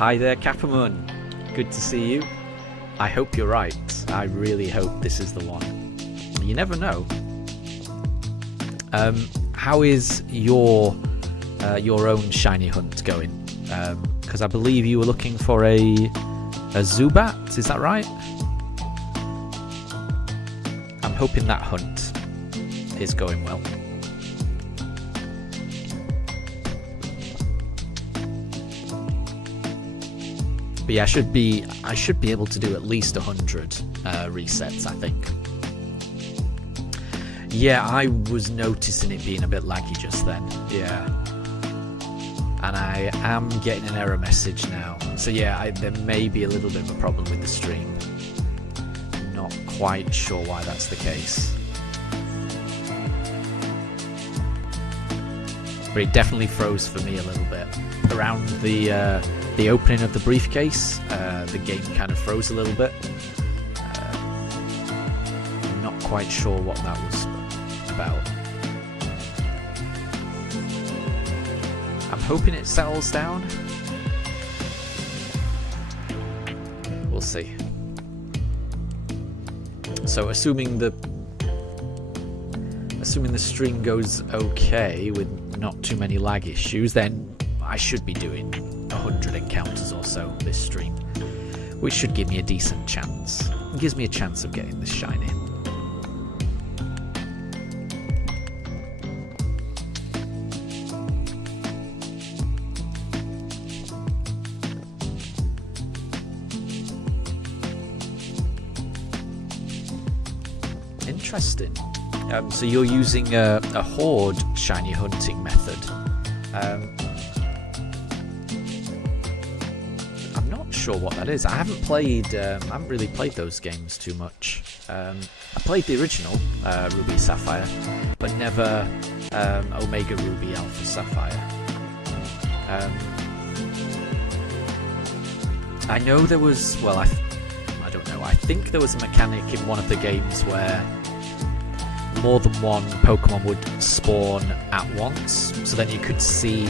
Hi there, Capamon. Good to see you. I hope you're right. I really hope this is the one. You never know. How is your own shiny hunt going? Because I believe you were looking for a Zubat, is that right? I'm hoping that hunt is going well. But yeah, I should be able to do at least 100 resets, I think. Yeah, I was noticing it being a bit laggy just then. Yeah. And I am getting an error message now. So yeah, there may be a little bit of a problem with the stream. Not quite sure why that's the case. But it definitely froze for me a little bit. Around the opening of the briefcase, the game kind of froze a little bit. I'm not quite sure what that was about. I'm hoping it settles down. We'll see. So assuming the stream goes okay with not too many lag issues, then I should be doing 100 encounters or so this stream, which should give me a decent chance. It gives me a chance of getting this shiny. Interesting. So you're using a horde shiny hunting method. I'm not sure what that is. I haven't really played those games too much. I played the original Ruby Sapphire, but never Omega Ruby Alpha Sapphire. I know there was, well, I don't know. I think there was a mechanic in one of the games where more than one Pokemon would spawn at once, so then you could see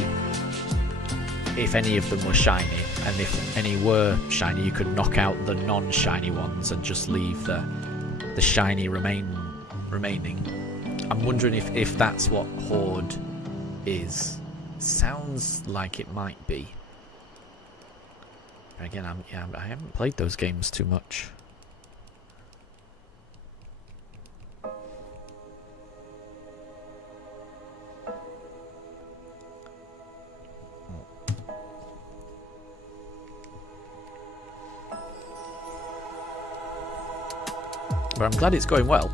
if any of them were shiny, and if any were shiny you could knock out the non-shiny ones and just leave the shiny remaining. I'm wondering if that's what Horde is. Sounds like it might be. Again, I haven't played those games too much. But I'm glad it's going well.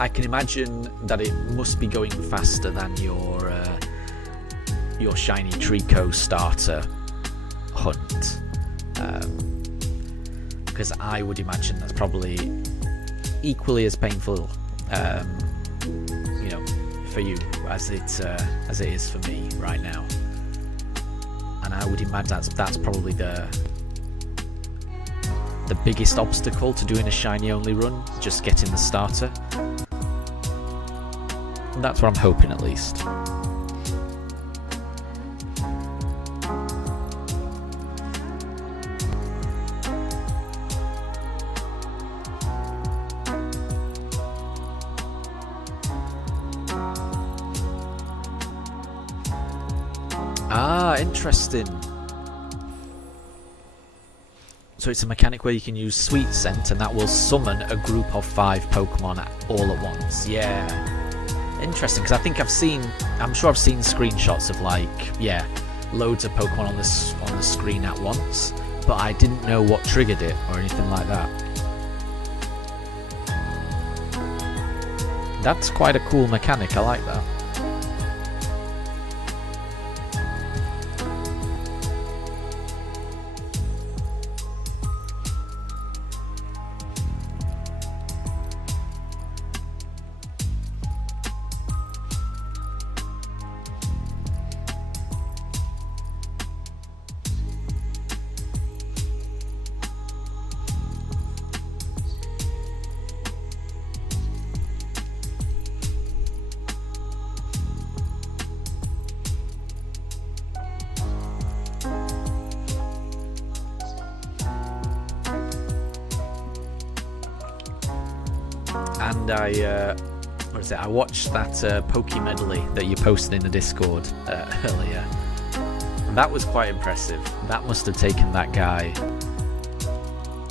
I can imagine that it must be going faster than your shiny Trico starter hunt, because I would imagine that's probably equally as painful, for you as it is for me right now. And I would imagine that's probably the biggest obstacle to doing a shiny only run, just getting the starter. And that's what I'm hoping, at least. Ah, interesting. So it's a mechanic where you can use Sweet Scent and that will summon a group of 5 Pokemon all at once. Yeah. Interesting, because I'm sure I've seen screenshots of loads of Pokemon on the screen at once, but I didn't know what triggered it or anything like that. That's quite a cool mechanic, I like that. And what is it? I watched that Poke medley that you posted in the Discord earlier. And that was quite impressive. That must have taken that guy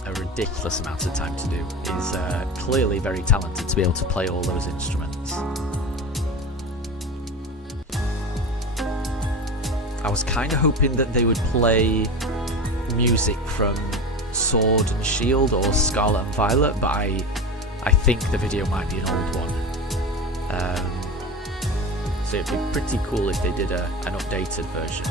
a ridiculous amount of time to do. He's clearly very talented to be able to play all those instruments. I was kind of hoping that they would play music from Sword and Shield or Scarlet and Violet, but I think the video might be an old one. So it'd be pretty cool if they did an updated version.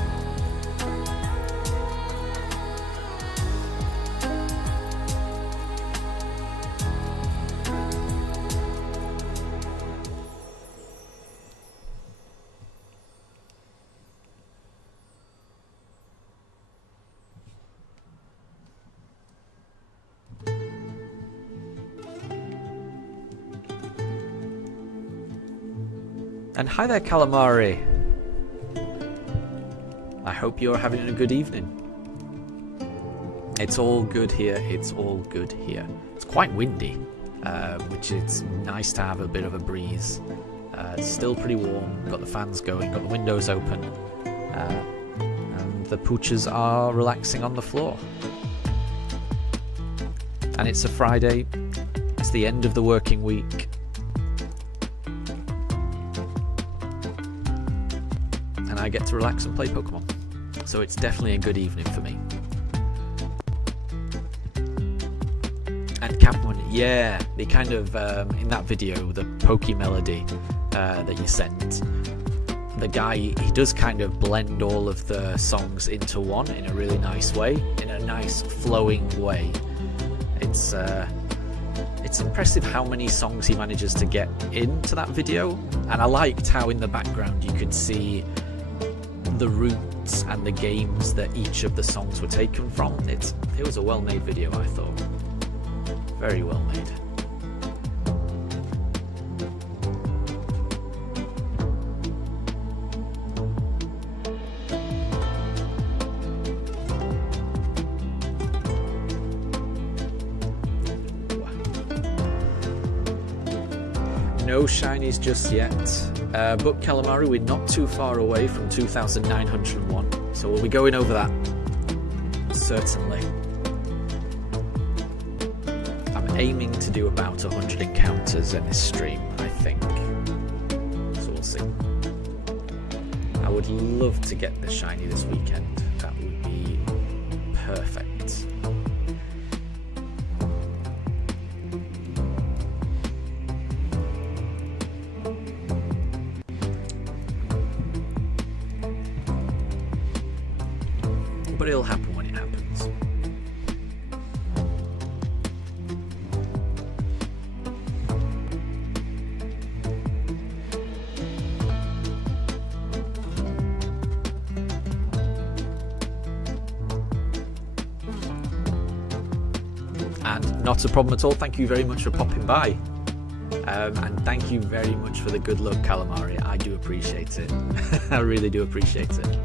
And hi there, Calamari. I hope you're having a good evening. It's all good here. It's all good here. It's quite windy, which is nice to have a bit of a breeze. It's still pretty warm. Got the fans going. Got the windows open. And the pooches are relaxing on the floor. And it's a Friday. It's the end of the working week. I get to relax and play Pokemon. So it's definitely a good evening for me. And Capmon, yeah, they kind of, in that video, the Poke melody that you sent, the guy, he does kind of blend all of the songs into one in a really nice way, in a nice flowing way. It's impressive how many songs he manages to get into that video, and I liked how in the background you could see the roots and the games that each of the songs were taken from. It was a well-made video, I thought. Very well made. No shinies just yet. But Calamari, we're not too far away from 2,901, so we'll be going over that, certainly. I'm aiming to do about 100 encounters in this stream, I think, so we'll see. I would love to get the shiny this weekend. That would be perfect. But it'll happen when it happens. And not a problem at all. Thank you very much for popping by. And thank you very much for the good luck, Calamari. I do appreciate it. I really do appreciate it.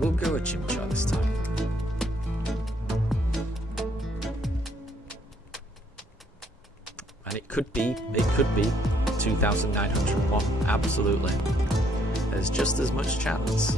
We'll go a Chimchar this time. And it could be 2,901, absolutely. There's just as much chance.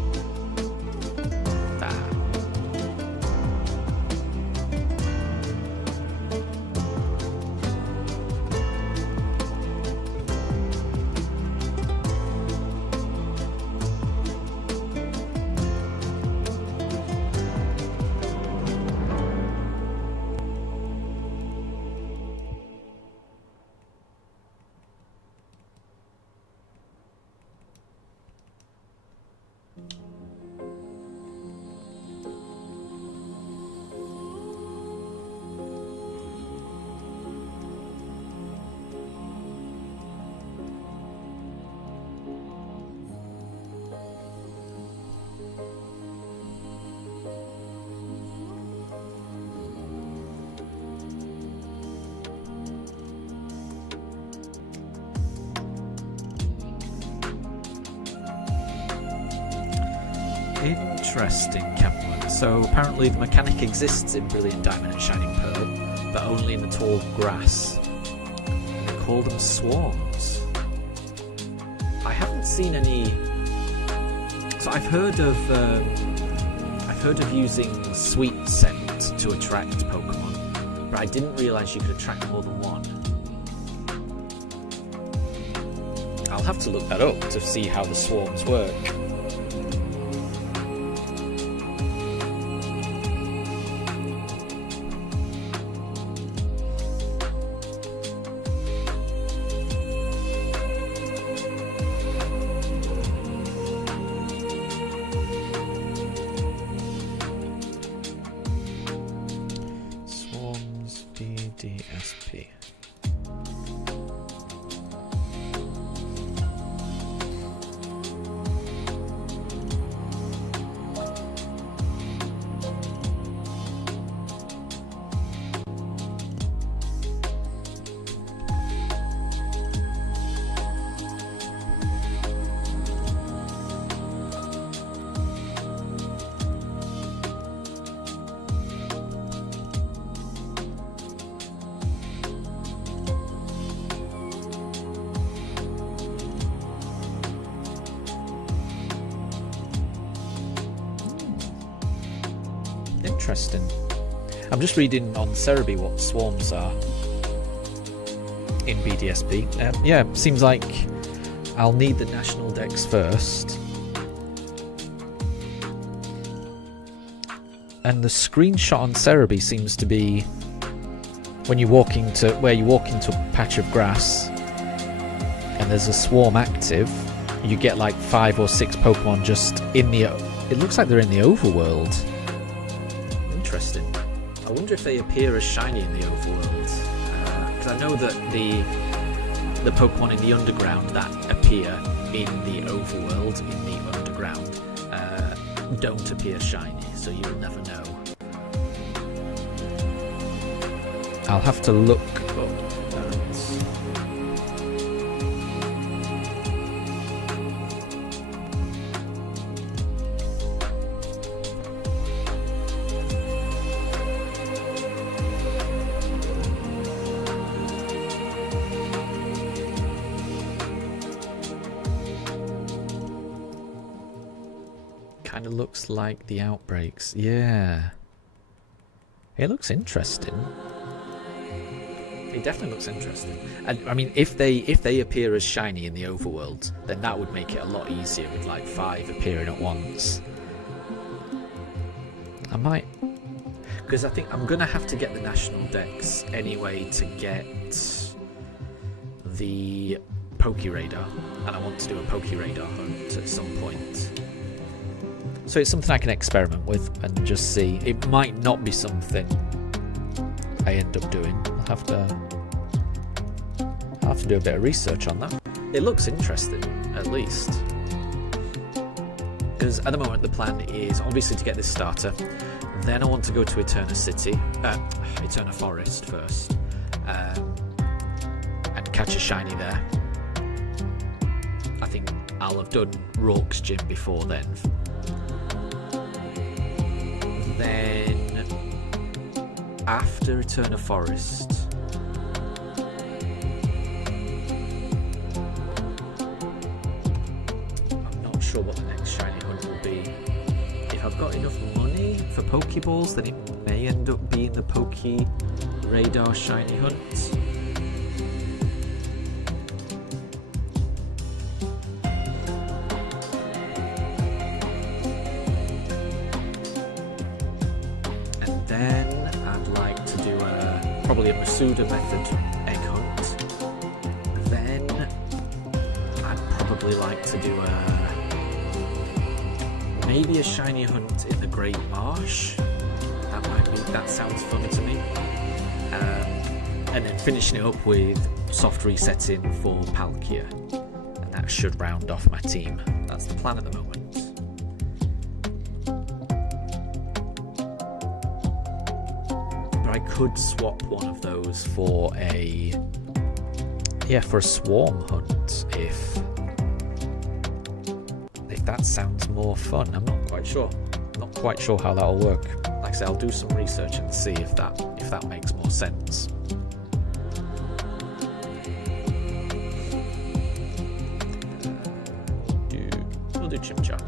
Interesting, Cameron. So apparently the mechanic exists in Brilliant Diamond and Shining Pearl, but only in the tall grass. And they call them swarms. I haven't seen any. So I've heard of using sweet scent to attract Pokemon, but I didn't realise you could attract more than one. I'll have to look that up to see how the swarms work. Swarms BDSP. Interesting. I'm just reading on Cerebi what swarms are in BDSP. Yeah, seems like I'll need the national dex first. And the screenshot on Cerebi seems to be when you walk into a patch of grass and there's a swarm active, you get like 5 or 6 Pokemon just in the. It looks like they're in the overworld. Interesting. I wonder if they appear as shiny in the overworld. Because I know that the Pokemon in the underground that appear in the overworld, in the underground, don't appear shiny, so you'll never know. I'll have to look up that. Kind of looks like the outbreaks. Yeah. It looks interesting. It definitely looks interesting. And I mean, if they appear as shiny in the overworld, then that would make it a lot easier with like 5 appearing at once. I might, because I think I'm gonna have to get the national dex anyway to get the Pokéradar, and I want to do a Pokéradar hunt at some point. So it's something I can experiment with and just see. It might not be something I end up doing. I'll have to do a bit of research on that. It looks interesting, at least. Because at the moment the plan is obviously to get this starter. Then I want to go to Eterna Forest first, and catch a shiny there. I think I'll have done Rourke's Gym before then. Then, after Eterna Forest, I'm not sure what the next shiny hunt will be. If I've got enough money for Pokeballs, then it may end up being the Pokéradar shiny hunt. Then I'd like to do probably a Masuda method egg hunt. Then I'd probably like to do maybe a shiny hunt in the Great Marsh. That sounds fun to me. And then finishing it up with soft resetting for Palkia, and that should round off my team. That's the plan at the moment. I could swap one of those for a swarm hunt if that sounds more fun. I'm not quite sure. Not quite sure how that'll work. Like I say, I'll do some research and see if that makes more sense. We'll do Chimchar.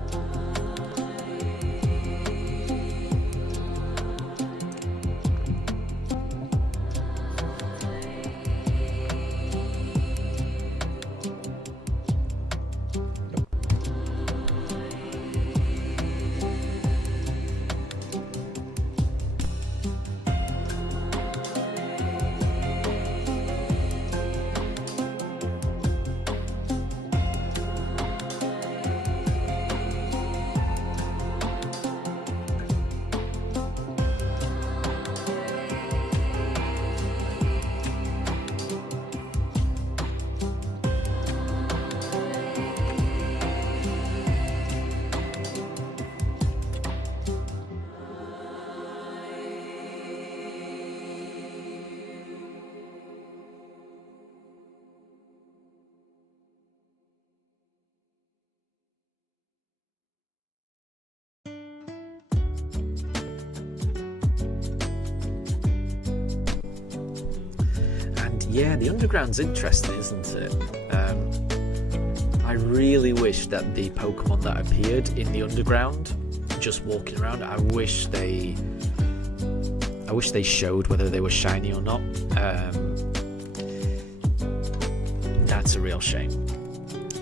Yeah, the underground's interesting, isn't it? I really wish that the Pokemon that appeared in the underground, just walking around, I wish they showed whether they were shiny or not. That's a real shame.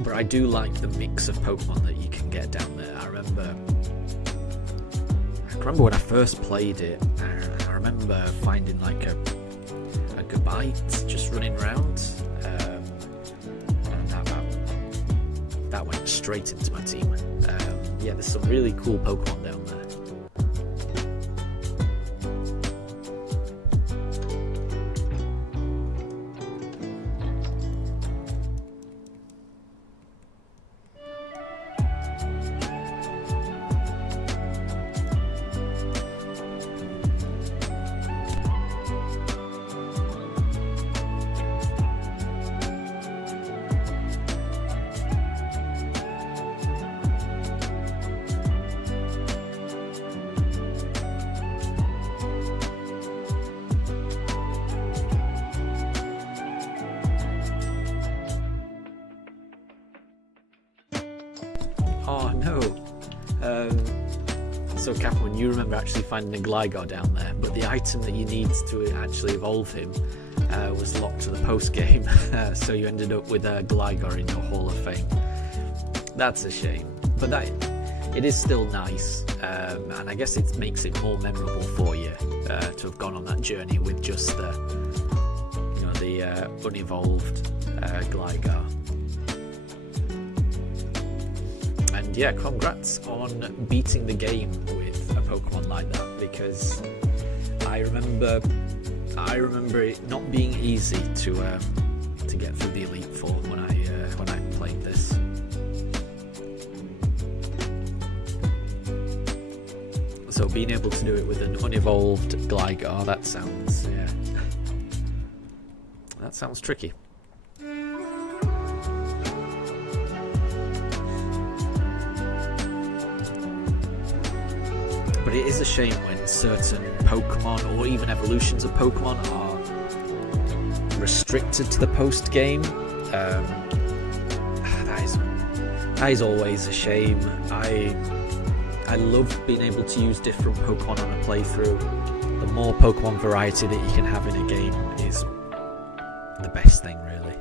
But I do like the mix of Pokemon that you can get down there. I remember when I first played it, I remember finding like a Bite just running around, and that went straight into my team. Yeah, there's some really cool Pokemon down there. Oh no. So Captain, you remember actually finding a Gligar down there, but the item that you need to actually evolve him was locked to the post game, so you ended up with a Gligar in your Hall of Fame. That's a shame, but it is still nice, and I guess it makes it more memorable for you to have gone on that journey with just the unevolved Gligar. And yeah, congrats on beating the game with a Pokemon like that, because I remember it not being easy to get through the Elite Four when I played this. So being able to do it with an unevolved Gligar, that sounds tricky. But it is a shame when certain Pokemon, or even evolutions of Pokemon, are restricted to the post game. That is always a shame. I love being able to use different Pokemon on a playthrough. The more Pokemon variety that you can have in a game is the best thing, really.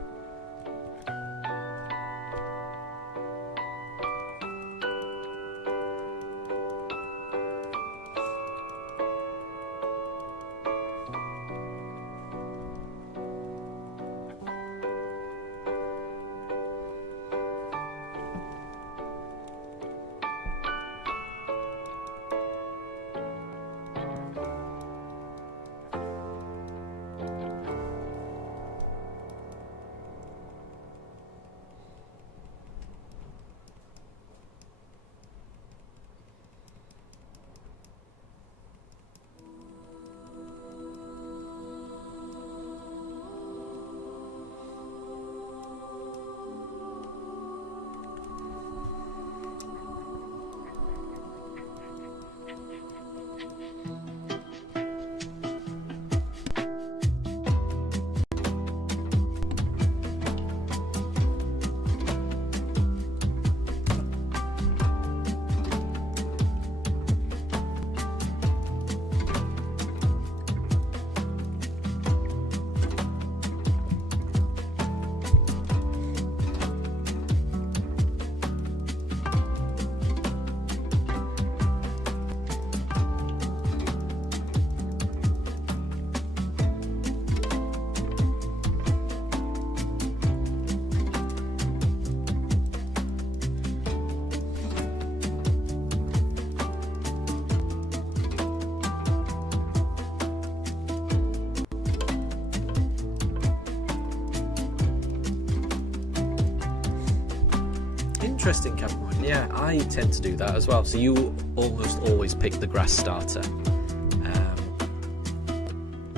interesting, Capricorn. Yeah, I tend to do that as well. So you almost always pick the grass starter,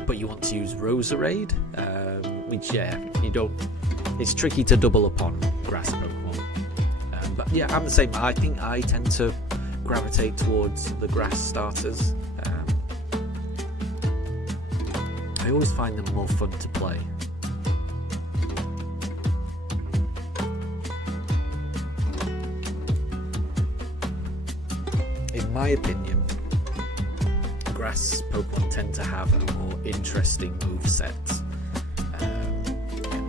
but you want to use Roserade, which you don't. It's tricky to double up on grass Pokemon. But yeah, I'm the same. I think I tend to gravitate towards the grass starters. I always find them more fun to play. In my opinion, grass Pokemon tend to have a more interesting moveset,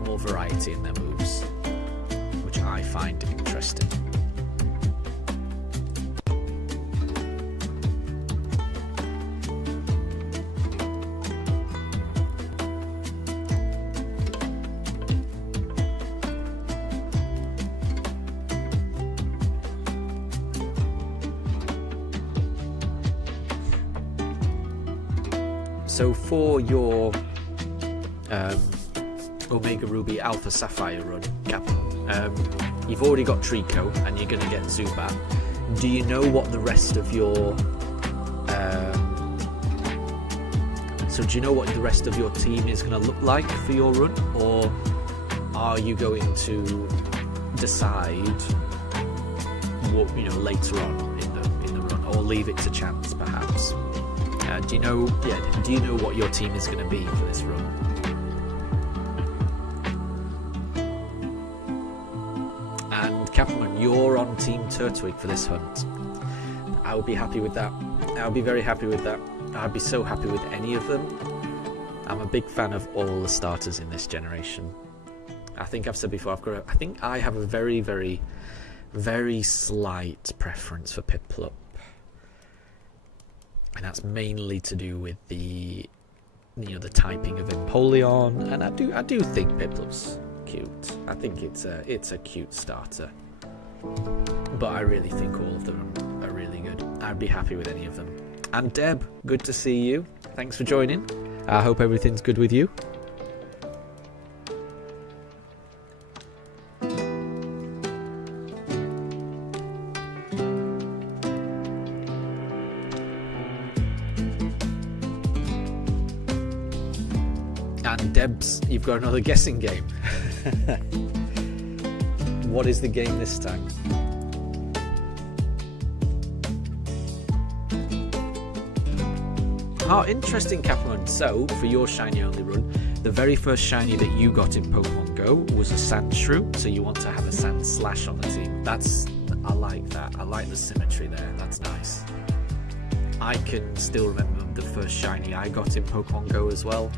more variety in their moves, which I find interesting. So for your Omega Ruby Alpha Sapphire run, Captain, you've already got Trico and you're going to get Zubat. Do you know what the rest of your team is going to look like for your run, or are you going to decide what, later on in the run, or leave it to chance perhaps? Do you know what your team is going to be for this run? And Captain, you're on Team Turtwig for this hunt. I would be happy with that. I would be very happy with that. I'd be so happy with any of them. I'm a big fan of all the starters in this generation. I think I've said before, I think I have a very, very, very slight preference for Piplup. And that's mainly to do with the typing of Empoleon, and I do think Piplup's cute. I think it's a cute starter, but I really think all of them are really good. I'd be happy with any of them. And Deb, good to see you. Thanks for joining. I hope everything's good with you. And Debs, you've got another guessing game. What is the game this time? Oh, interesting, Captain. So, for your shiny only run, the very first shiny that you got in Pokemon Go was a Sandshrew, so you want to have a Sandslash on the team. I like that. I like the symmetry there. That's nice. I can still remember the first shiny I got in Pokemon Go as well.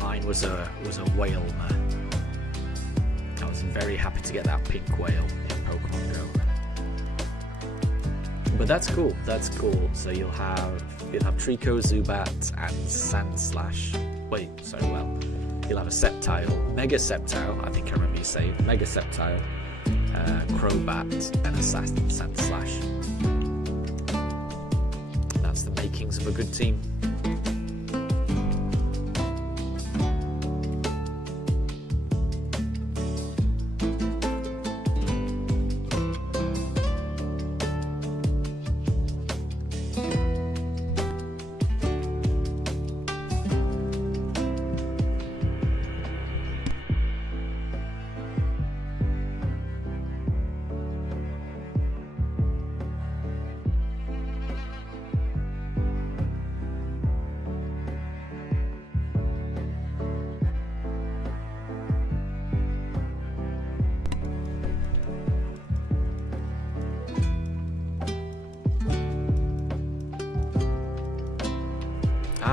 Mine was a Whalmer. I was very happy to get that pink whale in Pokemon Go. But that's cool. That's cool. So you'll have Trico, Zubat, and Sandslash. You'll have a Sceptile, Mega Sceptile. I think I remember you saying Mega Sceptile, Crobat, and a Sandslash. That's the makings of a good team.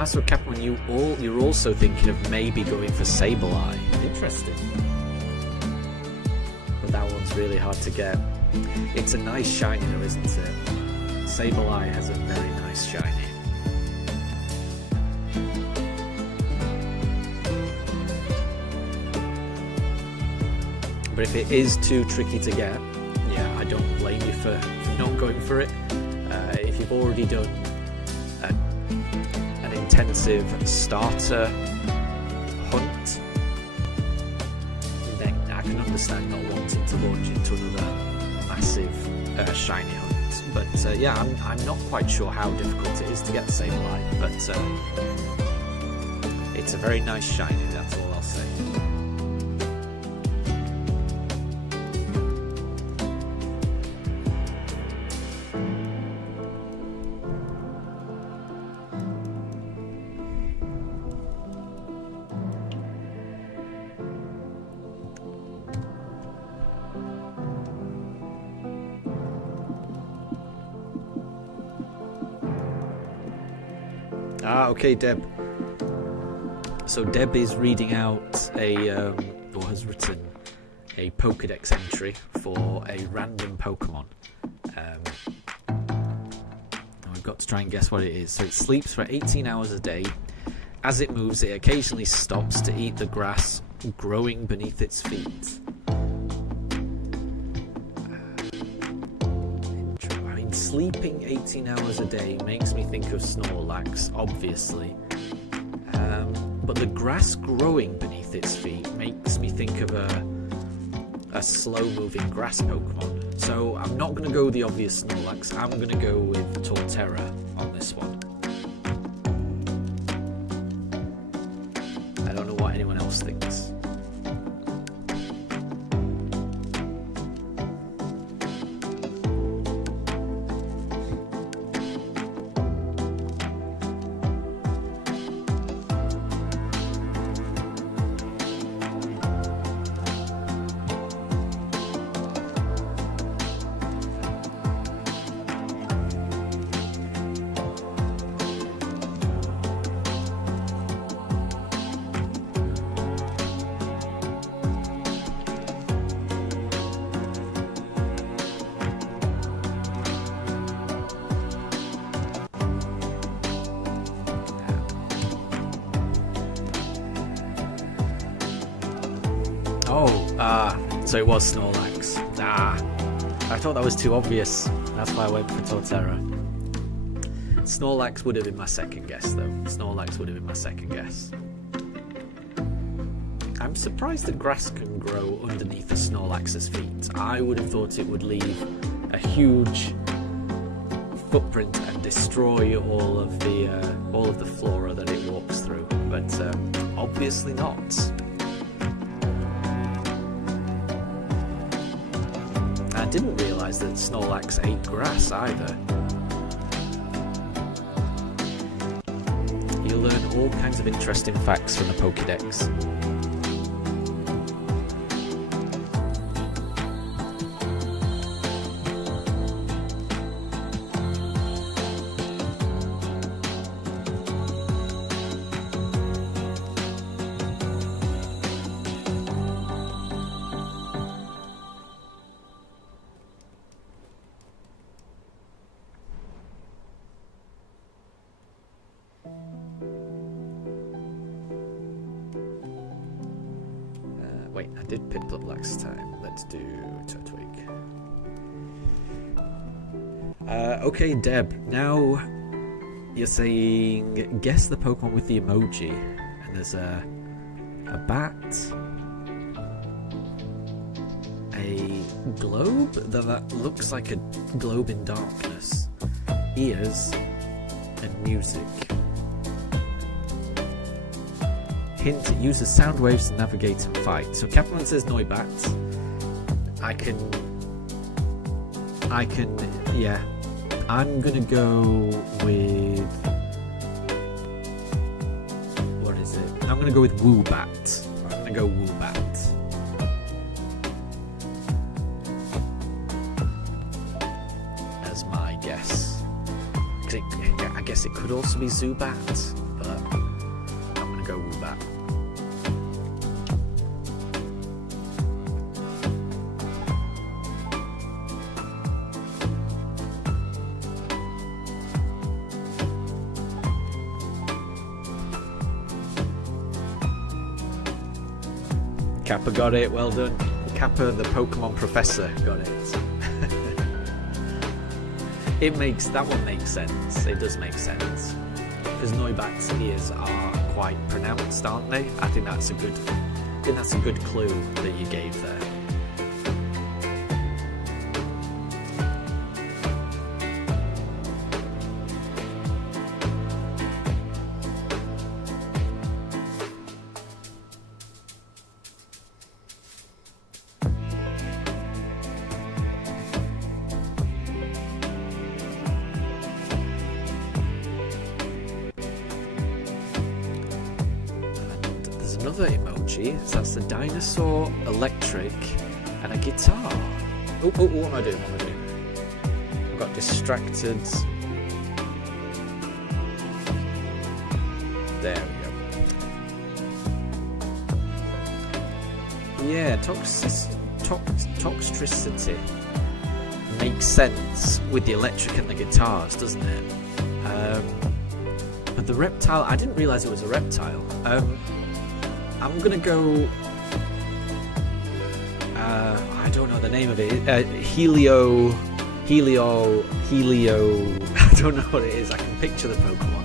So Captain, you're also thinking of maybe going for Sableye. Interesting. But that one's really hard to get. It's a nice shiny though, isn't it? Sableye has a very nice shiny. But if it is too tricky to get, yeah, I don't blame you for not going for it. If you've already done intensive starter hunt, then I can understand not wanting to launch into another massive shiny hunt. But yeah, I'm not quite sure how difficult it is to get Sableye, but it's a very nice shiny, that's all I'll say. Ah, okay, Deb. So Deb is reading out or has written a Pokédex entry for a random Pokemon. We've got to try and guess what it is. So it sleeps for 18 hours a day. As it moves, it occasionally stops to eat the grass growing beneath its feet. Sleeping 18 hours a day makes me think of Snorlax, obviously. But the grass growing beneath its feet makes me think of a slow-moving grass Pokemon. So I'm not going to go with the obvious Snorlax. I'm going to go with Torterra on this one. I don't know what anyone else thinks. So it was Snorlax. I thought that was too obvious. That's why I went for Torterra. Snorlax would have been my second guess, though. Snorlax would have been my second guess. I'm surprised that grass can grow underneath a Snorlax's feet. I would have thought it would leave a huge footprint and destroy all of the flora that it walks through, but obviously not. I didn't realise that Snorlax ate grass either. You'll learn all kinds of interesting facts from the Pokédex. Wait, I did Piplup last time. Let's do Turtwig. Okay, Deb. Now you're saying guess the Pokemon with the emoji, and there's a bat, a globe that looks like a globe in darkness, ears, and music. Hint, it uses sound waves to navigate and fight. So Captain says Noibat. I can, yeah. I'm gonna go with, what is it? I'm gonna go with Woobat. I'm gonna go Woobat. As my guess. I guess it could also be Zubat, but I'm gonna go Woobat. Kappa got it, well done. Kappa, the Pokemon Professor, got it. That one makes sense. It does make sense. Because Noibat's ears are quite pronounced, aren't they? I think that's a good clue that you gave there. there's another emoji. So that's the dinosaur, electric, and a guitar. Oh, what am I doing? I got distracted. There we go. Yeah, toxicity makes sense with the electric and the guitars, doesn't it? But the reptile, I didn't realise it was a reptile. I'm gonna go. I don't know the name of it. Helio. I don't know what it is. I can picture the Pokemon.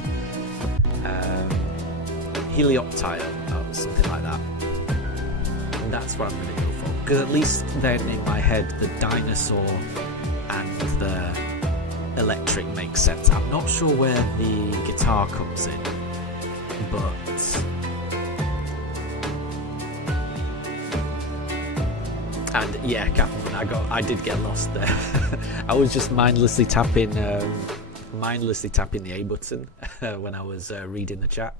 Helioptile or something like that. And that's what I'm going to go for. Because at least then in my head the dinosaur and the electric makes sense. I'm not sure where the guitar comes in, but and yeah, Catherine, I did get lost there. I was just mindlessly tapping the A button when I was reading the chat.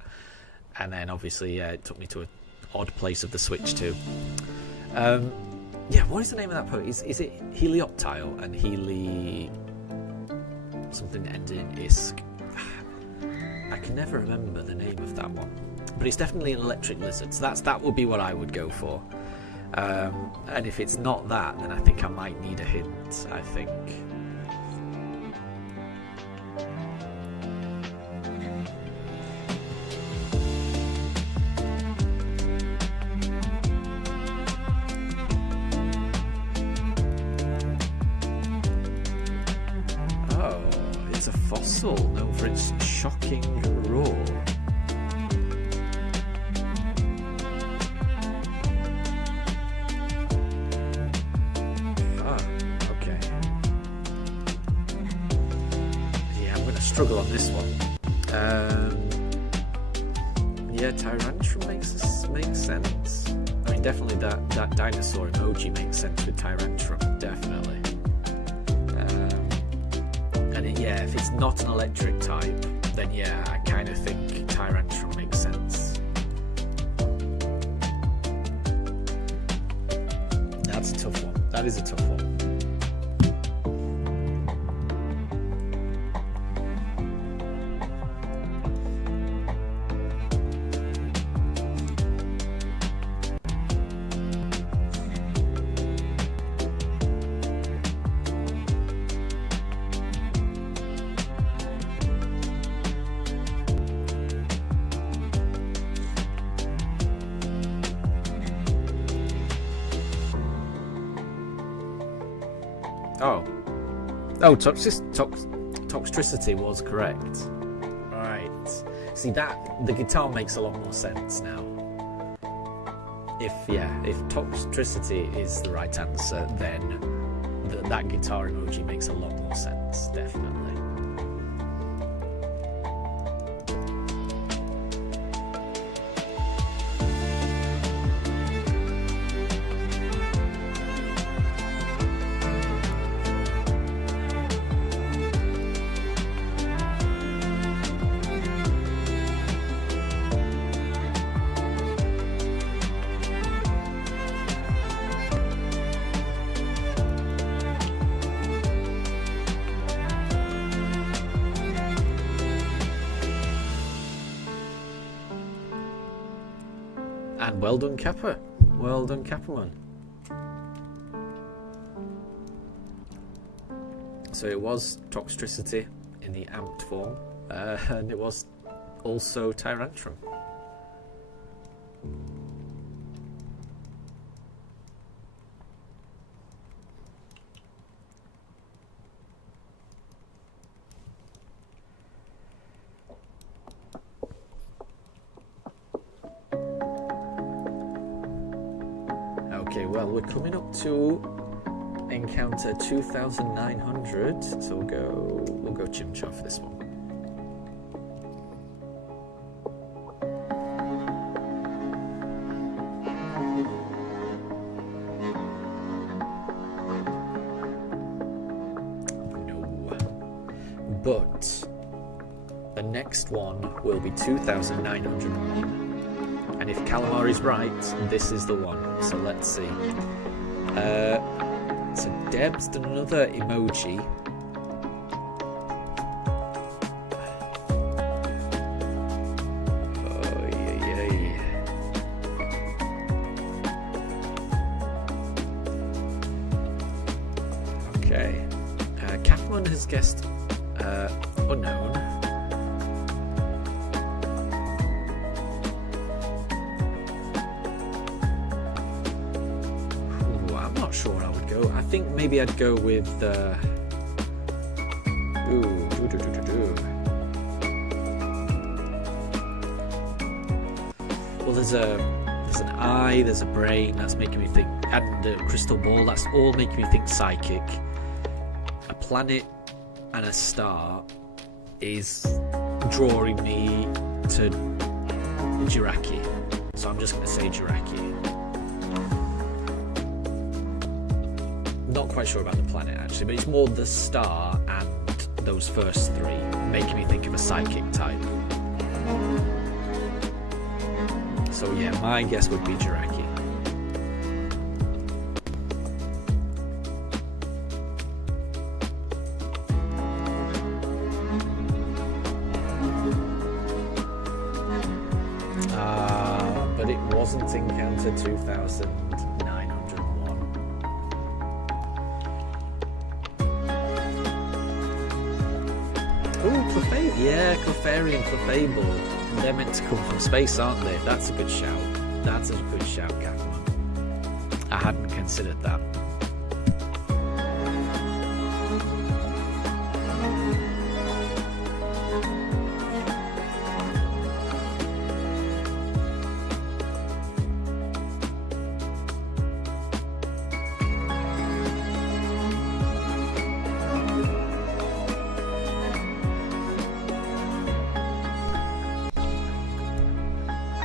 And then obviously, yeah, it took me to an odd place of the Switch too. Yeah, what is the name of that Pokemon? Is it Helioptile and something ending in isk? I can never remember the name of that one. But it's definitely an electric lizard, so that would be what I would go for. And if it's not that, then I think I might need a hint, I think. Known for its shocking roar. Okay. Yeah, I'm going to struggle on this one. Yeah, Tyrantrum makes sense. I mean, definitely that dinosaur emoji makes sense with Tyrantrum, definitely. Yeah, if it's not an electric type, then yeah, I kind of think Tyrantrum makes sense. That's a tough one. That is a tough one. Oh, toxicity was correct. Right. See, the guitar makes a lot more sense now. If toxicity is the right answer, then that guitar emoji makes a lot more sense, definitely. And well done, Kappa. Well done, Kappaman. So it was Toxtricity in the amped form, and it was also Tyrantrum. Okay, well, we're coming up to encounter 2,900, so we'll go Chimchar for this one. No, but the next one will be 2,901, and and if Calamari's right, this is the one. So let's see. So Deb's done another emoji. Okay. Catherine has guessed unknown. Ooh, I'm not sure where I would go. I think maybe I'd go with Well, there's an eye, there's a brain, that's making me think, and a crystal ball, that's all making me think psychic. A planet and a star is drawing me to Jiraki, so I'm just going to say Jiraki. Not quite sure about the planet actually, but it's more the star and those first three making me think of a psychic type. So yeah, my guess would be Jiraki. But it wasn't Encounter 2901. Ooh, Clefable. Yeah, Clefairy and Clefable. They're meant to come from space, aren't they? That's a good shout. That's a good shout, Catherine. I hadn't considered that.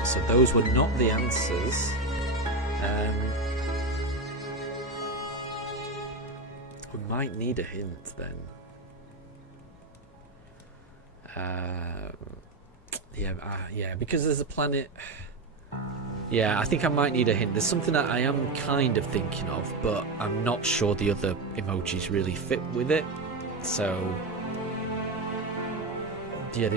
So those were not the answers. We might need a hint then. Yeah, because there's a planet. Yeah, I think I might need a hint. There's something that I am kind of thinking of, but I'm not sure the other emojis really fit with it. So, yeah,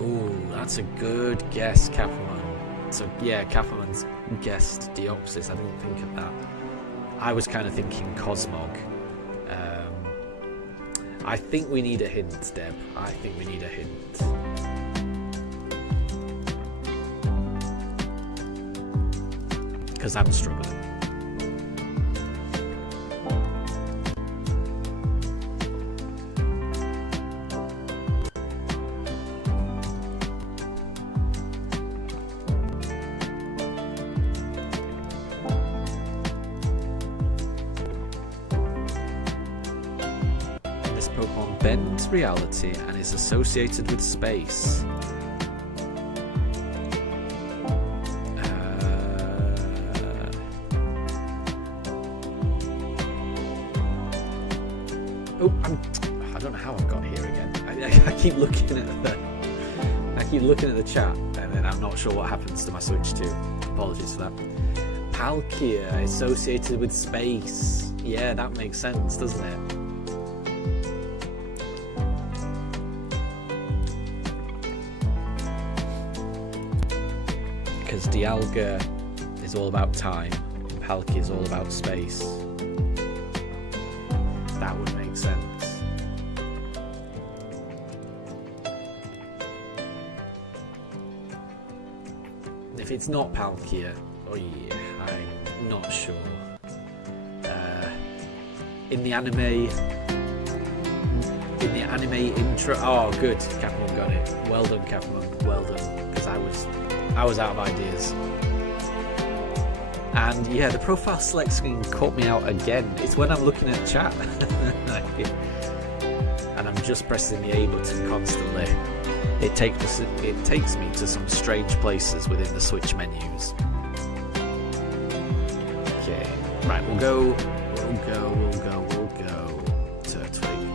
ooh, that's a good guess, Kaffman. So yeah, Kaffman's guessed Deoxys. I didn't think of that. I was kind of thinking Cosmog. I think we need a hint, Deb. I think we need a hint. Because I'm struggling. Pokemon bends reality and is associated with space. I don't know how I've got here again. I keep looking at the chat, and then I'm not sure what happens to my Switch too. Apologies for that. Palkia associated with space. Yeah, that makes sense, doesn't it? Because Dialga is all about time, and Palkia is all about space. That would make sense. If it's not Palkia, oh yeah, I'm not sure. In the anime intro, oh good, Capmon got it. Well done, Capmon. Well done, because I was out of ideas. And yeah, the profile select screen caught me out again. It's when I'm looking at chat and I'm just pressing the A button constantly. It takes me to some strange places within the Switch menus. Okay, right, we'll go Turtwig.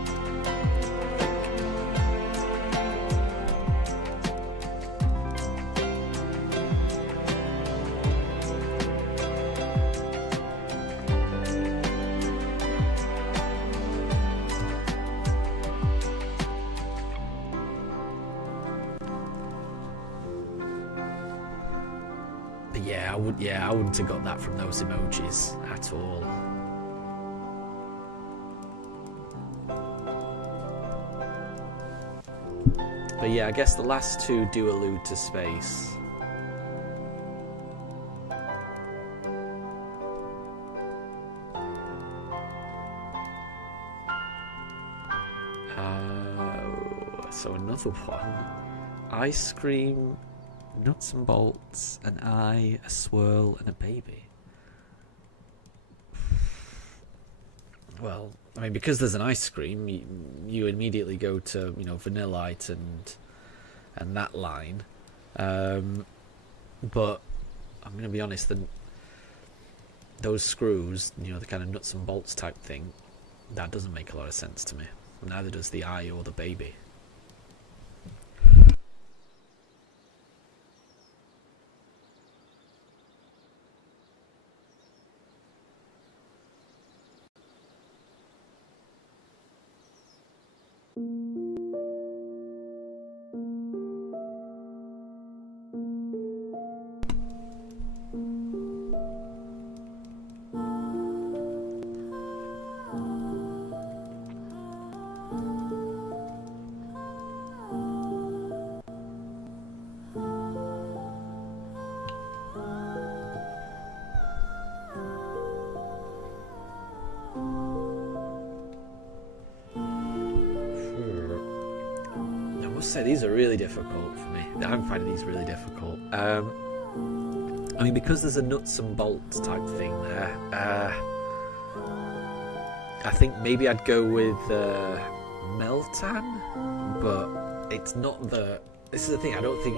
Yeah, I would. Yeah, I wouldn't have got that from those emojis at all. But yeah, I guess the last two do allude to space. So another one. Ice cream, nuts and bolts, an eye, a swirl, and a baby. Well, I mean, because there's an ice cream, you immediately go to, you know, Vanillite and that line. But I'm going to be honest, those screws, you know, the kind of nuts and bolts type thing, that doesn't make a lot of sense to me. Neither does the eye or the baby. Say these are really difficult for me. I'm finding these really difficult. I mean, because there's a nuts and bolts type thing there, I think maybe I'd go with Meltan, but it's not the... This is the thing, I don't think...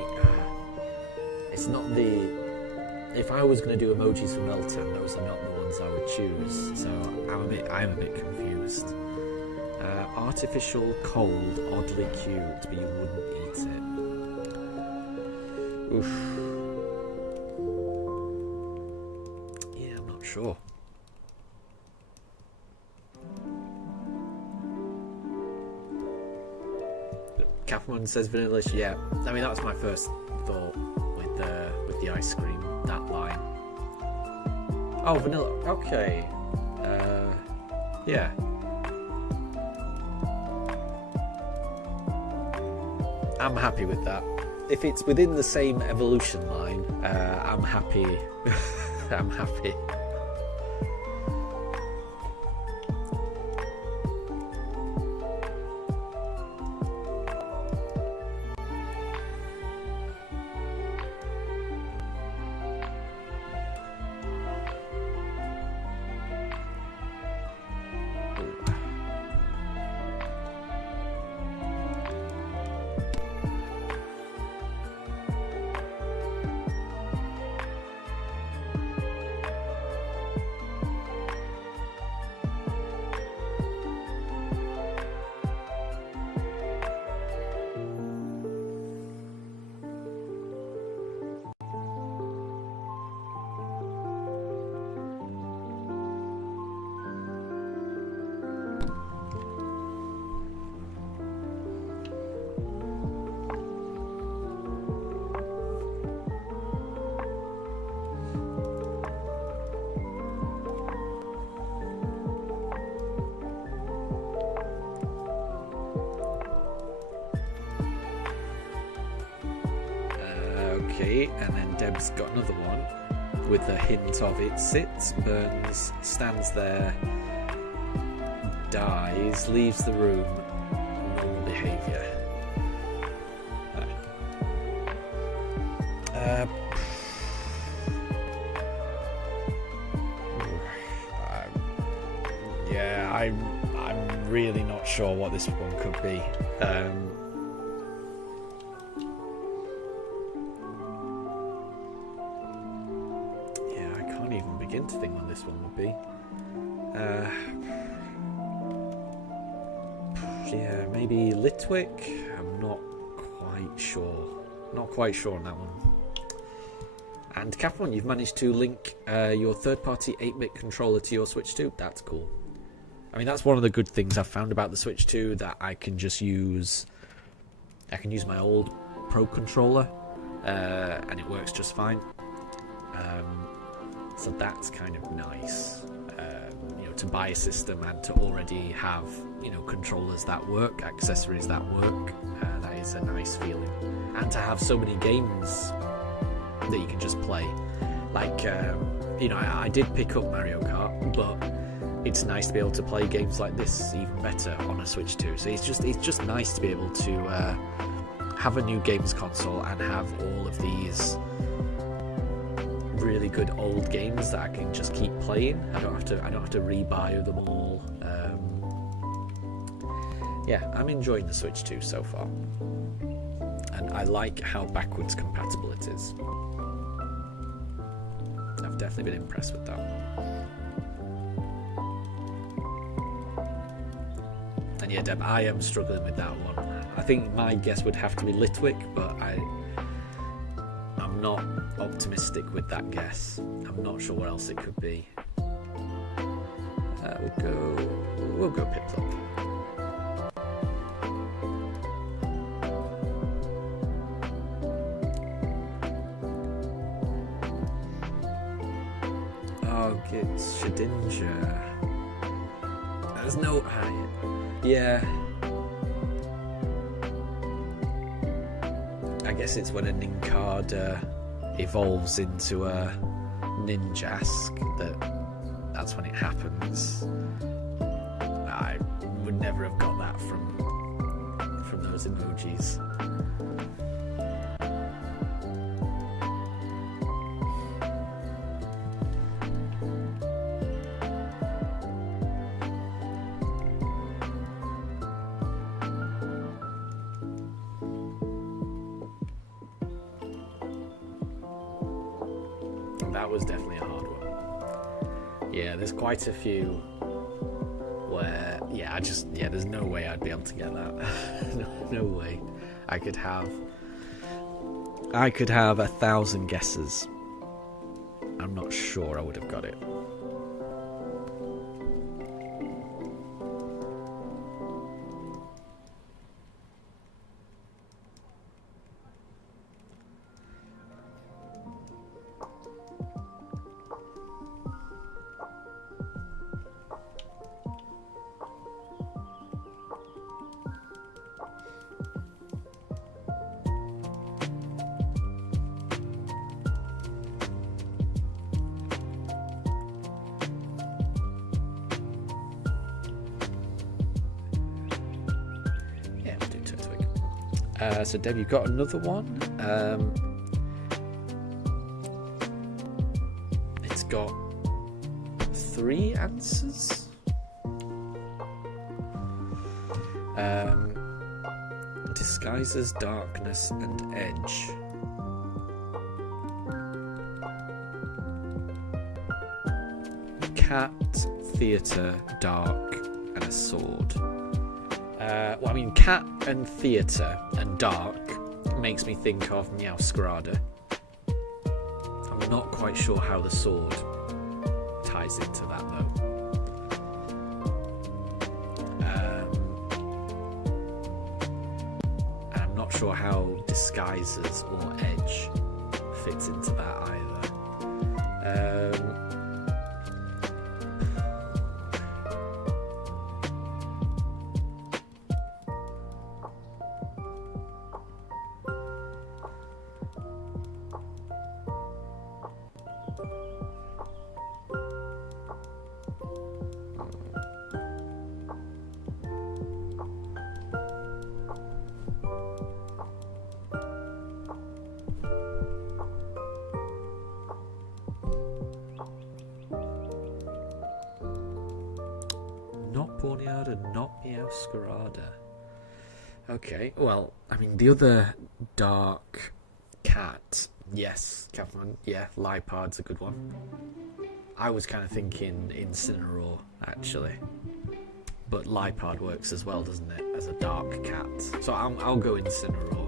it's not the... If I was going to do emojis for Meltan, those are not the ones I would choose, so I'm a bit confused. Artificial, cold, oddly cute, but you wouldn't eat it. Oof. Yeah, I'm not sure. Kaufman says vanilla. Yeah, I mean that was my first thought with the ice cream, that line. Oh, vanilla. Okay. Yeah. I'm happy with that. If it's within the same evolution line, I'm happy. I'm happy. Okay, and then Deb's got another one with a hint of it sits, burns, stands there, dies, leaves the room, normal behaviour. Yeah, I'm really not sure what this one could be. Begin to think what this one would be. Yeah, maybe Litwick. I'm not quite sure. Not quite sure on that one. And Catherine, you've managed to link your third-party 8-bit controller to your Switch 2. That's cool. I mean, that's one of the good things I've found about the Switch 2, that I can just use... I can use my old Pro controller, and it works just fine. So that's kind of nice, to buy a system and to already have, controllers that work, accessories that work. That is a nice feeling. And to have so many games that you can just play. Like, I did pick up Mario Kart, but it's nice to be able to play games like this even better on a Switch 2. So it's just nice to be able to have a new games console and have all of these really good old games that I can just keep playing. I don't have to rebuy them all. I'm enjoying the Switch 2 so far, and I like how backwards compatible it is. I've definitely been impressed with that. And yeah, Deb, I am struggling with that one. I think my guess would have to be Litwick, but I'm not optimistic with that guess. I'm not sure what else it could be. We'll go Piplup. Oh, it's Shedinja. There's no... Yeah. I guess it's when a Nincada evolves into a Ninjask that's when it happens. I would never have got that from those emojis. That was definitely a hard one. Yeah, there's quite a few where, there's no way I'd be able to get that. no way. I could have 1,000 guesses. I'm not sure I would have got it. So Deb, you've got another one. It's got 3 answers. Disguises, darkness, and edge. Cat, theatre, dark, and a sword. Cat and theatre and dark makes me think of Meowscarada. I'm not quite sure how the sword ties into that though. And I'm not sure how disguises or edge fits into that either. Not Borneada, not Meowscarada. Okay, well, the other dark cat, yes, Catherine, yeah, Lipard's a good one. I was kind of thinking Incineroar, actually. But Lipard works as well, doesn't it, as a dark cat? So I'll go Incineroar.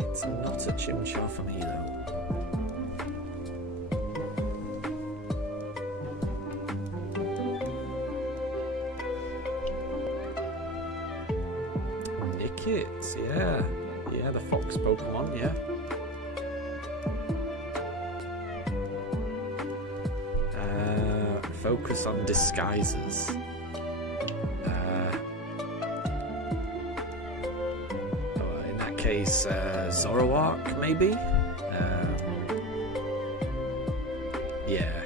It's a Chimchar for me though. Nickits, yeah. Yeah, the fox Pokemon, yeah. Focus on disguises. In that case, Zoroark, maybe? Yeah.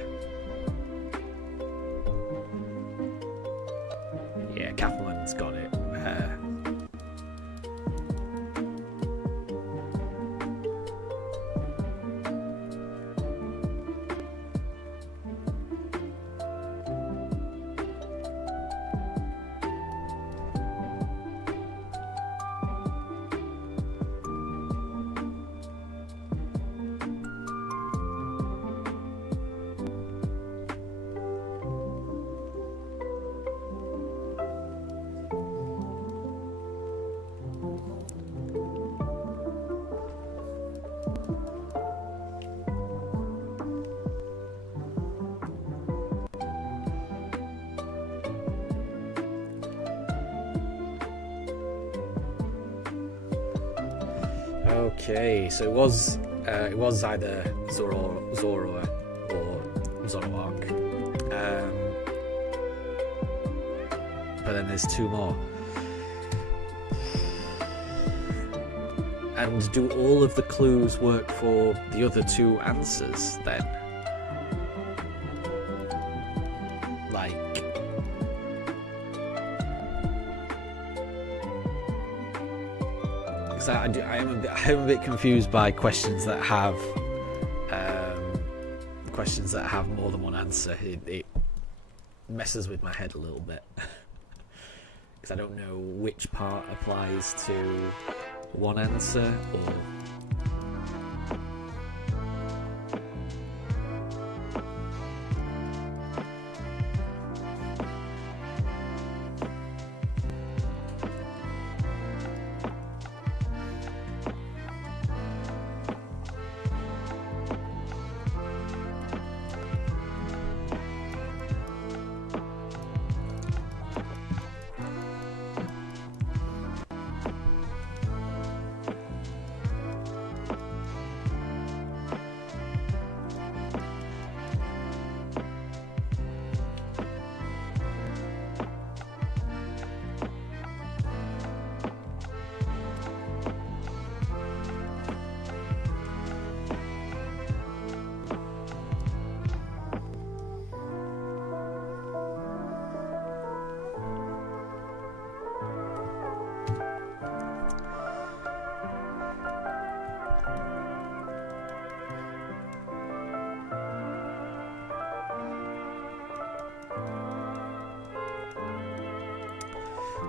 Yeah, Kaplan's got it. Okay, so it was either Zoro or Zoroark, but then there's two more. And do all of the clues work for the other two answers then? Like, because I am a bit confused by questions that have more than one answer. It messes with my head a little bit because I don't know which part applies to one answer or.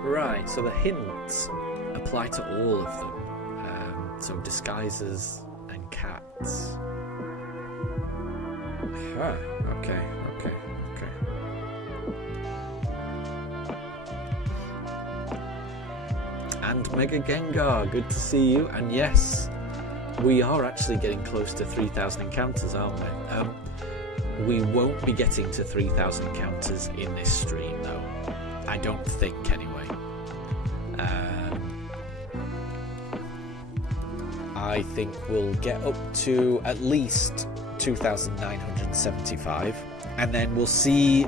Right, so the hints apply to all of them. So disguises and cats. Huh, okay. And Mega Gengar, good to see you. And yes, we are actually getting close to 3,000 encounters, aren't we? We won't be getting to 3,000 encounters in this stream, though. I don't think, anyway. I think we'll get up to at least 2,975, and then we'll see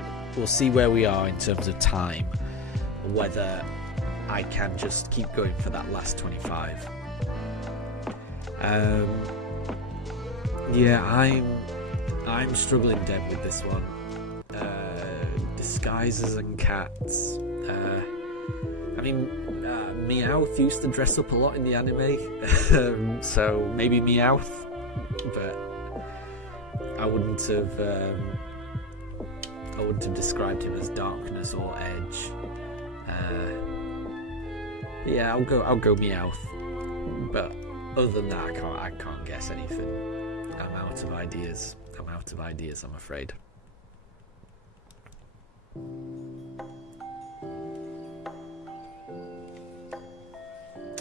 where we are in terms of time, whether I can just keep going for that last 25. Yeah, I'm struggling dead with this one. Disguises and cats. I mean, Meowth used to dress up a lot in the anime, so maybe Meowth, but I wouldn't have described him as darkness or edge. Yeah, I'll go Meowth, but other than that, I can't guess anything. I'm out of ideas, I'm afraid.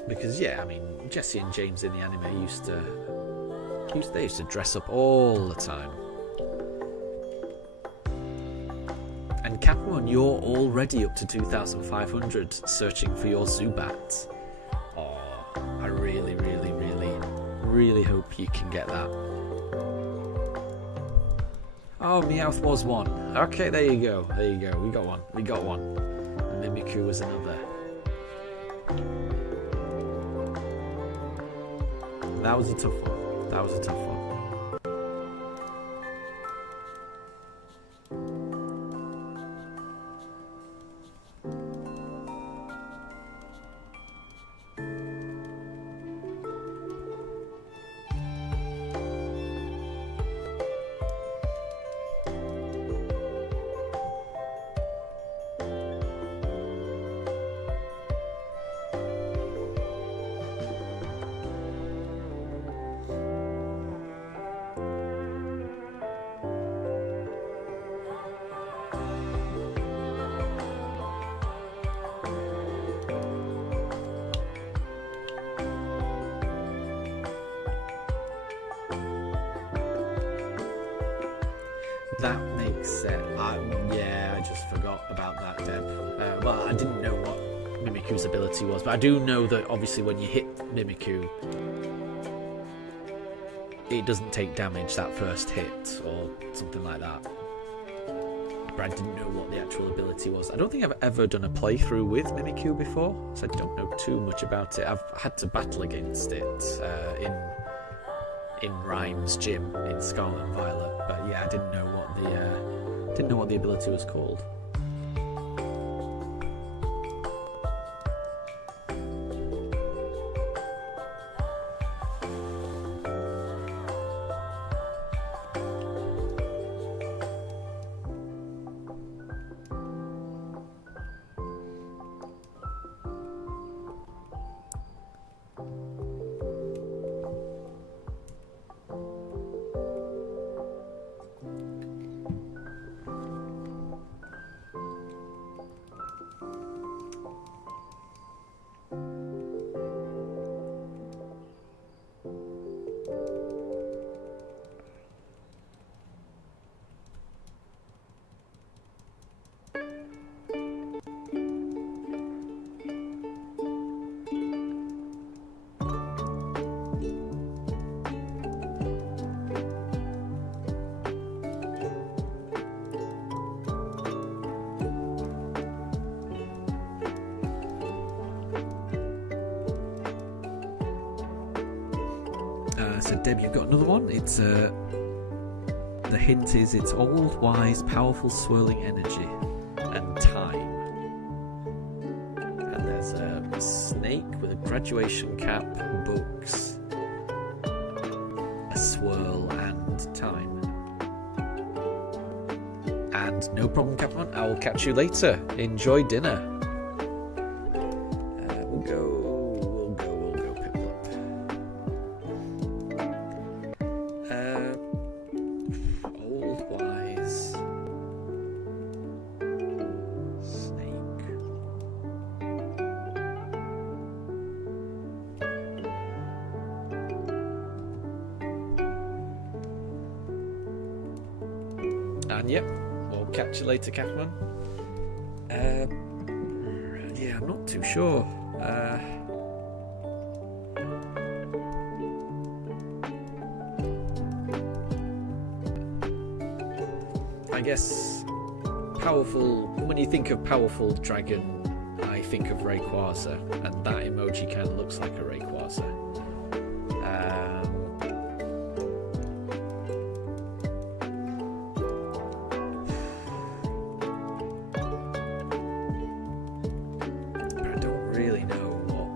Because yeah, I mean, Jesse and James in the anime used to dress up all the time. And Capmon, you're already up to 2,500 searching for your Zubat. Oh, I really, really, really, really hope you can get that. Oh, Meowth was one. Okay, there you go. There you go. We got one. We got one. And Mimikyu was another. That was a tough one. That was a tough one. That makes sense. Yeah, I just forgot about that, Deb. Well, I didn't know what Mimikyu's ability was, but I do know that obviously when you hit Mimikyu, it doesn't take damage that first hit or something like that. But I didn't know what the actual ability was. I don't think I've ever done a playthrough with Mimikyu before, so I don't know too much about it. I've had to battle against it in Rhyme's gym in Scarlet and Violet, but yeah, I didn't know what the ability was called. So Deb, you've got another one. It's the hint is it's old, wise, powerful, swirling energy and time. And there's a snake with a graduation cap, books, a swirl, and time. And no problem, Captain. I will catch you later. Enjoy dinner. We'll go Piplup. Old wise snake. And yep, we'll catch you later, Catherine. Yeah, I'm not too sure. I guess powerful. When you think of powerful dragon, I think of Rayquaza, and that emoji kind of looks like a Rayquaza. But I don't really know what.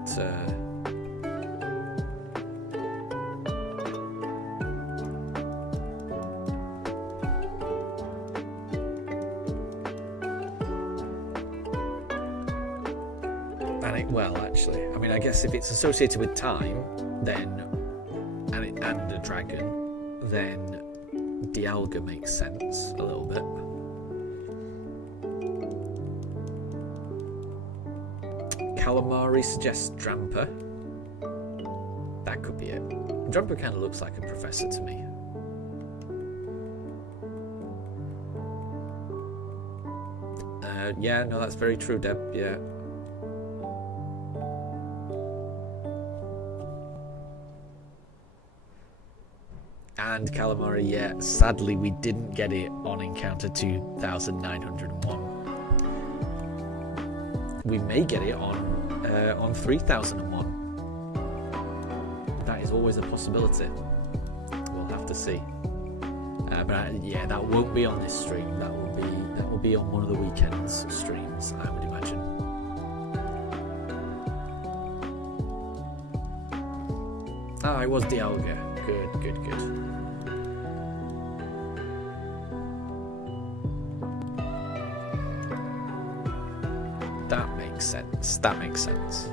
Well, actually, I mean, I guess if it's associated with time, then and a dragon, then Dialga makes sense a little bit. Calamari suggests Drampa. That could be it. Jumper kind of looks like a professor to me. Yeah, no, that's very true, Deb. Yeah. And calamari, yeah. Sadly, we didn't get it on Encounter 2901. We may get it on 3001. That is always a possibility. We'll have to see. But yeah, that won't be on this stream. That will be on one of the weekends streams, I would imagine. Ah, it was Dialga. Good, good, good. That makes sense. That makes sense.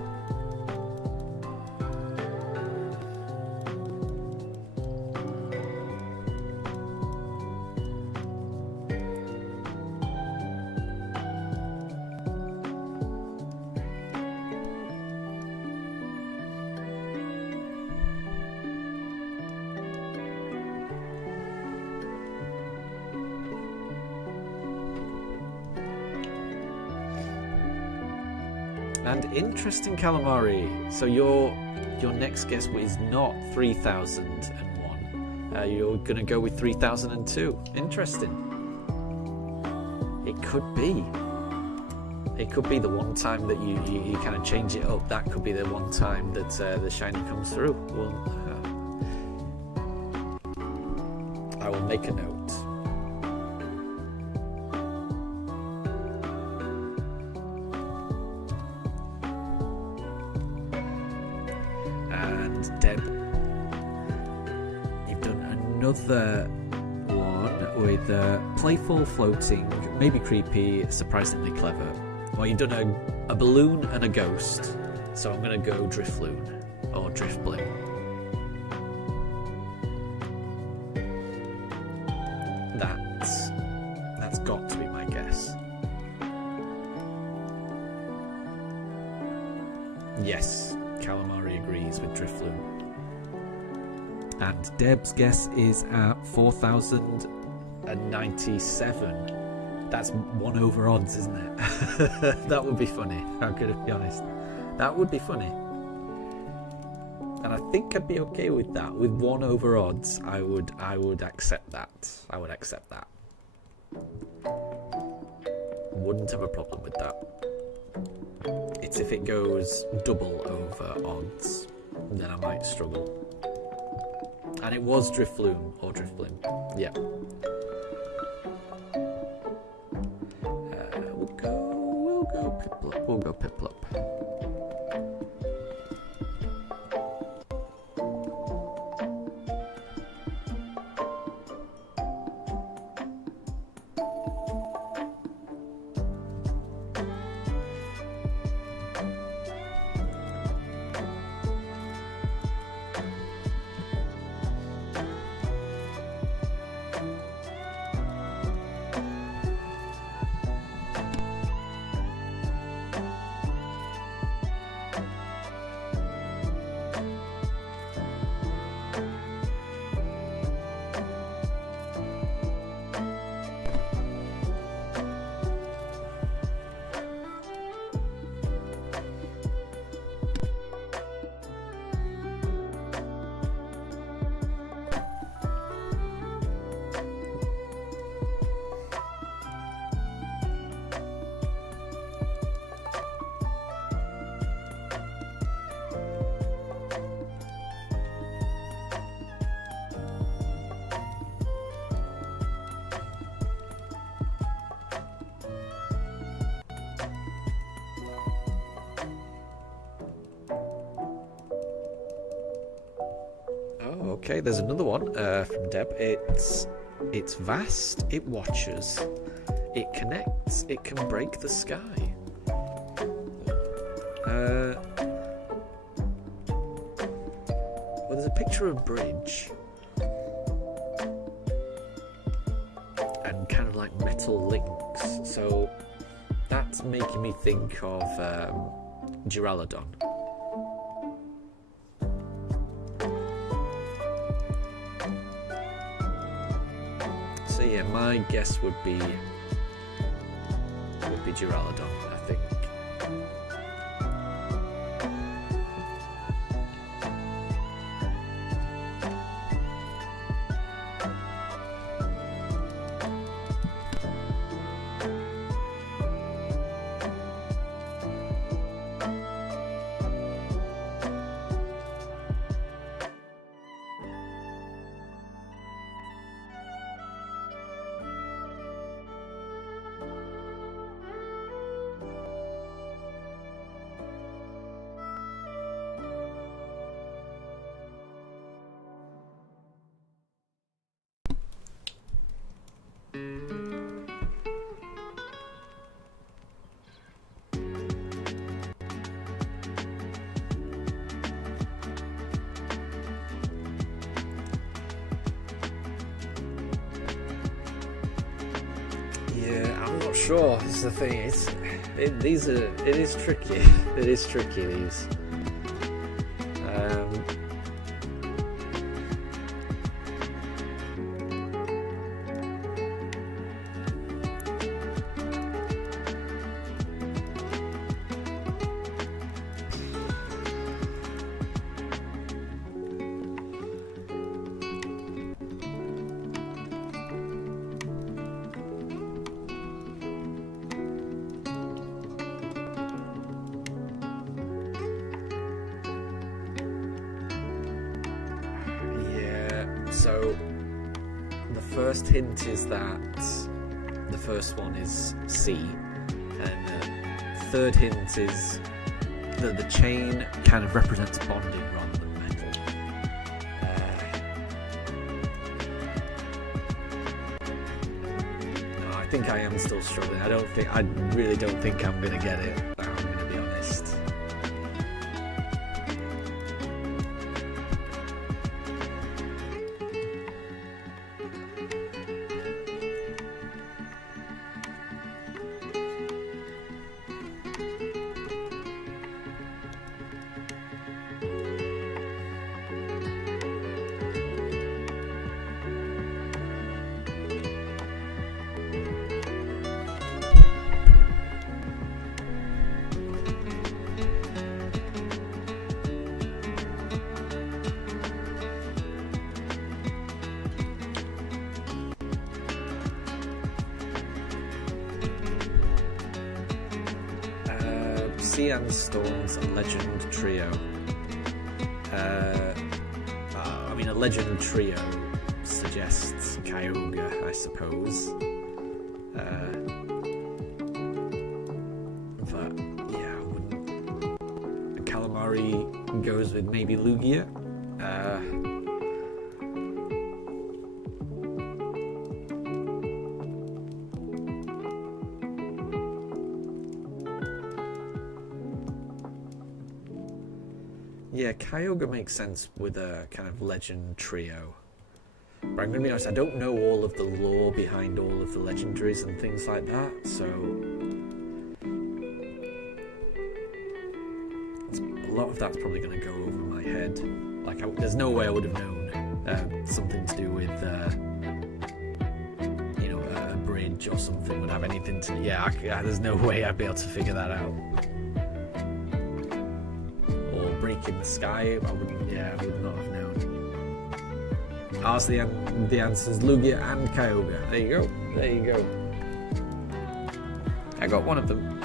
And interesting, calamari. So your next guess is not 3001. You're gonna go with 3002. Interesting. It could be. It could be the one time that you kind of change it up. That could be the one time that the shiny comes through. Well, I will make a note. Deb, you've done another one with playful, floating, maybe creepy, surprisingly clever. Well, you've done a balloon and a ghost, so I'm going to go Drifloon or Drifblim. That's got to be my guess. Yes. Calamari agrees with Drifloon. And Deb's guess is at 4,097. That's 1 over odds, isn't it? That would be funny. I'm going to be honest. That would be funny. And I think I'd be okay with that. With 1 over odds, I would accept that. I would accept that. Wouldn't have a problem with that. It's if it goes double over odds, then I might struggle. And it was Drifloon or Drifblim. Yeah. We'll go Piplup. Okay, there's another one from Deb. It's vast, it watches, it connects, it can break the sky. Well, there's a picture of a bridge and kind of like metal links, so that's making me think of Duraludon. So yeah, my guess would be Duraludon, I think. Yeah, I'm not sure. This is the thing. It is tricky. It is tricky. These. So, the first hint is that the first one is C, and the third hint is that the chain kind of represents bonding rather than metal. No, I think I am still struggling. I really don't think I'm going to get it. I'm going to be honest. Sea and Storms Legend Trio. I mean, a Legend Trio suggests Kyogre, I suppose. But yeah, I wouldn't. Calamari goes with maybe Lugia. Yeah, Kyogre makes sense with a kind of legend trio. But I'm going to be honest, I don't know all of the lore behind all of the legendaries and things like that, so a lot of that's probably going to go over my head. Like, there's no way I would have known something to do with, you know, a bridge or something would have anything to... Yeah, there's no way I'd be able to figure that out. Break in the sky, I would not have known. Ask the answers, Lugia and Kyogre. There you go. I got one of them.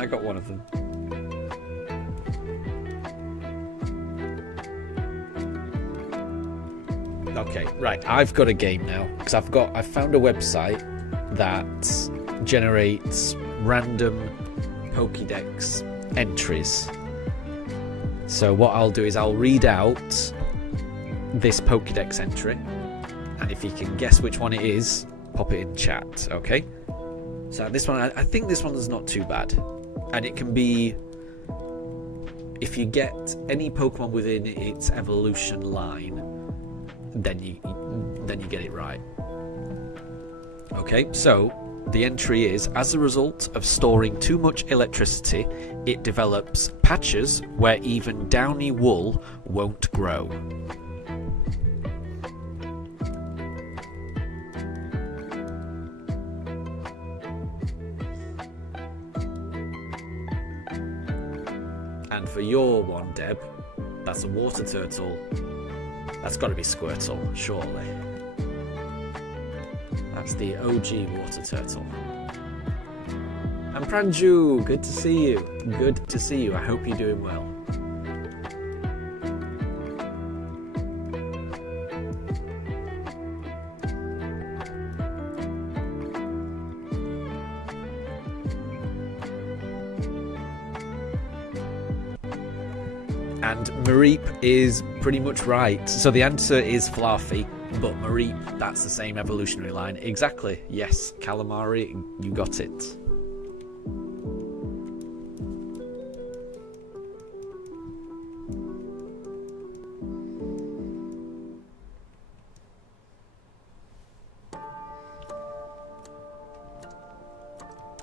Okay, right, I've got a game now, because I've found a website that generates random Pokédex entries. So what I'll do is I'll read out this Pokédex entry, and if you can guess which one it is, pop it in chat, okay? So this one, I think this one is not too bad. And it can be, if you get any Pokemon within its evolution line, then you get it right. Okay, so the entry is, as a result of storing too much electricity, it develops patches where even downy wool won't grow. for your one, Deb. That's a water turtle. That's got to be Squirtle, surely. That's the OG water turtle. And Pranju, good to see you. Good to see you. I hope you're doing well. And Mareep is pretty much right. So the answer is Fluffy, but Mareep, that's the same evolutionary line. Exactly. Yes, Calamari, you got it.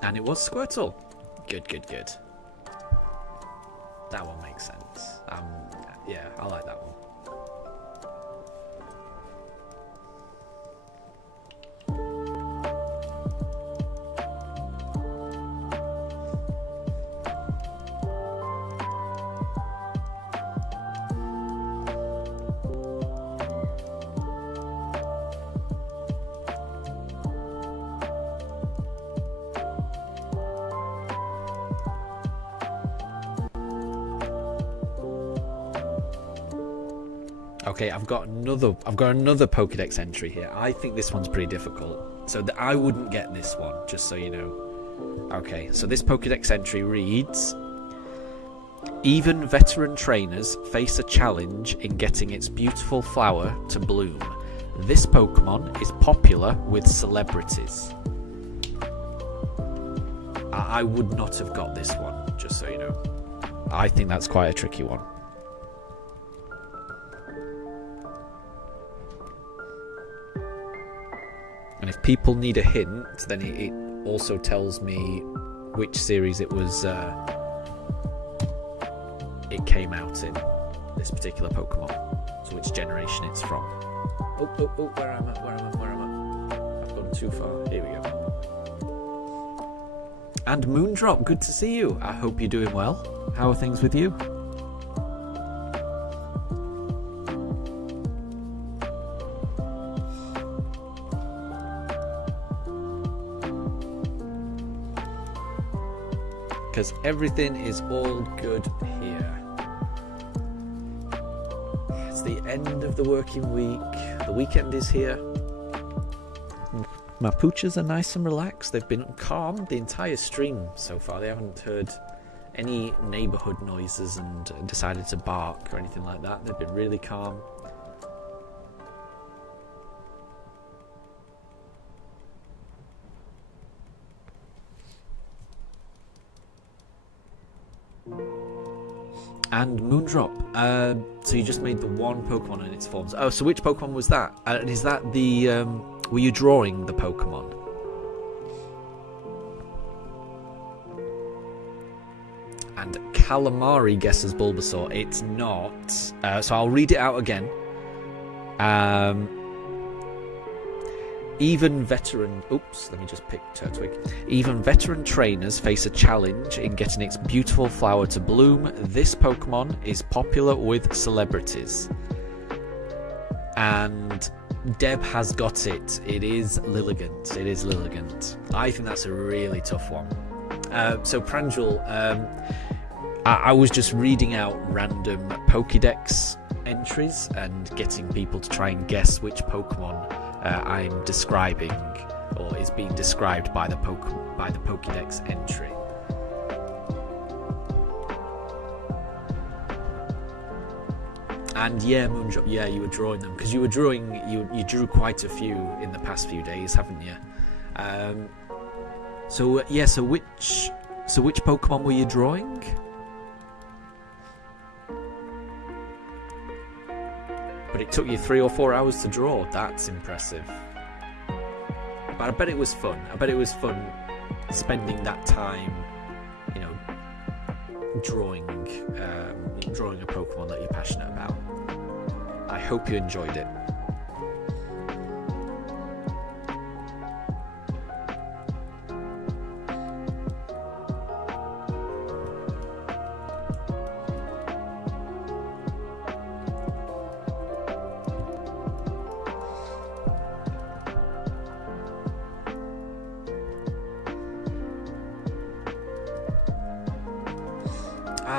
And it was Squirtle. Good, good, good. That one makes sense. Yeah, I like that one. Okay, I've got another Pokédex entry here. I think this one's pretty difficult. So I wouldn't get this one, just so you know. Okay, so this Pokédex entry reads: even veteran trainers face a challenge in getting its beautiful flower to bloom. This Pokemon is popular with celebrities. I would not have got this one, just so you know. I think that's quite a tricky one. And if people need a hint, then it also tells me which series it was. It came out in this particular Pokemon, so which generation it's from. Oh! Where am I? I've gone too far. Here we go. And Moondrop, good to see you. I hope you're doing well. How are things with you? Because everything is all good here. It's the end of the working week. The weekend is here. My pooches are nice and relaxed. They've been calm the entire stream so far. They haven't heard any neighbourhood noises and decided to bark or anything like that. They've been really calm. And Moondrop, so you just made the one Pokemon in its forms. Oh, so which Pokemon was that? And is that the, were you drawing the Pokemon? And Calamari guesses Bulbasaur. It's not. So I'll read it out again. Even veteran... Oops, let me just pick Turtwig. Even veteran trainers face a challenge in getting its beautiful flower to bloom. This Pokemon is popular with celebrities. And Deb has got it. It is Lilligant. It is Lilligant. I think that's a really tough one. So Pranjul, I was just reading out random Pokédex entries and getting people to try and guess which Pokemon I'm describing, or is being described by the Pokédex entry. And yeah, Moondrop, yeah, you were drawing them because you drew quite a few in the past few days, haven't you? So which Pokemon were you drawing? But it took you 3 or 4 hours to draw. That's impressive. But I bet it was fun. I bet it was fun spending that time, you know, drawing a Pokemon that you're passionate about. I hope you enjoyed it.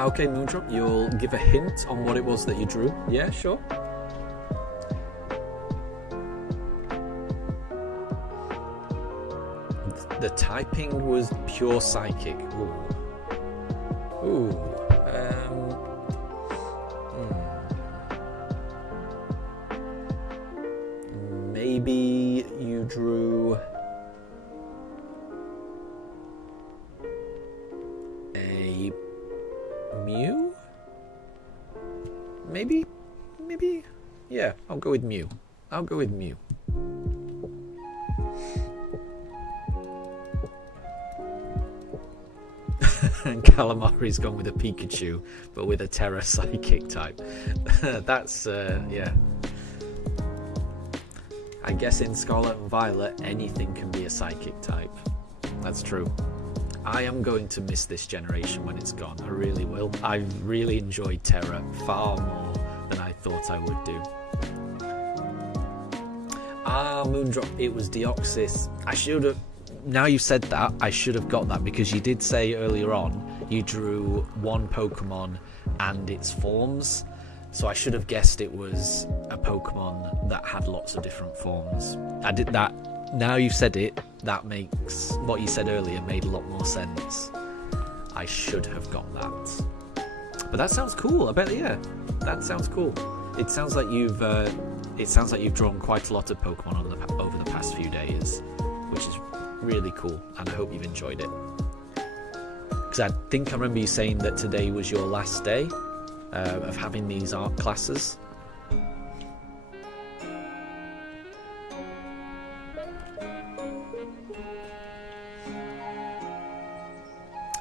Ah, okay, Moondrop, you'll give a hint on what it was that you drew? Yeah, sure. The typing was pure psychic. Ooh. Maybe you drew a Mew? Maybe? Yeah, I'll go with Mew. And Calamari's gone with a Pikachu, but with a Terra Psychic type. That's, yeah. I guess in Scarlet and Violet, anything can be a Psychic type. That's true. I am going to miss this generation when it's gone. I really will. I really enjoyed Terra far more than I thought I would do. Ah, Moondrop, it was Deoxys. I should have... Now you've said that, I should have got that, because you did say earlier on you drew one Pokemon and its forms, so I should have guessed it was a Pokemon that had lots of different forms. I did that. Now you've said it, that makes what you said earlier made a lot more sense. I should have got that. But that sounds cool. I bet, yeah, that sounds cool. It sounds like you've drawn quite a lot of Pokemon over the past few days, which is really cool, and I hope you've enjoyed it. Because I think I remember you saying that today was your last day of having these art classes.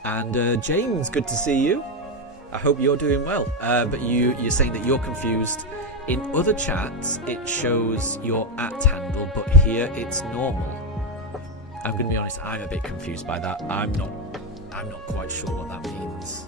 And James, good to see you. I hope you're doing well. But you're saying that you're confused. In other chats, it shows your @ handle, but here it's normal. I'm going to be honest, I'm a bit confused by that. I'm not quite sure what that means.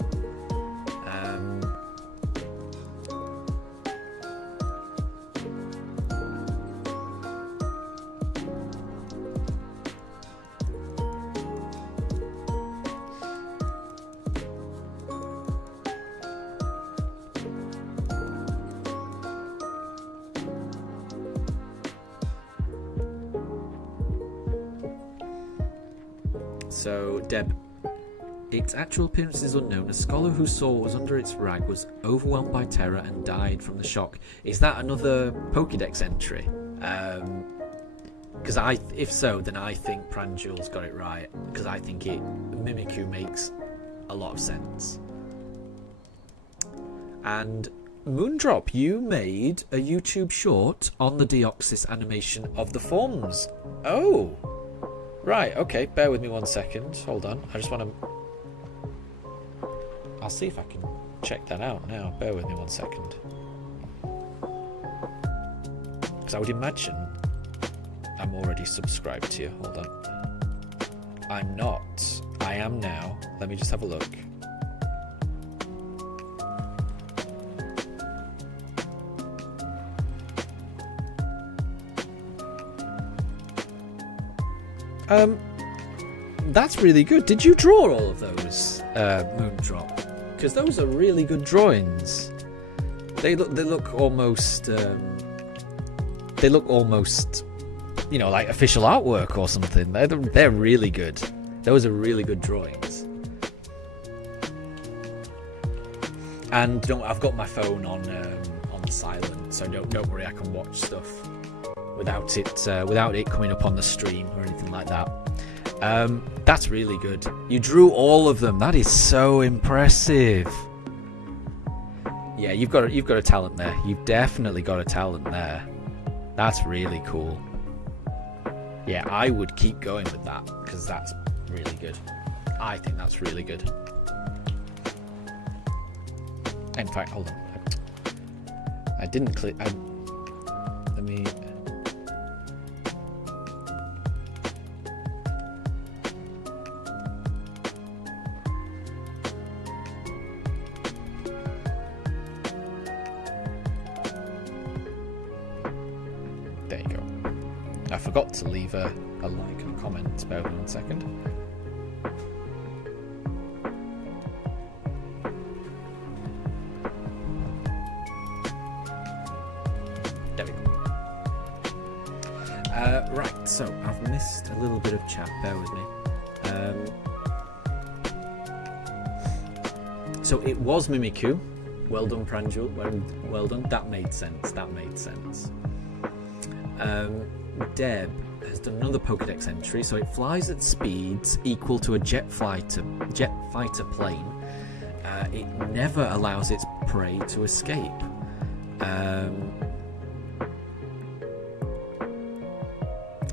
So, Deb, its actual appearance is unknown. A scholar who saw what was under its rag was overwhelmed by terror and died from the shock. Is that another Pokédex entry? Because if so, then I think Pranjul's got it right. Because I think Mimikyu makes a lot of sense. And Moondrop, you made a YouTube short on the Deoxys animation of the forms. Oh! Right, okay, bear with me 1 second. Hold on, I just want to... I'll see if I can check that out now. Bear with me 1 second. Because I would imagine I'm already subscribed to you. Hold on. I'm not. I am now. Let me just have a look. That's really good. Did you draw all of those, Moondrop? Because those are really good drawings. They look almost, you know, like official artwork or something. They're really good. Those are really good drawings. And I've got my phone on silent, so don't worry. I can watch stuff without it coming up on the stream or anything like that. That's really good. You drew all of them. That is so impressive. Yeah, you've got a talent there. You've definitely got a talent there. That's really cool. Yeah, I would keep going with that because that's really good. I think that's really good. In fact, hold on. I didn't click. Let me. There you go. I forgot to leave a like and a comment. Spare me 1 second. Right, so I've missed a little bit of chat, bear with me. So it was Mimikyu. Well done, Pranjul. Well done. That made sense. Deb has done another Pokédex entry. So it flies at speeds equal to a jet fighter plane. It never allows its prey to escape.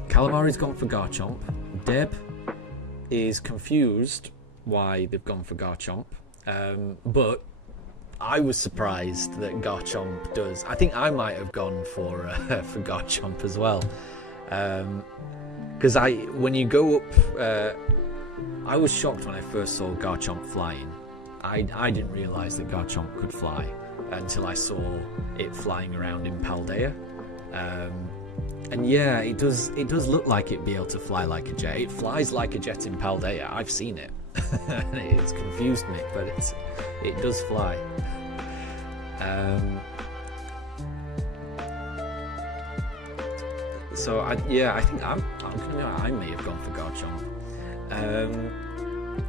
Calamari's gone for Garchomp. Deb is confused why they've gone for Garchomp. But I was surprised that Garchomp does. I think I might have gone for Garchomp as well. Because when you go up, I was shocked when I first saw Garchomp flying. I didn't realise that Garchomp could fly until I saw it flying around in Paldea. And yeah, it does look like it'd be able to fly like a jet. It flies like a jet in Paldea. I've seen it. It's confused me, but it does fly. So I think I may have gone for Garchomp.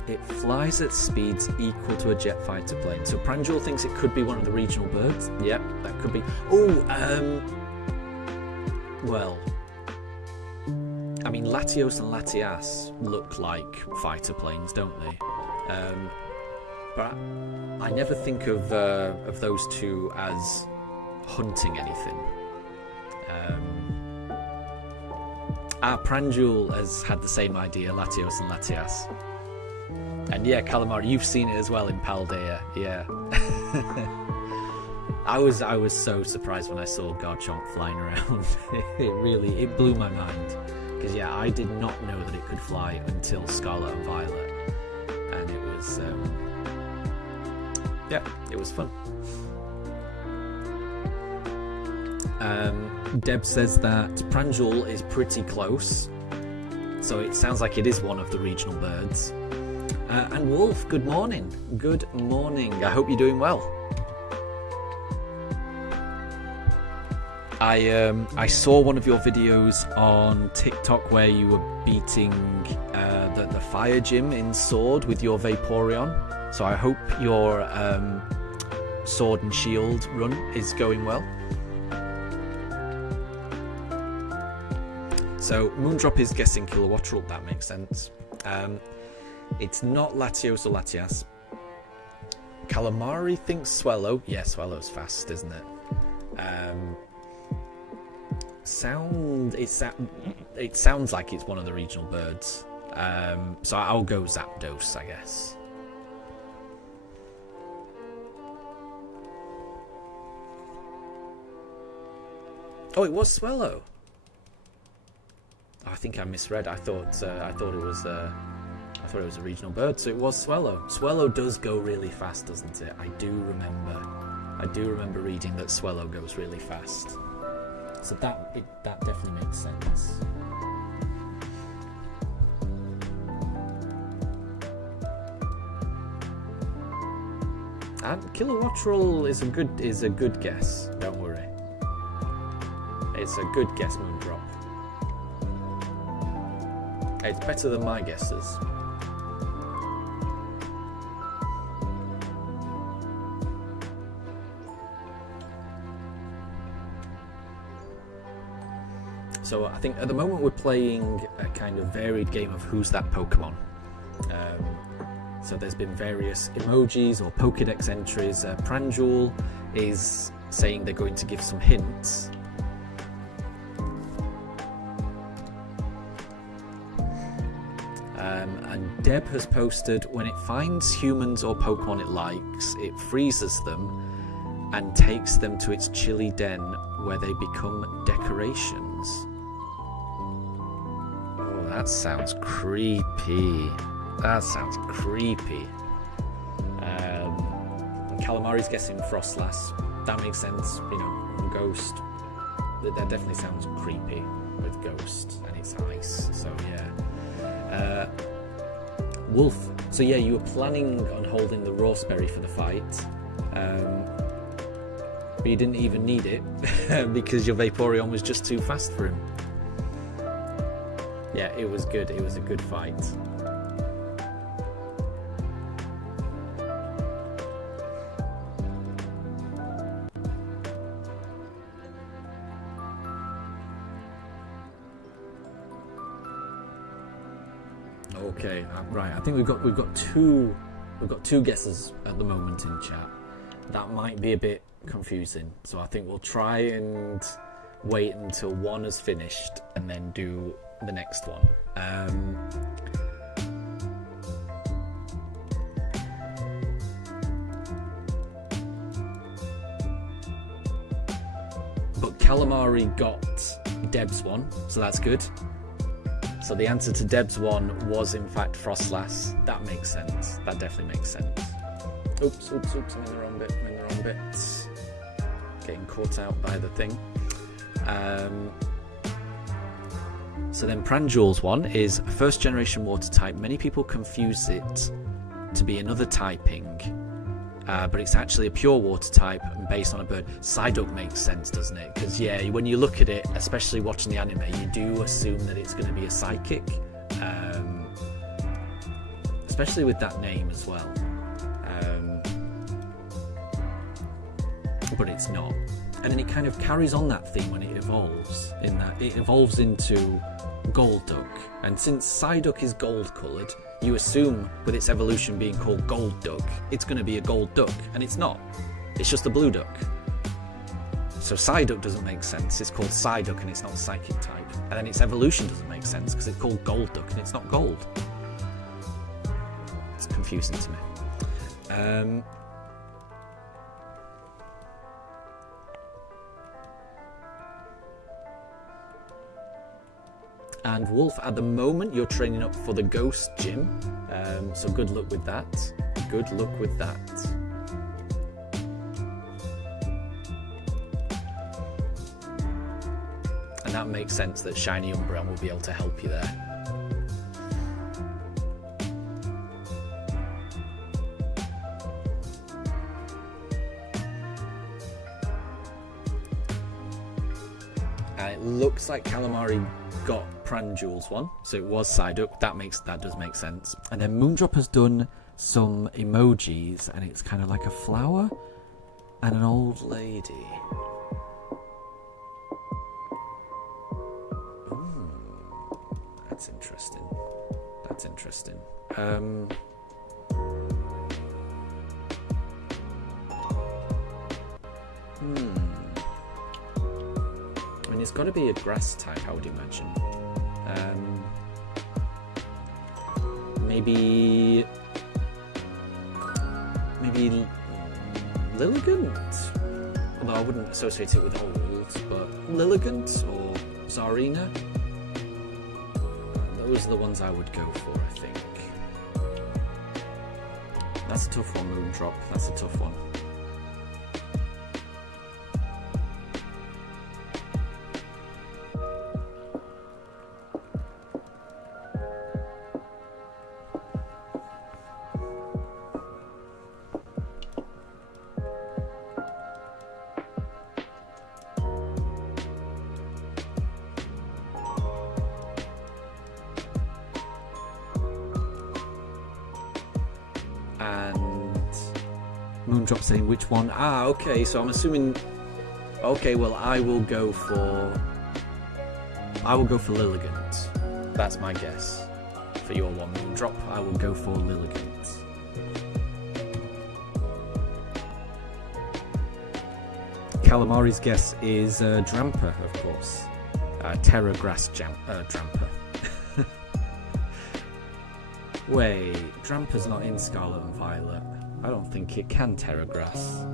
It flies at speeds equal to a jet fighter plane. So Pranjul thinks it could be one of the regional birds. Yep, that could be. Well, I mean, Latios and Latias look like fighter planes, don't they? But I never think of those two as hunting anything. Pranjul has had the same idea, Latios and Latias. And yeah, Calamari, you've seen it as well in Paldea, yeah. I was so surprised when I saw Garchomp flying around. It blew my mind. Because yeah, I did not know that it could fly until Scarlet and Violet. And it was, it was fun. Deb says that Pranjul is pretty close. So it sounds like it is one of the regional birds. And Wolf, good morning. Good morning. I hope you're doing well. I saw one of your videos on TikTok where you were beating the fire gym in Sword with your Vaporeon. So I hope your Sword and Shield run is going well. So Moondrop is guessing Kilowattrel, that makes sense. It's not Latios or Latias. Calamari thinks Swellow. Yeah, Swellow's fast, isn't it? It sounds like it's one of the regional birds. So I'll go Zapdos, I guess. Oh, it was Swellow. I think I misread. I thought it was a regional bird. So it was Swellow. Swellow does go really fast, doesn't it? I do remember reading that Swellow goes really fast. So that definitely makes sense. And Kilowattrel is a good guess. Don't worry. It's a good guess, Moondrop. It's better than my guesses. So I think at the moment we're playing a kind of varied game of Who's That Pokemon. So there's been various emojis or Pokédex entries. Pranjul is saying they're going to give some hints. And Deb has posted, when it finds humans or Pokemon it likes, it freezes them and takes them to its chilly den where they become decorations. Oh, that sounds creepy. Calamari's guessing Frostlass. That makes sense, Ghost. That definitely sounds creepy with Ghost, and it's ice, so yeah. Wolf. So yeah, you were planning on holding the Rawsberry for the fight, but you didn't even need it because your Vaporeon was just too fast for him. Yeah, it was good. It was a good fight. Okay, right. I think we've got two guesses at the moment in chat. That might be a bit confusing, so I think we'll try and wait until one is finished and then do the next one. But Calamari got Deb's one, so that's good. So the answer to Deb's one was in fact Frostlass. That makes sense. That definitely makes sense. Oops, I'm in the wrong bit. Getting caught out by the thing. So then Pranjul's one is first generation water type. Many people confuse it to be another typing, but it's actually a pure water type and based on a bird. Psyduck makes sense, doesn't it? Because yeah, when you look at it, especially watching the anime, you do assume that it's going to be a psychic, especially with that name as well. But it's not. And then it kind of carries on that theme when it evolves, in that it evolves into Golduck. And since Psyduck is gold coloured, you assume with its evolution being called Golduck, it's going to be a gold duck, and it's not. It's just a blue duck. So Psyduck doesn't make sense. It's called Psyduck and it's not psychic type. And then its evolution doesn't make sense because it's called Golduck and it's not gold. It's confusing to me. And Wolf, at the moment you're training up for the Ghost Gym, so good luck with that. Good luck with that. And that makes sense that Shiny Umbreon will be able to help you there. And it looks like Calamari got Pranjul's one, so it was Psyduck. That does make sense. And then Moondrop has done some emojis, and it's kind of like a flower and an old lady. That's interesting. That's interesting. I mean, it's got to be a grass type, I would imagine. Maybe Lilligant? Although I wouldn't associate it with old, but Lilligant or Zarina? Those are the ones I would go for, I think. That's a tough one, Moondrop. That's a tough one. Moondrop saying which one? Ah, okay, so I'm assuming... Okay, well, I will go for Lilligant. That's my guess. For your one, Moondrop, I will go for Lilligant. Calamari's guess is Drampa, of course. Terra Grass Drampa. Wait, Drampa's not in Scarlet and Violet. I don't think it can Terra Grass.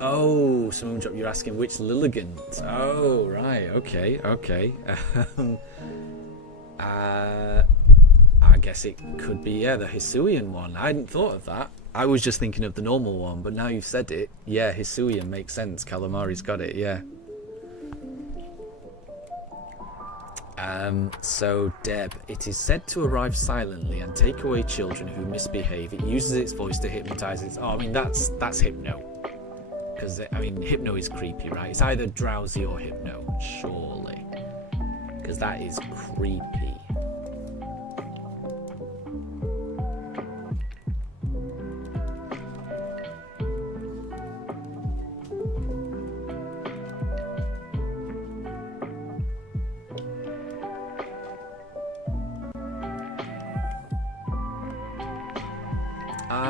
Oh, so Moondrop, you're asking which Lilligant. Oh, right, okay. I guess it could be, the Hisuian one. I hadn't thought of that. I was just thinking of the normal one, but now you've said it, Hisuian makes sense. Calamari's got it, So, Deb, it is said to arrive silently and take away children who misbehave. It uses its voice to hypnotise its... Oh, I mean, that's Hypno. Because, I mean, Hypno is creepy, right? It's either Drowsy or Hypno, surely. Because that is creepy.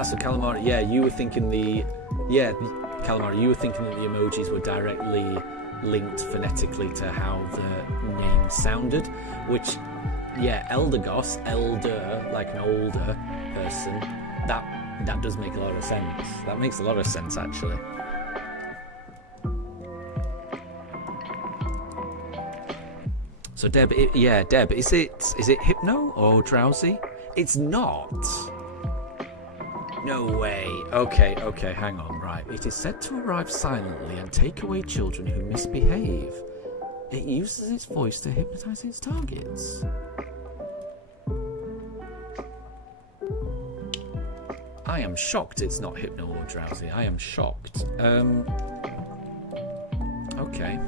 So Calamari, yeah, you were thinking Calamari, you were thinking that the emojis were directly linked phonetically to how the name sounded, which, yeah, Eldergoss, elder, like an older person, that does make a lot of sense. That makes a lot of sense, actually. So Deb, Deb, is it Hypno or Drowsy? It's not. No way. Okay, hang on, right. It is said to arrive silently and take away children who misbehave. It uses its voice to hypnotise its targets. I am shocked it's not Hypno or Drowsy. I am shocked. Okay.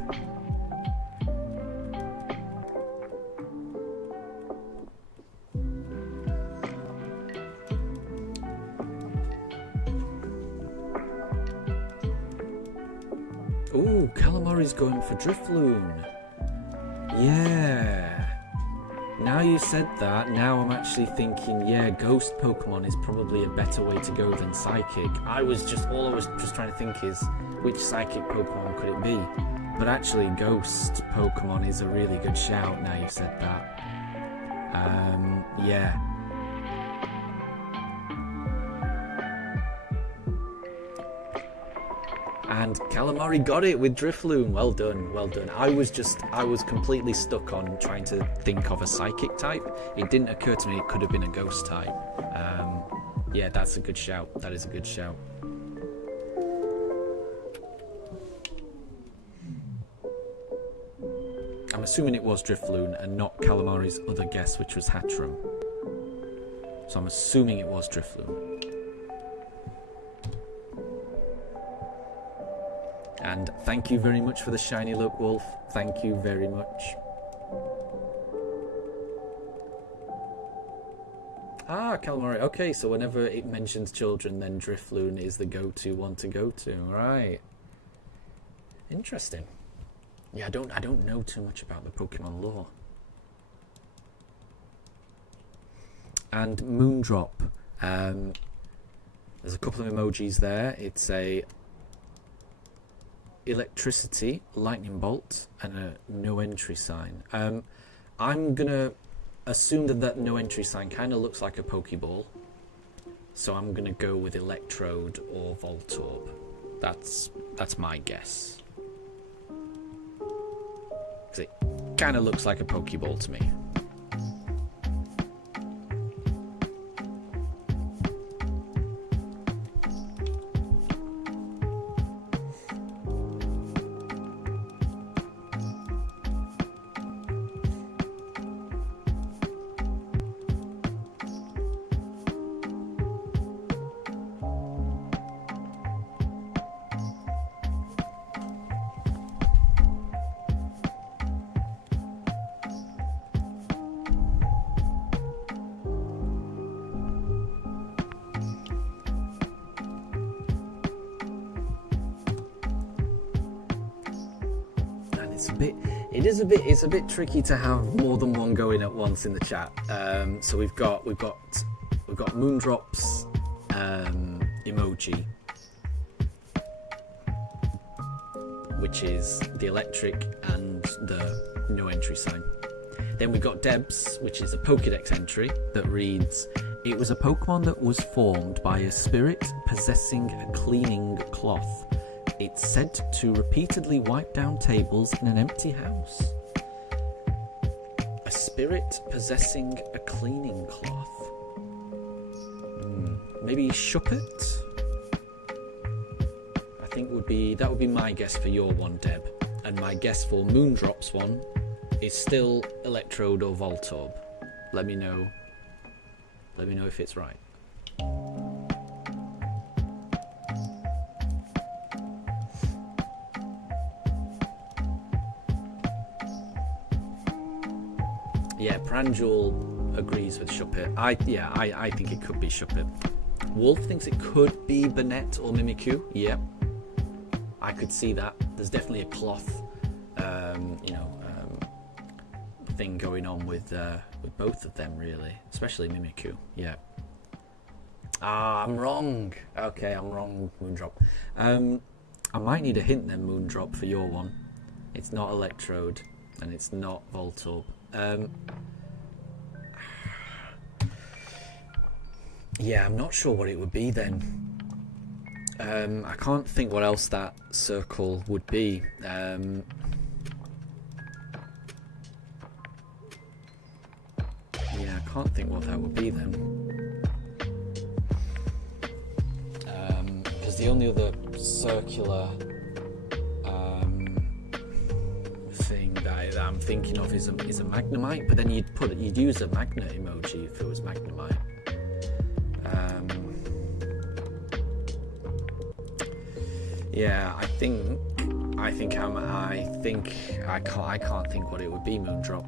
Ooh, Calamari's going for Drifloon. Yeah. Now you said that, now I'm actually thinking, yeah, Ghost Pokemon is probably a better way to go than Psychic. All I was just trying to think is, which Psychic Pokemon could it be? But actually, Ghost Pokemon is a really good shout now you said that. Yeah. And Calamari got it with Drifloon. Well done, well done. I was completely stuck on trying to think of a Psychic type. It didn't occur to me it could have been a Ghost type. Yeah, that's a good shout. That is a good shout. I'm assuming it was Drifloon and not Calamari's other guess, which was Hatchram. So I'm assuming it was Drifloon. And thank you very much for the shiny look, Wolf. Thank you very much. Ah, Calamari. Okay, so whenever it mentions children, then Drifloon is the go-to one to go to. Right. Interesting. Yeah, I don't know too much about the Pokemon lore. And Moondrop. There's a couple of emojis there. It's a electricity, lightning bolt, and a no entry sign. I'm gonna assume that no entry sign kind of looks like a Pokeball, so I'm gonna go with Electrode or Voltorb. That's my guess. 'Cause it kind of looks like a Pokeball to me. It's a bit tricky to have more than one going at once in the chat. So we've got Moondrop's emoji, which is the electric and the no entry sign. Then we've got Deb's, which is a Pokédex entry that reads, "It was a Pokemon that was formed by a spirit possessing a cleaning cloth. It's said to repeatedly wipe down tables in an empty house." A spirit possessing a cleaning cloth. Maybe Shuppet? I think that would be my guess for your one, Deb. And my guess for Moondrop's one is still Electrode or Voltorb. Let me know. Let me know if it's right. Yeah, Pranjul agrees with Shuppet. I think it could be Shuppet. Wolf thinks it could be Banette or Mimikyu. Yeah, I could see that. There's definitely a cloth, thing going on with both of them, really, especially Mimikyu. Yeah. Ah, I'm wrong. Okay, I'm wrong, Moondrop. I might need a hint then, Moondrop, for your one. It's not Electrode, and it's not Voltorb. Yeah, I'm not sure what it would be then. I can't think what else that circle would be. Yeah, I can't think what that would be then. Because the only other circular thing that I'm thinking of is a Magnemite, but then you'd use a magnet emoji if it was Magnemite. Yeah, I can't think what it would be, Moondrop.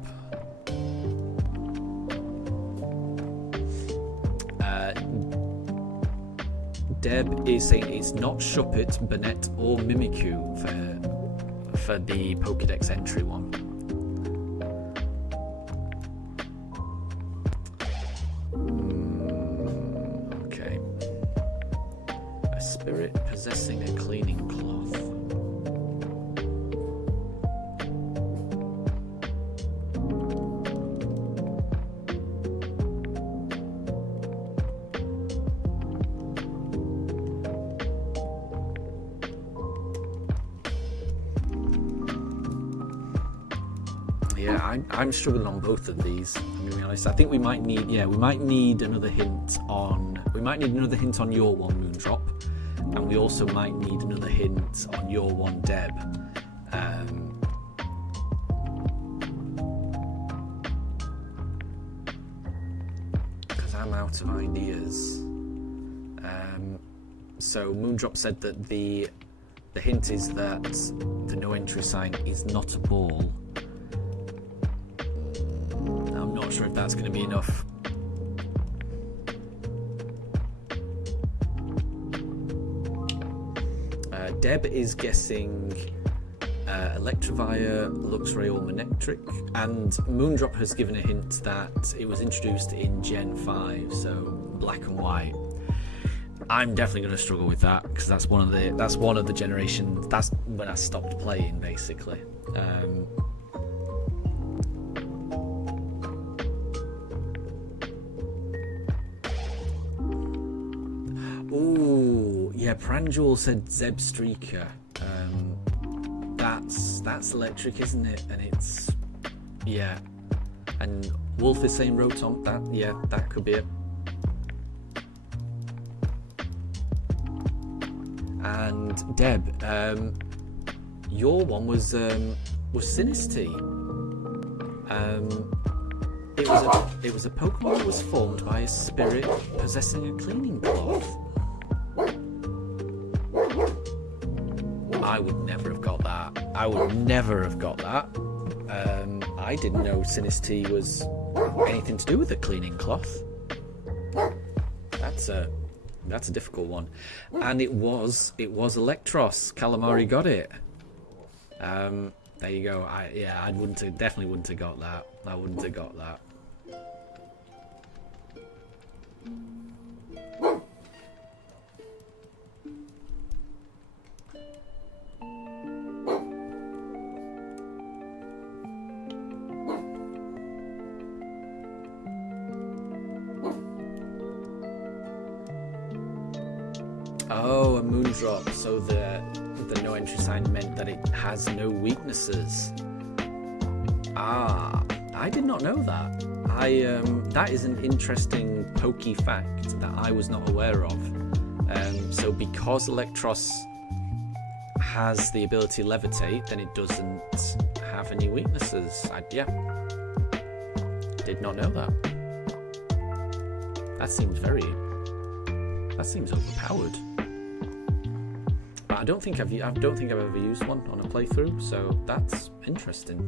Deb is saying it's not Shuppet, Banette, or Mimikyu for the Pokédex entry one. Okay. A spirit possessing a cleaning cloth. Yeah, I'm struggling on both of these. I'm gonna be honest. I think we might need another hint on your one, Moondrop, and we also might need another hint on your one, Deb. Because I'm out of ideas. So Moondrop said that the hint is that the no entry sign is not a ball. I'm not sure if that's going to be enough. Deb is guessing Electivire, Luxray or Manectric, and Moondrop has given a hint that it was introduced in Gen 5, so black and white. I'm definitely going to struggle with that because that's one of the generations. That's when I stopped playing, basically. Ooh, yeah. Pranjul said Zebstreaker. That's electric, isn't it? And it's And Wolf is saying Rotom. That could be it. And Deb, your one was Sinistea. It was a Pokemon that was formed by a spirit possessing a cleaning cloth. I would never have got that. I didn't know Sinistea was anything to do with a cleaning cloth. That's a difficult one, and it was Electros. Calamari got it. There you go. I definitely wouldn't have got that. I wouldn't have got that. Oh, a Moondrop. So the no entry sign meant that it has no weaknesses. Ah, I did not know that. That is an interesting pokey fact that I was not aware of. So because Electros has the ability to levitate, then it doesn't have any weaknesses. Yeah. Did not know that. That seems overpowered. But I don't think I've ever used one on a playthrough, so that's interesting.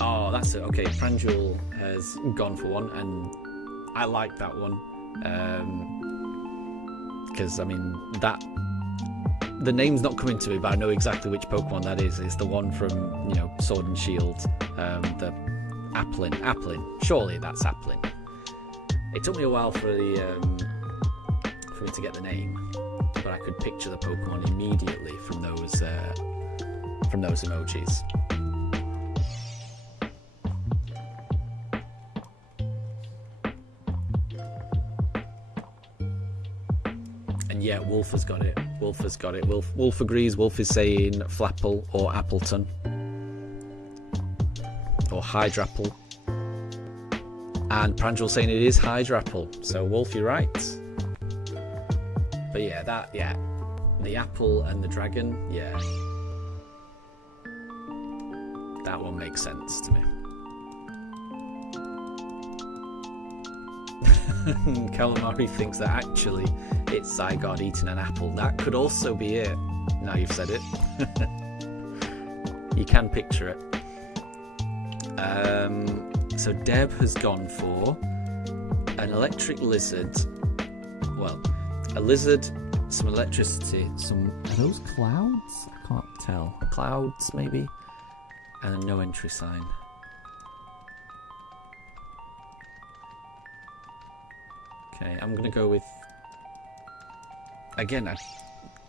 Oh, that's it. Okay, Pranjul has gone for one, and I like that one. Because, I mean, the name's not coming to me, but I know exactly which Pokemon that is. It's the one from, you know, Sword and Shield. The Applin. Surely that's Applin. It took me a while for me to get the name, but I could picture the Pokemon immediately from those emojis. And yeah, Wolf has got it. Wolf agrees. Wolf is saying Flapple or Appleton. Or Hydrapple. And Pranjul saying it is Hydrapple. So Wolf, you're right. But yeah, the apple and the dragon, yeah. That one makes sense to me. Calamari thinks that actually it's Zygarde eating an apple. That could also be it. Now you've said it. You can picture it. So Deb has gone for an electric lizard. Well, a lizard, some electricity, are those clouds? I can't tell. Clouds, maybe? And a no entry sign. Okay, I'm gonna go with... Again, I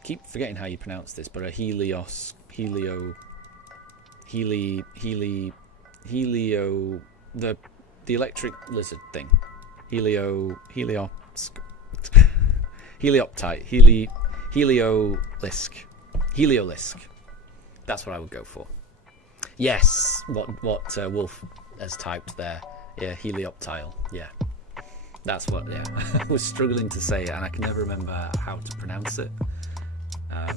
keep forgetting how you pronounce this, but a Helio... The electric lizard thing. Heliolisk. That's what I would go for. Yes, what Wolf has typed there. Yeah, Helioptile. Yeah. That's what, yeah. I was struggling to say it, and I can never remember how to pronounce it. I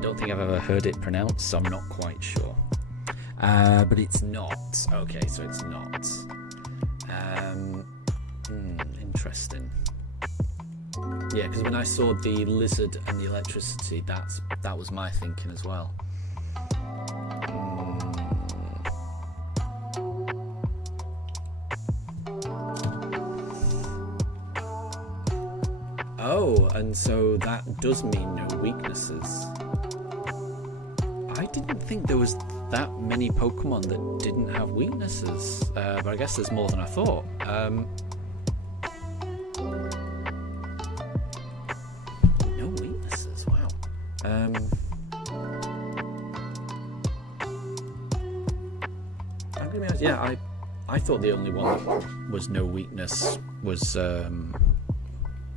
don't think I've ever heard it pronounced, so I'm not quite sure. But it's not. Okay, so it's not. Interesting. Yeah, because when I saw the lizard and the electricity, that was my thinking as well. Oh, and so that does mean no weaknesses. I didn't think there was that many Pokemon that didn't have weaknesses, but I guess there's more than I thought. No weaknesses, wow. I'm gonna be honest, yeah, I thought the only one that was no weakness was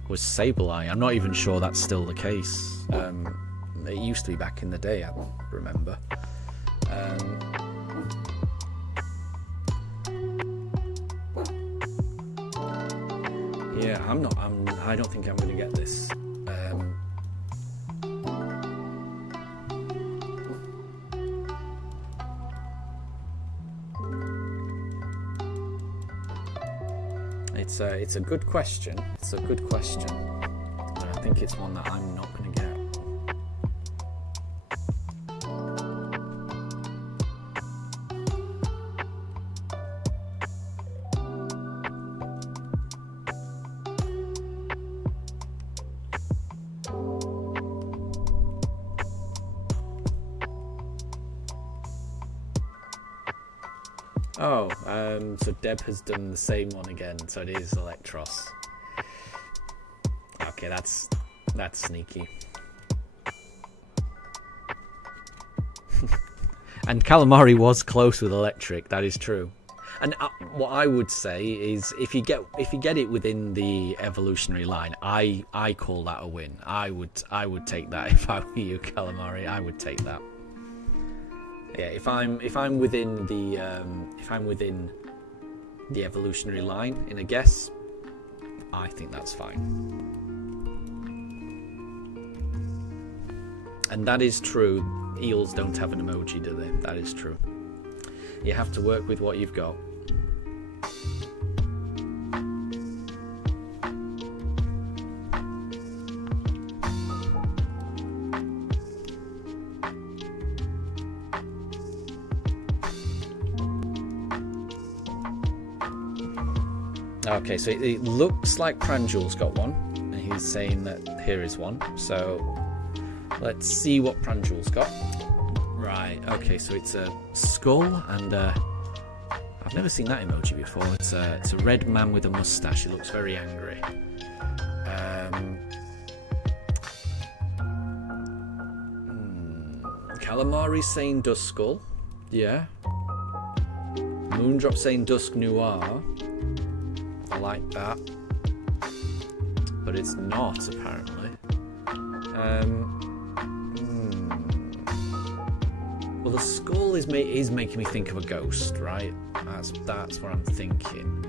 Sableye. I'm not even sure that's still the case. It used to be back in the day, I remember. Yeah, I don't think I'm going to get this. It's a good question. It's a good question. But I think it's one that I'm not going to get. Oh, so Deb has done the same one again, so it is Electros. Okay, that's sneaky. And Calamari was close with Electric, that is true. And what I would say is, if you get it within the evolutionary line, I call that a win. I would take that if I were you, Calamari. I would take that. Yeah, if I'm within the evolutionary line in a guess, I think that's fine. And that is true. Eels don't have an emoji, do they? That is true. You have to work with what you've got. Okay, so it looks like Pranjul's got one, and he's saying that here is one. So let's see what Pranjul's got. Right, okay, so it's a skull, and I've never seen that emoji before. It's a red man with a mustache. He looks very angry. Calamari saying Dusk Skull. Yeah. Moondrop saying Dusk Noir. I like that. But it's not, apparently. Well, the skull is making me think of a ghost, right? That's what I'm thinking.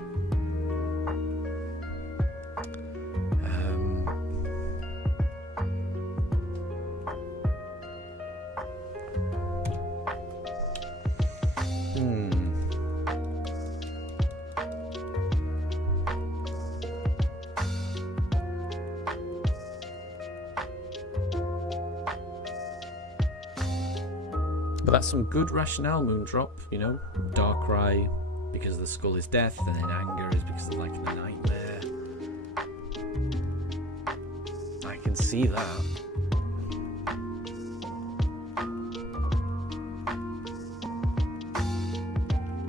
But that's some good rationale, Moondrop. You know, Darkrai because the skull is death, and then anger is because of like the nightmare. I can see that.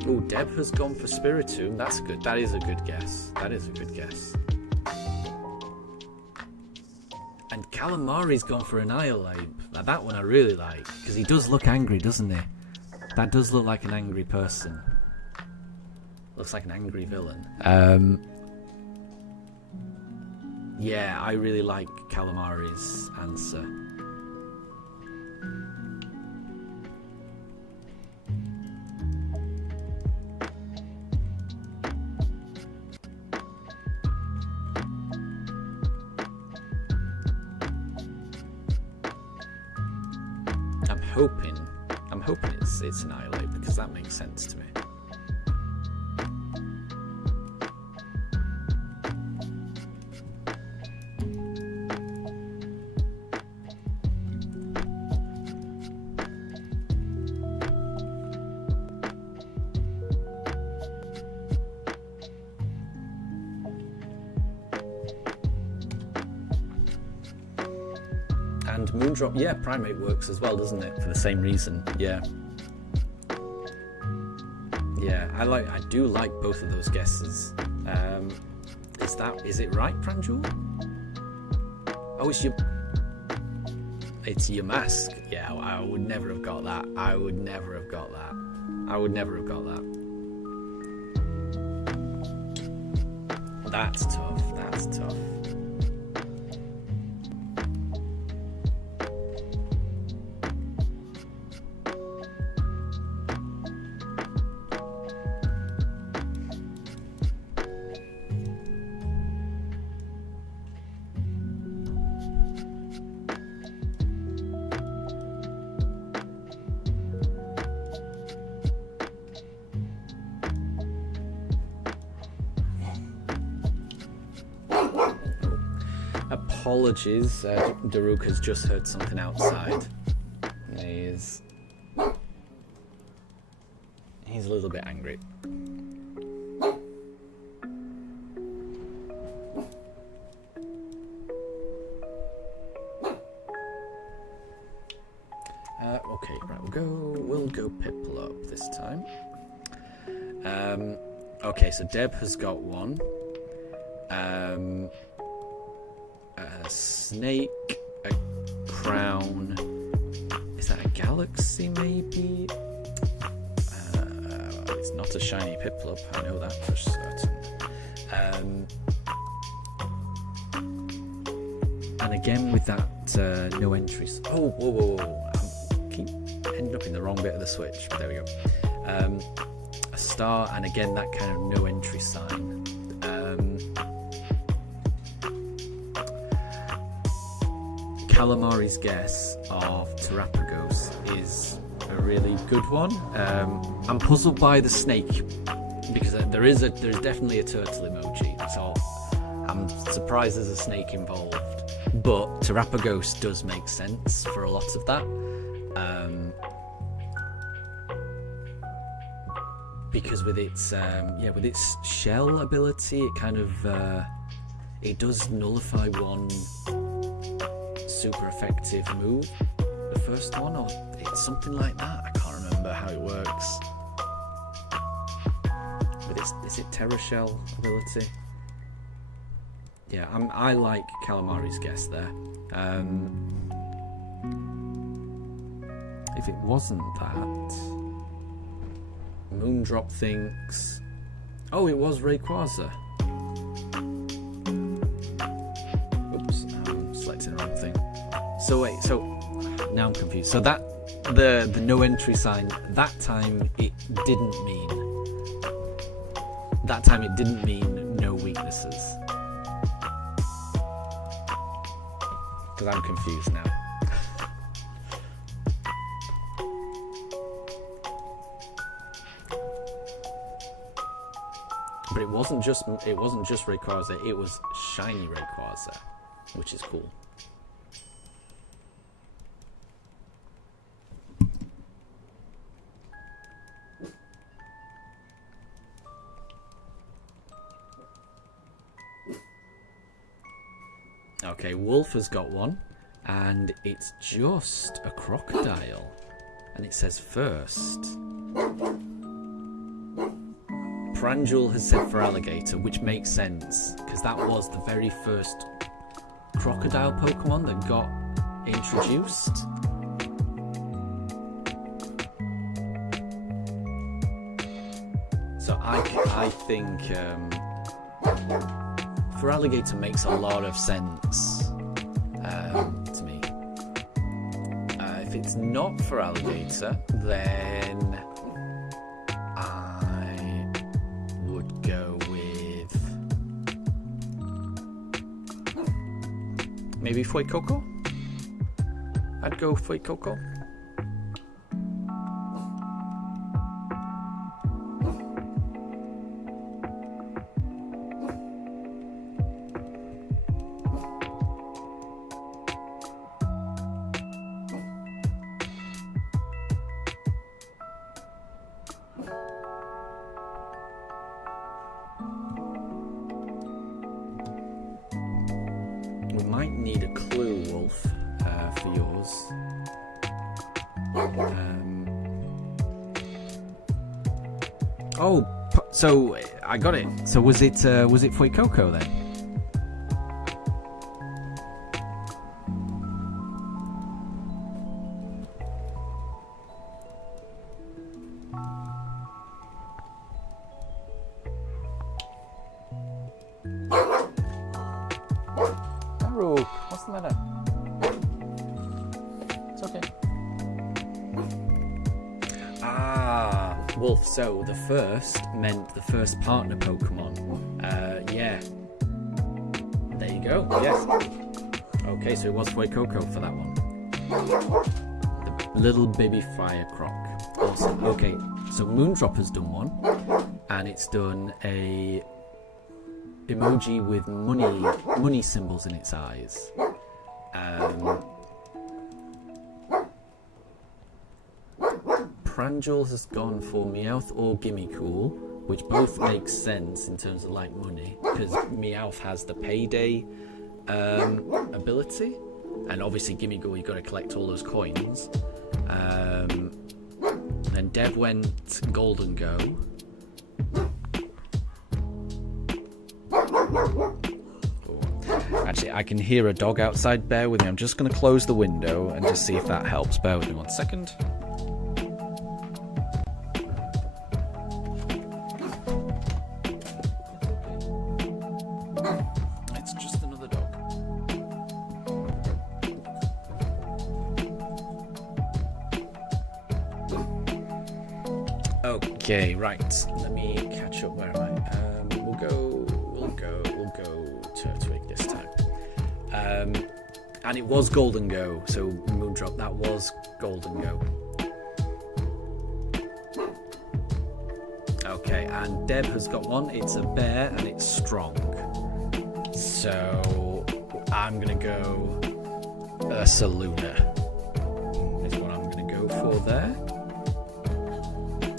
Oh, Deb has gone for Spiritomb. That's good. That is a good guess. That is a good guess. And Calamari's gone for Annihilate. Now that one I really like, because he does look angry, doesn't he? That does look like an angry person. Looks like an angry villain. Yeah, I really like Calamari's answer. I'm hoping it's Annihilate, because that makes sense to me. And Moondrop, yeah, Primate works as well, doesn't it? For the same reason, yeah. Yeah, I do like both of those guesses. Is it right, Pranjul? Oh, it's your mask. Yeah, I would never have got that. I would never have got that. That's tough. Apologies, Daruk has just heard something outside. He's a little bit angry. Okay, right, we'll go Piplup this time. Okay, so Deb has got one. A snake, a crown. Is that a galaxy, maybe? It's not a shiny Piplup, I know that for certain. And again with that no entries. Oh, whoa. I keep ending up in the wrong bit of the Switch, but there we go. A star, and again that kind of no entry sign. Calamari's guess of Terrapagos is a really good one. I'm puzzled by the snake because there's definitely a turtle emoji, so I'm surprised there's a snake involved. But Terrapagos does make sense for a lot of that, because with its shell ability, it kind of it does nullify one super effective move, the first one, or it's something like that. I can't remember how it works. With its, is it Terra Shell ability? Yeah, I like Calamari's guess there. If it wasn't that, Moondrop thinks, oh, it was Rayquaza. Oops, I'm selecting the wrong thing. So wait, so now I'm confused. So that the no entry sign, that time it didn't mean no weaknesses. Because I'm confused now. But it wasn't just Rayquaza, it was shiny Rayquaza, which is cool. Okay, Wolf has got one, and it's just a crocodile, and it says first. Pranjul has said for alligator, which makes sense, because that was the very first crocodile Pokemon that got introduced. So I think for alligator makes a lot of sense to me. If it's not for alligator, then I would go with maybe Fuecoco. I'd go Fuecoco. We might need a clue, Wolf, for yours. So I got it. So was it Fuecoco then? What's the matter? It's okay. Wolf, so the first meant the first partner Pokemon. Yeah. There you go, yes. Okay, so it was Fuecoco for that one. The little baby fire croc. Awesome. Okay, so Moondrop has done one, and it's done a emoji with money symbols in its eyes. Pranjul has gone for Meowth or Gimmicool, which both make sense in terms of like money, because Meowth has the payday ability, and obviously Gimmicool, you've got to collect all those coins. And Deb went Golden Go. Actually, I can hear a dog outside. Bear with me. I'm just going to close the window and just see if that helps. Bear with me 1 second. It's just another dog. Okay, right. Let me catch up. Where am I? We'll go Turtwig this time. And it was Golden Go, so Moondrop, that was Golden Go. Okay, and Deb has got one. It's a bear and it's strong. So I'm gonna go Ursaluna. Is what I'm gonna go for there.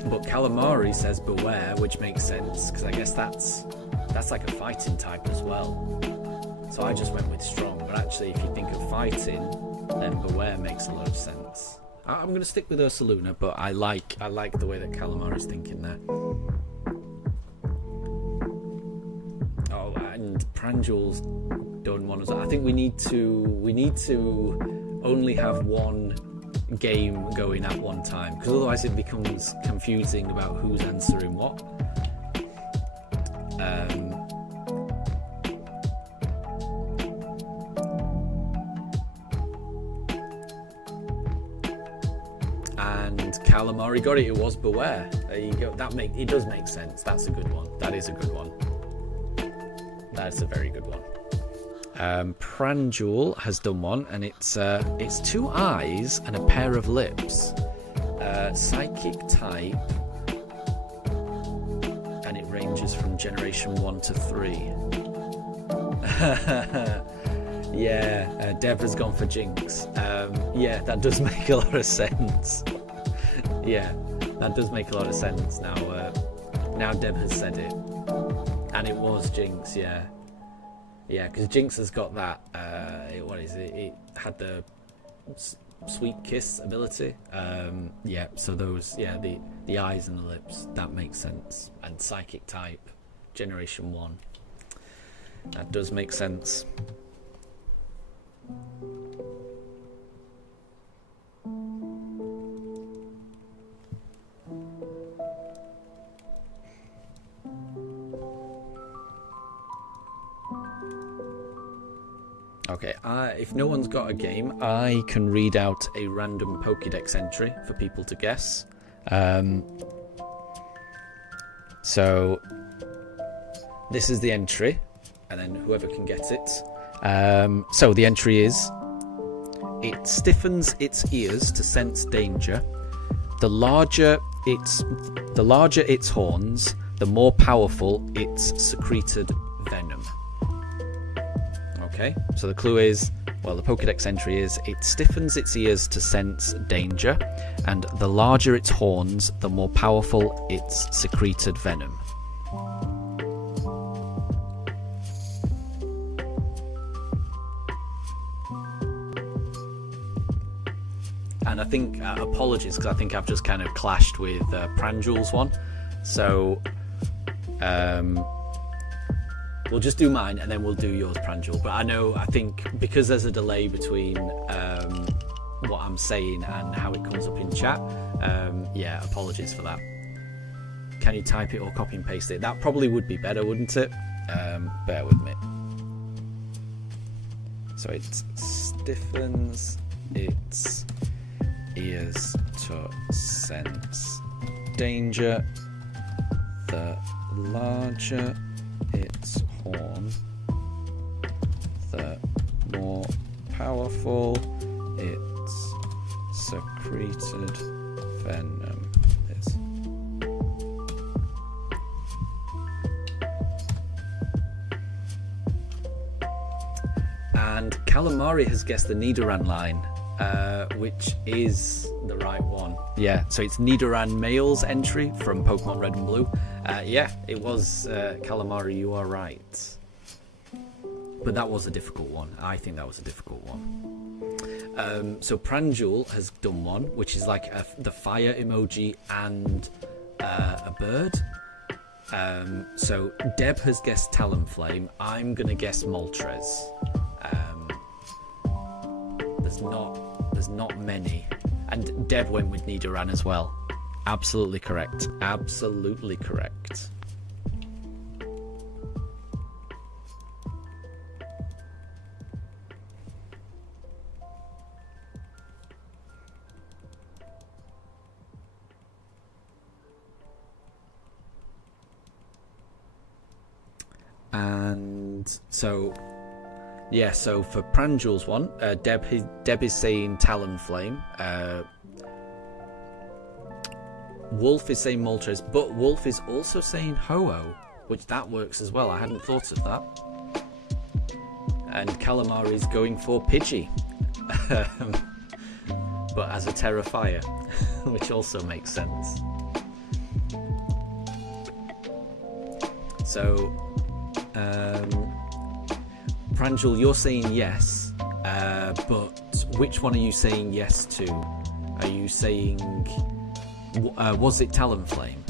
But Calamari says beware, which makes sense because I guess that's like a fighting type as well. So I just went with strong, but actually if you think of fighting, then beware makes a lot of sense. I'm going to stick with Ursaluna, but I like the way that Calamari's thinking there. Oh, and Pranjul's done one as well. I think we need to only have one game going at one time, because otherwise it becomes confusing about who's answering what. And Calamari got it. It was beware. There you go. It does make sense. That's a good one. That is a good one. That's a very good one. Pranjul has done one, and it's 2 eyes and a pair of lips. Psychic type, and it ranges from generation 1 to 3. Yeah, Deborah's gone for Jinx. Yeah, that does make a lot of sense. Yeah, that does make a lot of sense. Now Deb has said it, and it was Jinx. Yeah, because Jinx has got that. What is it? It had the sweet kiss ability. Yeah, so those. Yeah, the eyes and the lips. That makes sense. And psychic type, generation 1. That does make sense. Okay, if no one's got a game, I can read out a random Pokédex entry for people to guess. So this is the entry, and then whoever can get it. So the entry is: it stiffens its ears to sense danger. The larger its horns, the more powerful its secreted venom. Okay, so the clue is, well, the Pokédex entry is: it stiffens its ears to sense danger, and the larger its horns, the more powerful its secreted venom. And I think, apologies, because I think I've just kind of clashed with Pranjul's one. So, we'll just do mine and then we'll do yours, Pranjul. But I think because there's a delay between what I'm saying and how it comes up in chat, yeah, apologies for that. Can you type it or copy and paste it? That probably would be better, wouldn't it? Bear with me. So it stiffens its ears to sense danger. The larger its horn, the more powerful its secreted venom is. And Calamari has guessed the Nidoran line, which is the right one. Yeah, so it's Nidoran Male's entry from Pokemon Red and Blue. Yeah, it was Calamari, you are right. But that was a difficult one. I think that was a difficult one. So Pranjul has done one, which is like the fire emoji and a bird. So Deb has guessed Talonflame. I'm going to guess Moltres. There's not many. And Deb went with Nidoran as well. Absolutely correct. Absolutely correct. And so Yeah, so for Pranjul's one, Deb is saying Talonflame. Wolf is saying Moltres, but Wolf is also saying Ho-Oh, which that works as well. I hadn't thought of that. And Calamari is going for Pidgey, but as a Terrafire, which also makes sense. So, Pranjul, you're saying yes, but which one are you saying yes to? Are you saying, was it Talonflame?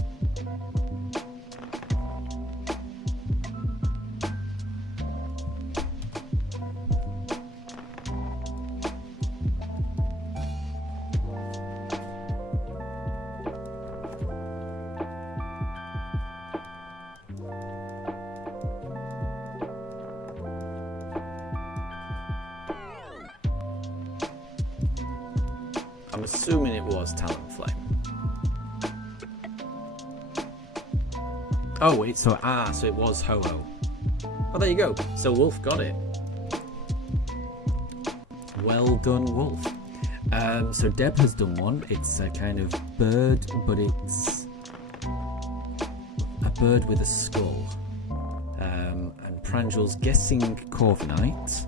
I'm assuming it was Talonflame. Oh wait, so it was Ho-Oh. Oh, there you go. So Wolf got it. Well done, Wolf. So Deb has done one. It's a kind of bird, but it's a bird with a skull. And Pranjul's guessing Corviknight.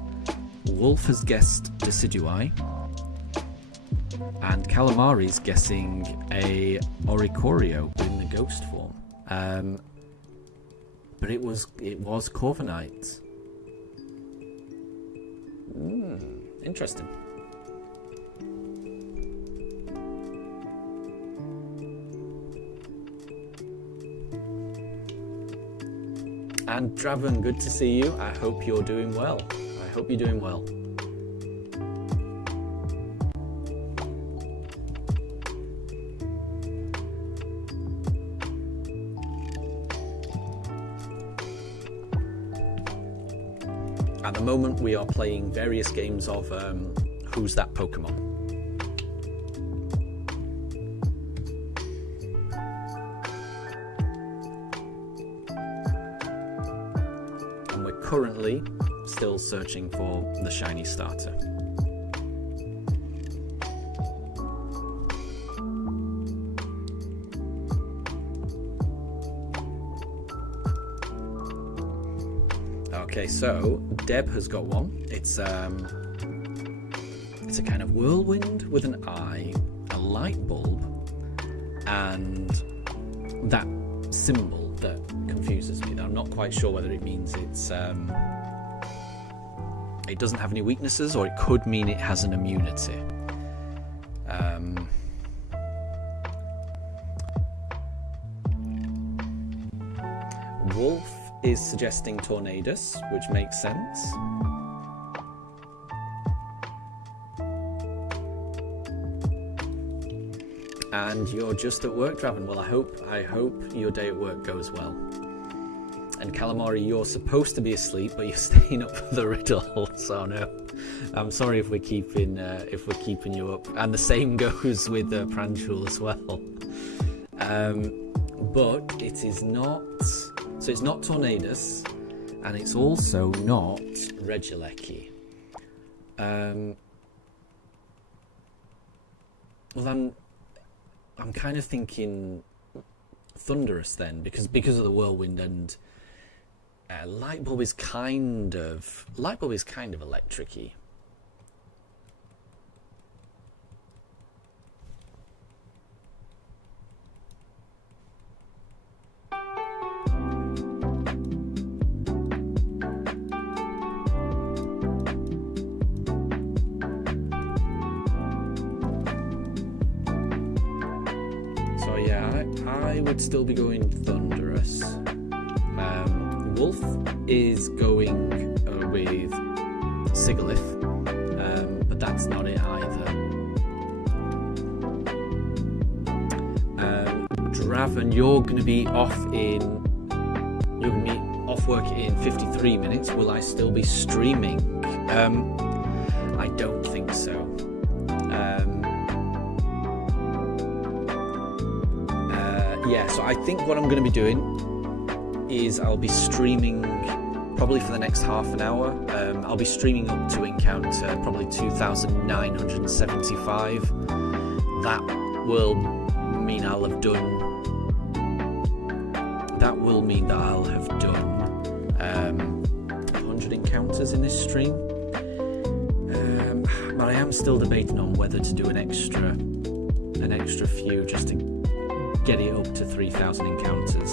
Wolf has guessed Decidueye. And Calamari's guessing a Oricorio in the ghost form. But it was Corviknight. Interesting. And Draven, good to see you. I hope you're doing well. I hope you're doing well. At the moment, we are playing various games of Who's That Pokemon? And we're currently still searching for the shiny starter. Okay, so Deb has got one. It's a kind of whirlwind with an eye, a light bulb, and that symbol that confuses me. I'm not quite sure whether it means it doesn't have any weaknesses, or it could mean it has an immunity. Wolf is suggesting Tornadus, which makes sense. And you're just at work, Draven. Well, I hope your day at work goes well. And Calamari, you're supposed to be asleep, but you're staying up for the riddle. So no, I'm sorry if we're keeping you up. And the same goes with Pranjul as well. But it is not. So it's not Tornadus, and it's also not Regieleki. Well, I'm kind of thinking Thunderous then, because of the whirlwind, and light bulb is kind of electric-y. I would still be going Thunderous. Wolf is going with Sigalith, but that's not it either. Draven, you're going to be off work in 53 minutes. Will I still be streaming? I don't think so. Yeah, so I think what I'm going to be doing is I'll be streaming probably for the next half an hour. I'll be streaming up to encounter probably 2,975. That will mean I'll have done. That will mean that I'll have done 100 encounters in this stream. But I am still debating on whether to do an extra few just to get it up to 3,000 encounters.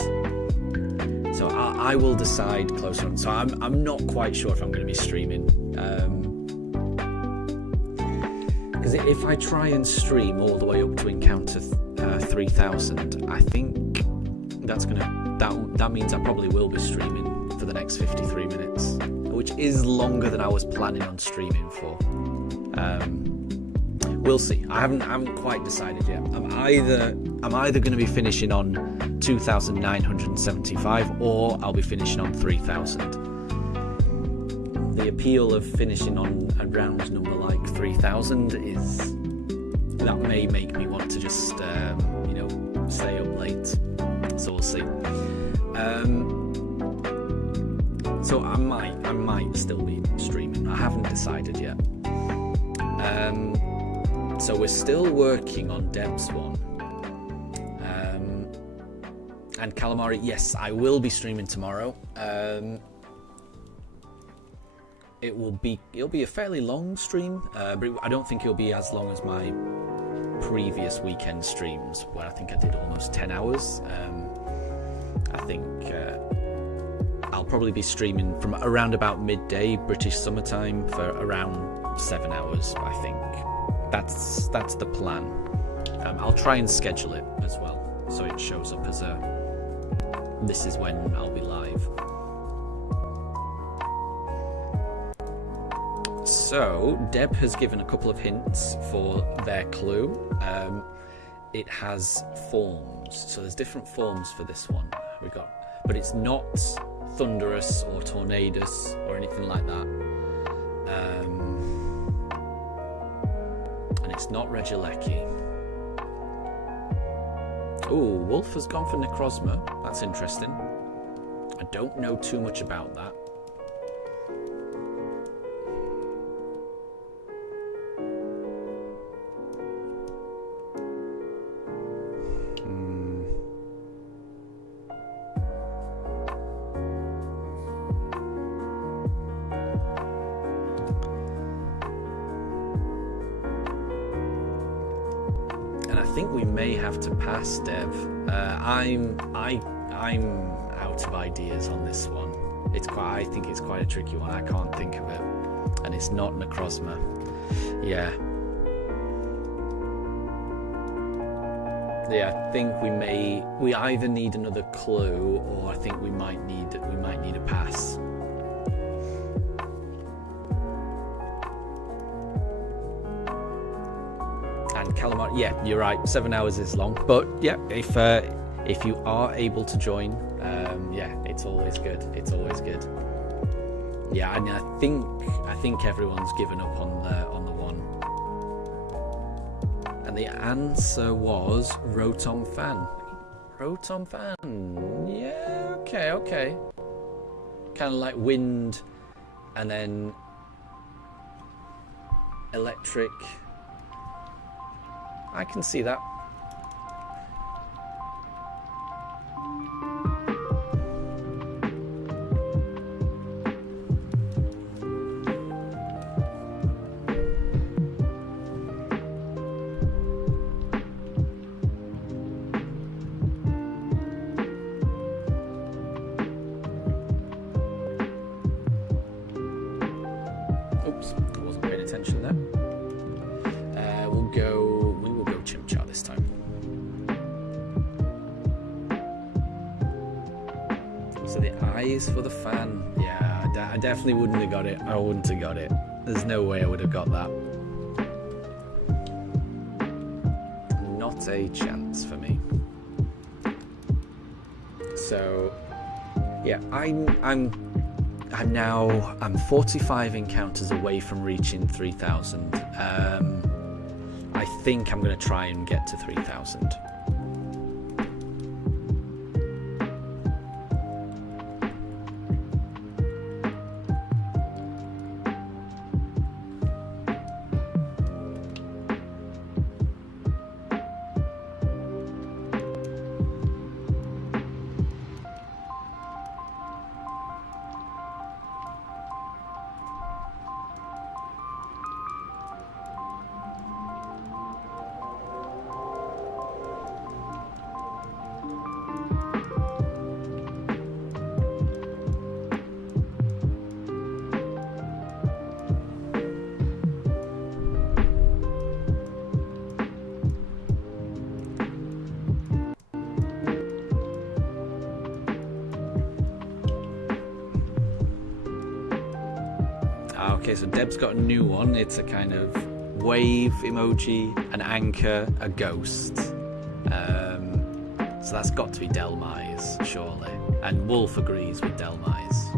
So I will decide closer on. So I'm not quite sure if I'm going to be streaming. Because if I try and stream all the way up to encounter 3,000, I think that means I probably will be streaming for the next 53 minutes, which is longer than I was planning on streaming for. We'll see. I haven't quite decided yet. I'm either going to be finishing on 2,975 or I'll be finishing on 3,000. The appeal of finishing on a round number like 3,000 is that may make me want to just stay up late. So we'll see. So I might still be streaming. I haven't decided yet. So we're still working on Deb's one. And Calamari, yes, I will be streaming tomorrow. It'll be a fairly long stream, but I don't think it'll be as long as my previous weekend streams, where I think I did almost 10 hours. I think I'll probably be streaming from around about midday British summertime for around 7 hours. I think that's the plan. I'll try and schedule it as well, so it shows up as this is when I'll be live. So Deb has given a couple of hints for their clue. It has forms, so there's different forms for this one. But it's not thunderous or tornadoes or anything like that. And it's not Regieleki. Ooh, Wolf has gone for Necrozma. That's interesting. I don't know too much about that. I think we may have to pass, Dev. I'm out of ideas on this one. I think it's quite a tricky one. I can't think of it, and it's not Necrozma. Yeah. I think we either need another clue, or I think we might need a pass. Calamari, yeah, you're right. 7 hours is long, but yeah, if you are able to join, yeah, it's always good. It's always good. Yeah, I mean, I think everyone's given up on the one, and the answer was Rotom Fan. Rotom Fan. Yeah. Okay. Kind of like wind, and then electric. I can see that. Oops, I wasn't paying attention there. We will go Chimchar this time. So the I is for the fan. Yeah, I definitely wouldn't have got it. I wouldn't have got it. There's no way I would have got that. Not a chance for me. So yeah, I'm 45 encounters away from reaching 3,000. I think I'm going to try and get to 3,000. Okay, so Deb's got a new one. It's a kind of wave emoji, an anchor, a ghost. So that's got to be Delmise, surely. And Wolf agrees with Delmise.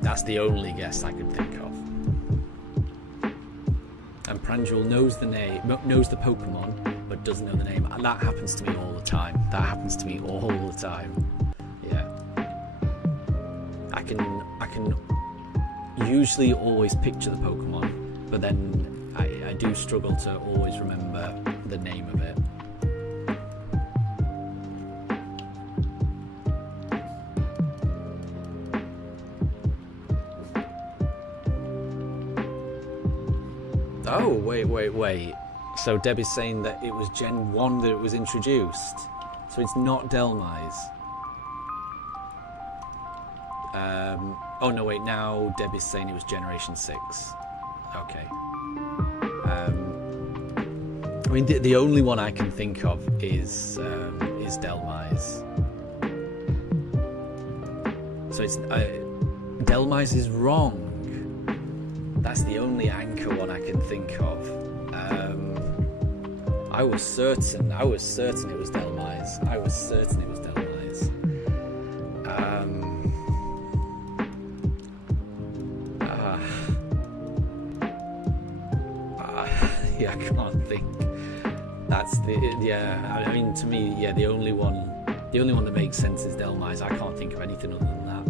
That's the only guess I could think of. And Pranjul knows the Pokemon, but doesn't know the name. And that happens to me all the time. Yeah. I can usually always picture the Pokemon, but then I do struggle to always remember the name of it. Oh, wait. So Deb is saying that it was Gen 1 that it was introduced. So it's not Delmise. Oh no, wait, now Deb is saying it was Generation 6. Okay. I mean, the only one I can think of is Delmise. So it's... Delmise is wrong. That's the only anchor one I can think of. I was certain it was Delmise. Yeah, I can't think. That's the I mean, to me, yeah, the only one that makes sense is Delmise. I can't think of anything other than that.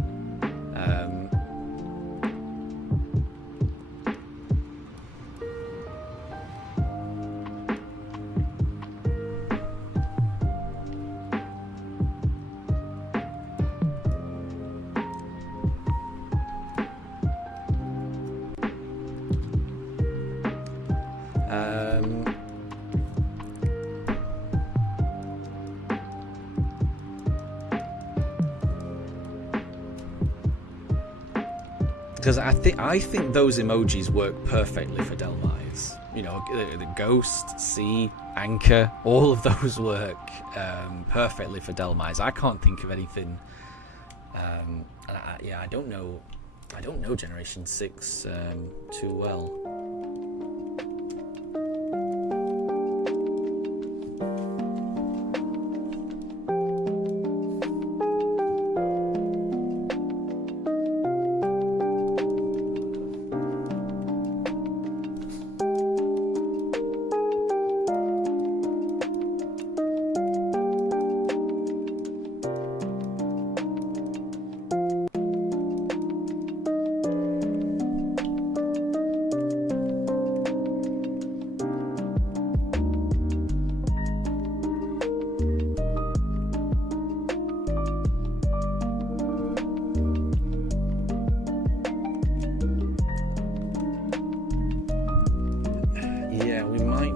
Because I think those emojis work perfectly for Delmise. You know, the ghost, sea, anchor, all of those work perfectly for Delmise. I can't think of anything. I don't know Generation 6 too well.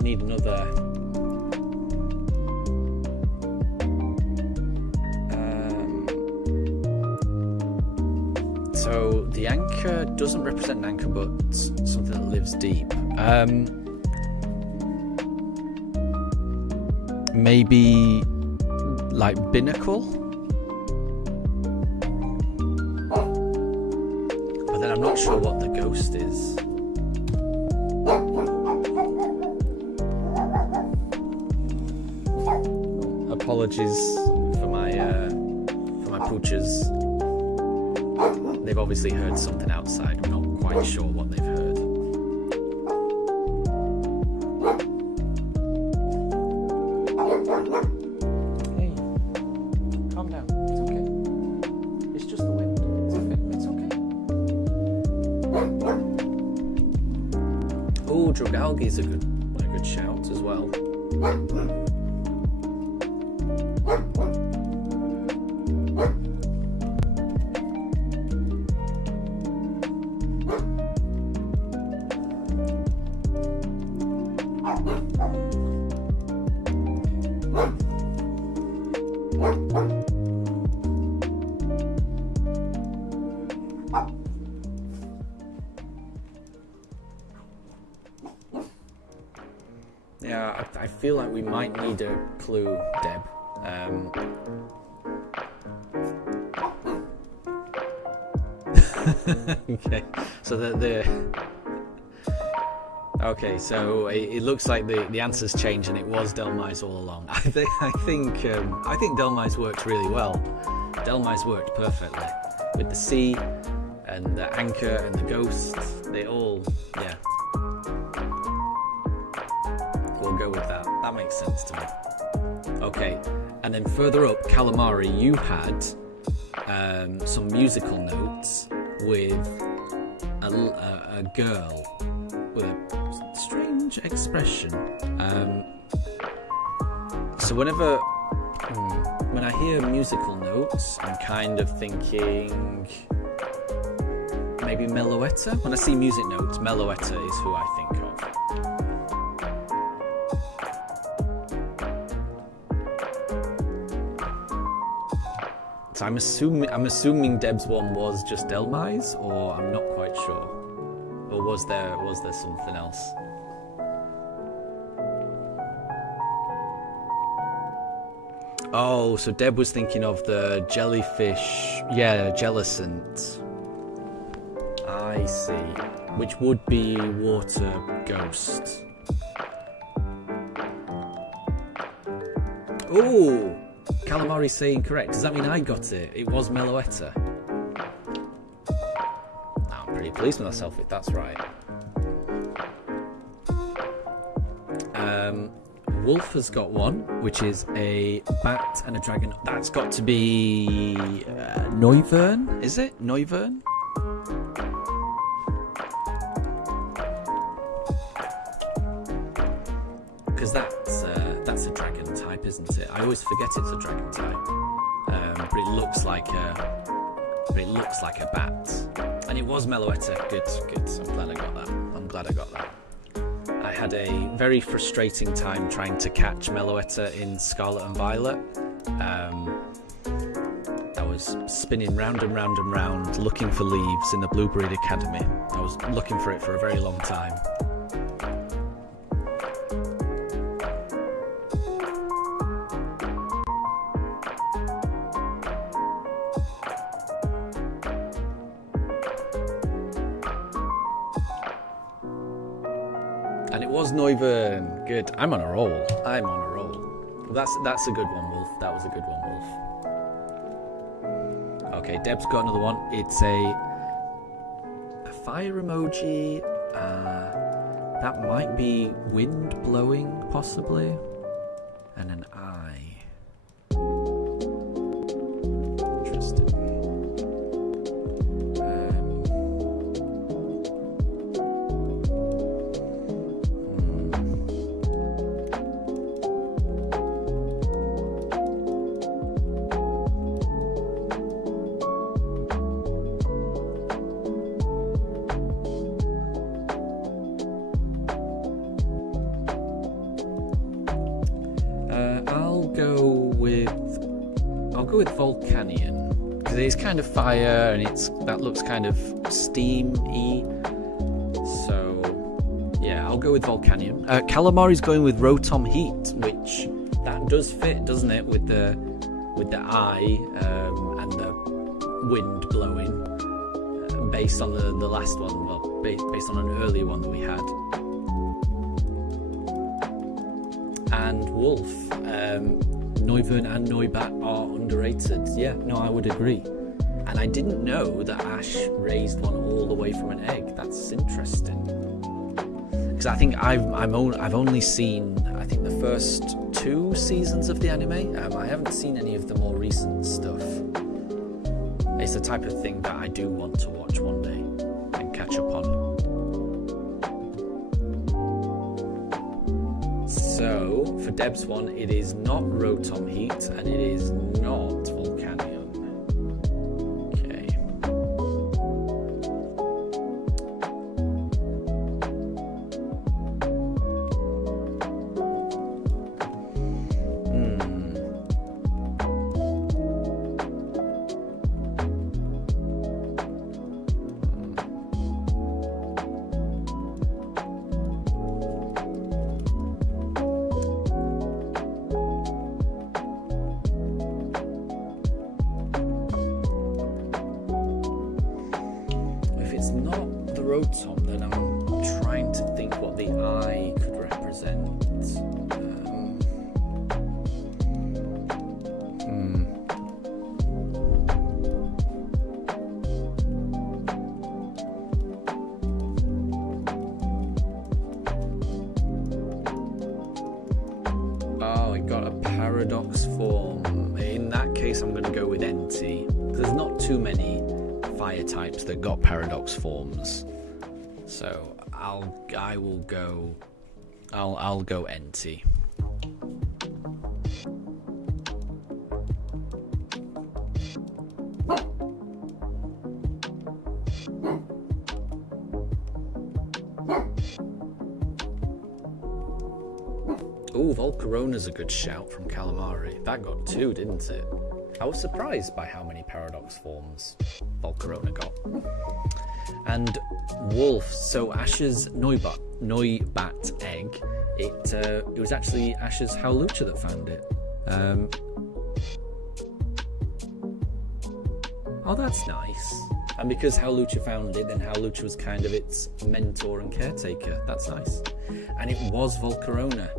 Need another so the anchor doesn't represent an anchor but something that lives deep. Maybe like binnacle, but then I'm not sure what the ghost is. Apologies for my poochers. They've obviously heard something outside. I'm not quite sure what they've heard. Hey, calm down. It's okay. It's just the wind. It's okay. Oh, Drogalgi is a good shout as well. Yeah, I feel like we might need a clue, Deb. Okay, so okay, so it looks like the answers changed, and it was Delmise all along. I think Delmise worked really well. Delmise worked perfectly with the sea and the anchor and the ghost. They all, yeah. We'll go with that. That makes sense to me. Okay, and then further up, Calamari, you had some musical notes with a girl with a strange expression. So whenever when I hear musical notes, I'm kind of thinking maybe Meloetta. When I see music notes, Meloetta is who I think of. So I'm assuming Deb's one was just Delmise, or I'm not quite sure. Or was there something else? Oh, so Deb was thinking of the jellyfish, yeah, Jellicent. I see. Which would be water ghost. Ooh! Calamari saying correct. Does that mean I got it? It was Meloetta. I'm pretty pleased with myself if that's right. Wolf has got one, which is a bat and a dragon. That's got to be Noivern, is it? Noivern? Because that's a dragon type, isn't it? I always forget it's a dragon type, but it looks like a bat. And it was Meloetta. Good. I'm glad I got that. I had a very frustrating time trying to catch Meloetta in Scarlet and Violet. I was spinning round and round and round looking for leaves in the Blueberry Academy. I was looking for it for a very long time. And it was Noivern. Good. I'm on a roll. That's a good one, Wolf. That was a good one, Wolf. Okay, Deb's got another one. It's a fire emoji. That might be wind blowing, possibly. And an eye. Interesting. I'll go with Volcanion because it's kind of fire and that looks kind of steam-y. So yeah, I'll go with Volcanion. Calamari's going with Rotom Heat, which that does fit, doesn't it, with the eye and the wind blowing, based on the last one. Well, based on an earlier one that we had. And Wolf. Noivern and Noibat are underrated. Yeah, no, I would agree. And I didn't know that Ash raised one all the way from an egg. That's interesting. Because I think I've only seen the first 2 seasons of the anime. I haven't seen any of the more recent stuff. It's the type of thing that I do want to watch one day and catch up on. So, for Deb's one, it is not Rotom Heat, and it is not Volcanion. Okay. top, then I'm trying to think what the eye could represent. Oh, it got a paradox form. In that case, I'm going to go with Entei. There's not too many fire types that got paradox forms, so I'll go Entei. Ooh, Volcarona's a good shout from Calamari. That got 2, didn't it? I was surprised by how many paradox forms Volcarona got. And Wolf, so Ash's Noibat egg, it was actually Ash's Howlucha that found it. Oh, that's nice. And because Howlucha found it, then Howlucha was kind of its mentor and caretaker. That's nice. And it was Volcarona.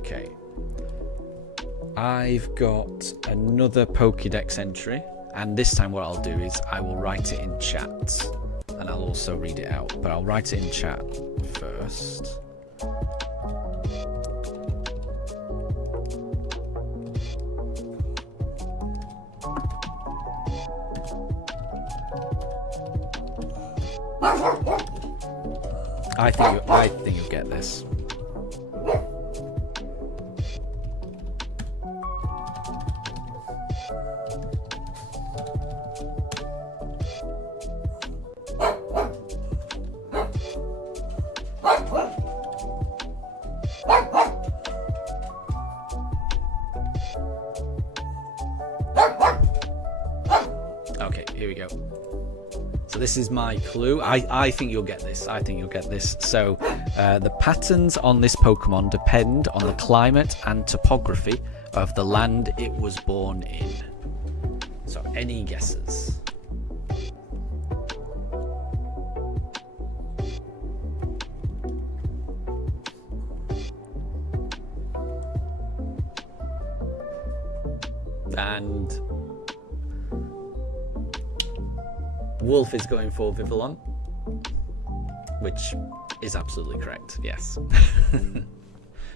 Okay, I've got another Pokédex entry, and this time what I'll do is I will write it in chat, and I'll also read it out, but I'll write it in chat first. I think you'll get this. Okay, here we go. So this is my clue. I think you'll get this. I think you'll get this. So the patterns on this Pokemon depend on the climate and topography of the land it was born in. So any guesses? And Wolf is going for Vivillon, which is absolutely correct, yes.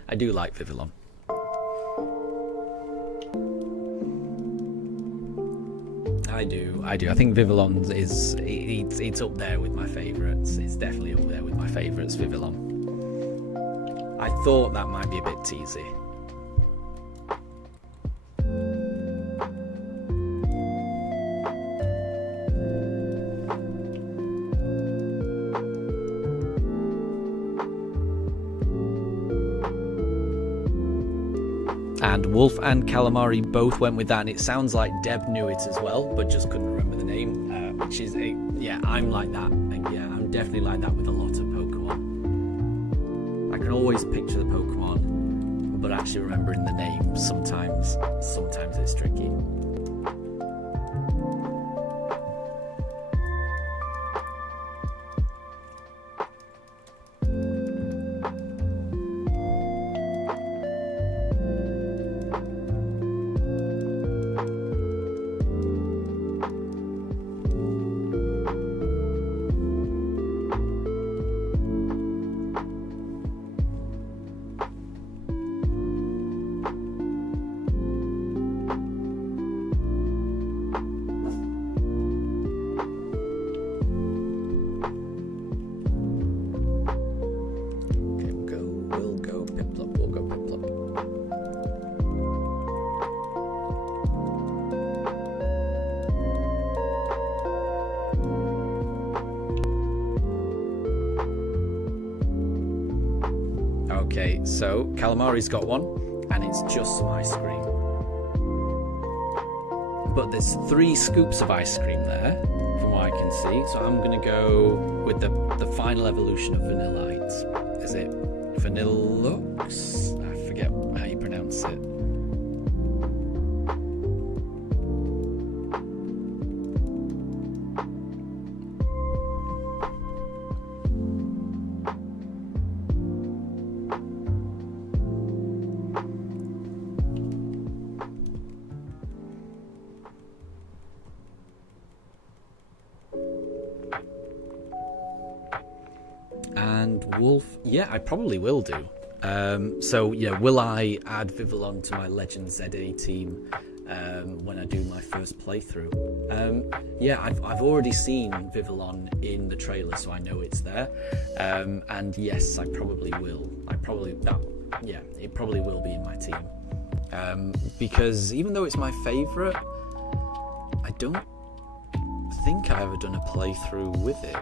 I do like Vivillon. I do. I think Vivillon is, it's up there with my favourites. It's definitely up there with my favourites, Vivillon. I thought that might be a bit teasy. And Wolf and Calamari both went with that, and it sounds like Deb knew it as well, but just couldn't remember the name, which is, yeah, I'm like that, and yeah, I'm definitely like that with a lot of Pokemon. I can always picture the Pokemon, but actually remembering the name, sometimes it's tricky. Okay, so Calamari's got one, and it's just some ice cream. But there's 3 scoops of ice cream there, from what I can see. So I'm going to go with the final evolution of Vanillite. Is it Vanillux? I forget how you pronounce it. And Wolf, yeah, I probably will do. So, yeah, will I add Vivillon to my Legend ZA team when I do my first playthrough? Yeah, I've already seen Vivillon in the trailer, so I know it's there. And yes, I probably will. It probably will be in my team. Because even though it's my favourite, I don't think I've ever done a playthrough with it.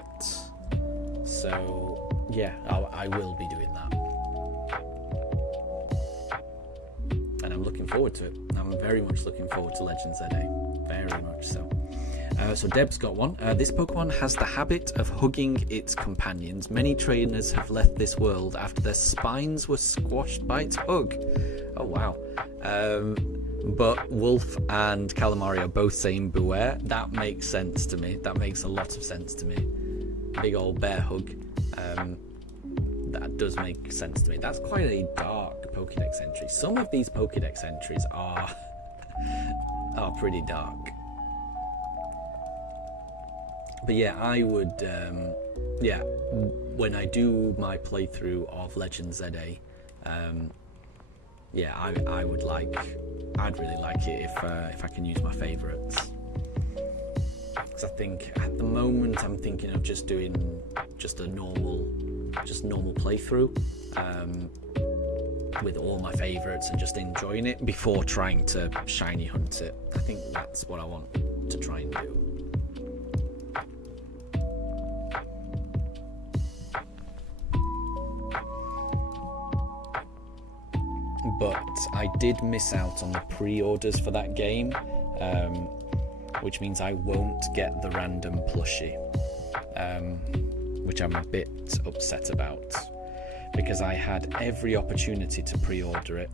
So, yeah, I will be doing that. And I'm looking forward to it. I'm very much looking forward to Legends ZA. Very much so. So Deb's got one. This Pokemon has the habit of hugging its companions. Many trainers have left this world after their spines were squashed by its hug. Oh, wow. But Wolf and Calamari are both saying beware. That makes sense to me. That makes a lot of sense to me. Big old bear hug. That does make sense to me. That's quite a dark Pokédex entry. Some of these Pokédex entries are pretty dark. But yeah, I would, when I do my playthrough of Legends ZA, I'd really like it if I can use my favourites. Because I think at the moment I'm thinking of just doing a normal playthrough with all my favourites and just enjoying it before trying to shiny hunt it. I think that's what I want to try and do. But I did miss out on the pre-orders for that game, which means I won't get the random plushie, which I'm a bit upset about, because I had every opportunity to pre-order it,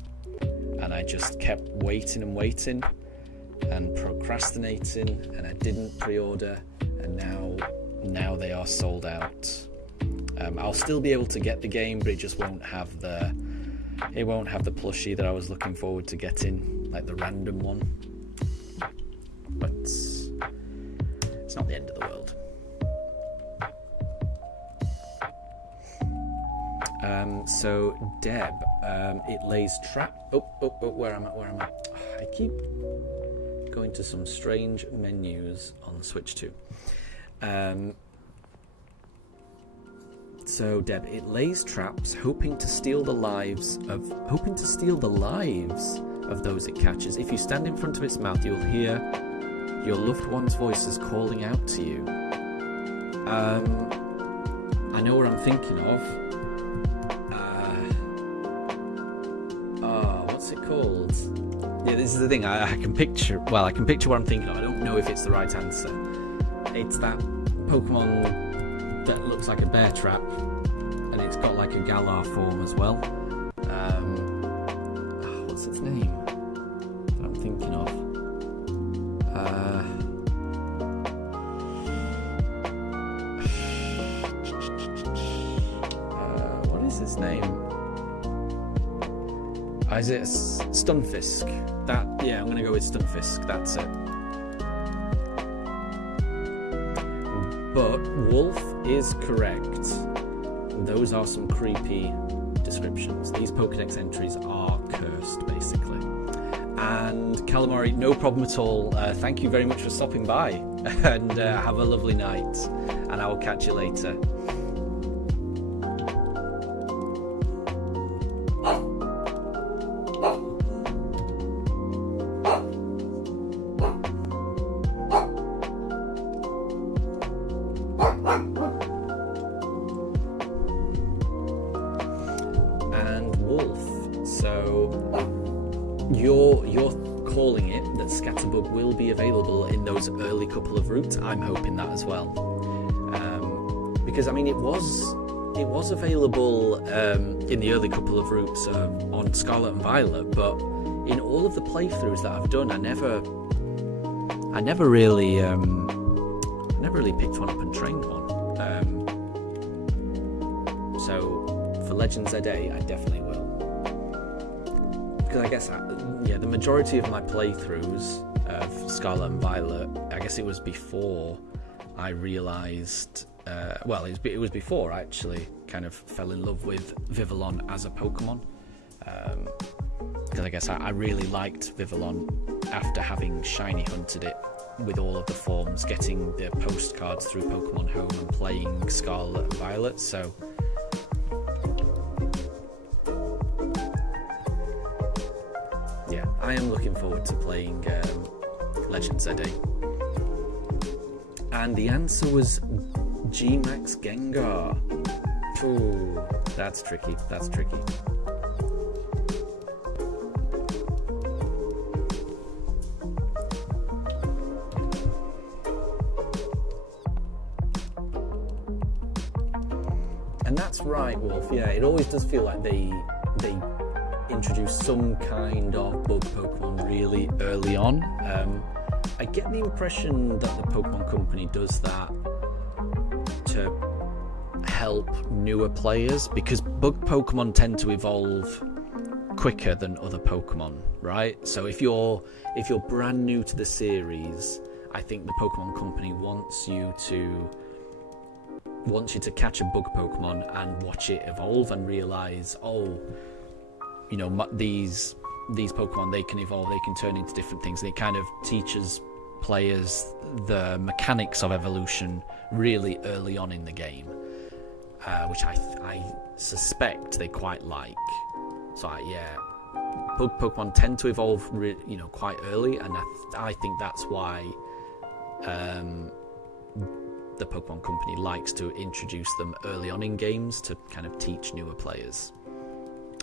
and I just kept waiting and procrastinating, and I didn't pre-order, and now they are sold out. I'll still be able to get the game, but it just won't have the plushie that I was looking forward to getting, like the random one. But it's not the end of the world. So Deb, it lays trap. Oh, where am I? I keep going to some strange menus on the Switch 2. So Deb, it lays traps, hoping to steal the lives of those it catches. If you stand in front of its mouth, you'll hear your loved one's voices calling out to you. I know what I'm thinking of. What's it called? Yeah, this is the thing. I can picture what I'm thinking of. I don't know if it's the right answer. It's that Pokemon that looks like a bear trap, and it's got like a Galar form as well. What's its name that I'm thinking of? What is his name? Is it Stunfisk? I'm going to go with Stunfisk. That's it. But Wolf is correct. Those are some creepy descriptions. These Pokédex entries are cursed, basically. And Calamari, no problem at all. Thank you very much for stopping by. And have a lovely night. And I will catch you later. will be available in those early couple of routes. I'm hoping that as well, because I mean it was available in the early couple of routes on Scarlet and Violet, but in all of the playthroughs that I've done, I never really picked one up and trained one. So for Legend ZA, I definitely will. Because I guess, the majority of my playthroughs of Scarlet and Violet, I guess it was before I realised, it was before I actually kind of fell in love with Vivillon as a Pokemon. Because I guess I really liked Vivillon after having shiny hunted it with all of the forms, getting the postcards through Pokemon Home and playing Scarlet and Violet, so yeah, I am looking forward to playing Legend ZA. And the answer was G-Max Gengar. Ooh, that's tricky. And that's right, Wolf. Yeah, it always does feel like they introduce some kind of bug Pokemon really early on. I get the impression that the Pokemon Company does that to help newer players, because bug Pokemon tend to evolve quicker than other Pokemon, right? So if you're brand new to the series, I think the Pokemon Company wants you to catch a bug Pokemon and watch it evolve and realize, these Pokemon, they can evolve, they can turn into different things. And it kind of teaches players the mechanics of evolution really early on in the game, which I suspect they quite like. So bug Pokemon tend to evolve quite early, and I think that's why the Pokemon Company likes to introduce them early on in games to kind of teach newer players,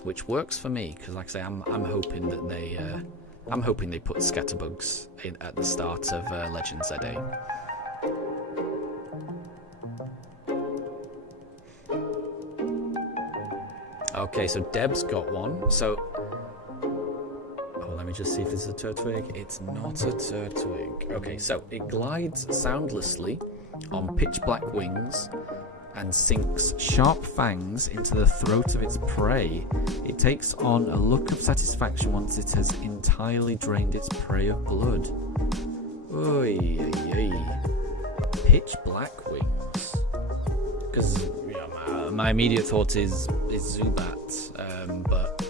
which works for me, because like I say, I'm hoping that they put Scatterbugs in at the start of Legend ZA. Okay, so Deb's got one. So, let me just see if this is a Turtwig. It's not a Turtwig. Okay, so it glides soundlessly on pitch black wings and sinks sharp fangs into the throat of its prey. It takes on a look of satisfaction once it has entirely drained its prey of blood. Oy, oy, oy. Pitch black wings. Because my immediate thought is Zubat, but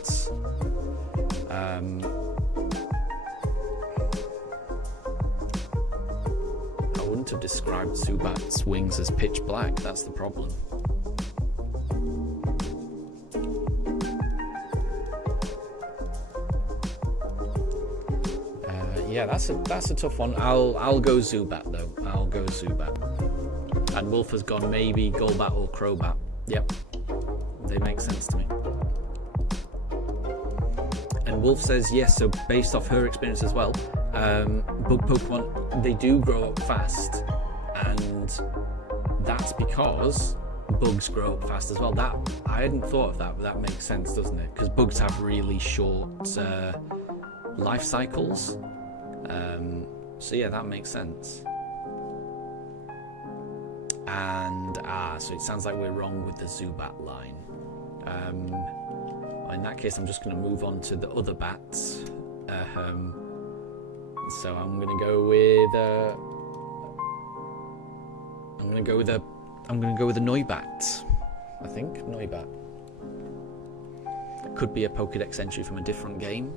I wouldn't have described Zubat's wings as pitch black. That's the problem. Yeah, that's a tough one. I'll go Zubat though. I'll go Zubat. And Wolf has gone maybe Golbat or Crobat. Yep, they make sense to me. And Wolf says yes. So based off her experience as well, bug Pokemon, they do grow up fast, and that's because bugs grow up fast as well. That I hadn't thought of that, but that makes sense, doesn't it? Because bugs have really short life cycles. So yeah, that makes sense. And so it sounds like we're wrong with the Zubat line. In that case, I'm just going to move on to the other bats. So I'm going to go with a Noibat. I think Noibat could be a Pokédex entry from a different game.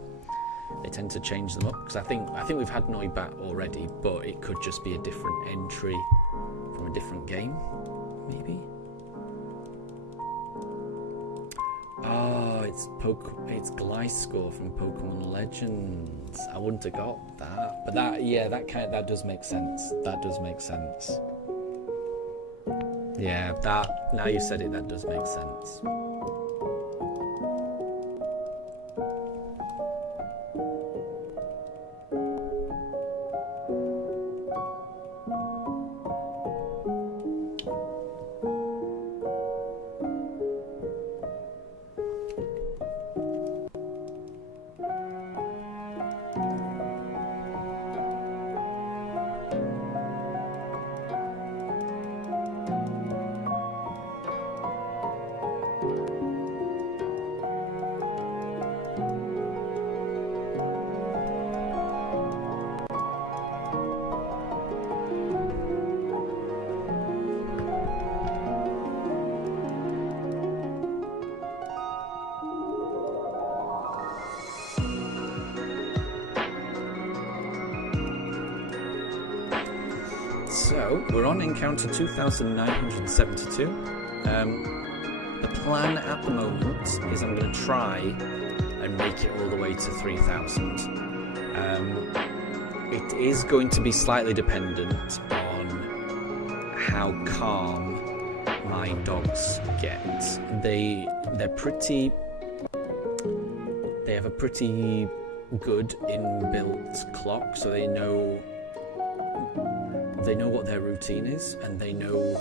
They tend to change them up, because I think we've had Noibat already, but it could just be a different entry from a different game, maybe. Oh, it's Gliscor from Pokemon Legends. I wouldn't have got that, but that does make sense. That does make sense. Yeah, now you said it, that does make sense. So, we're on encounter 2972. The plan at the moment is I'm going to try and make it all the way to 3000. It is going to be slightly dependent on how calm my dogs get. They have a pretty good inbuilt clock, so they know what their routine is, and they know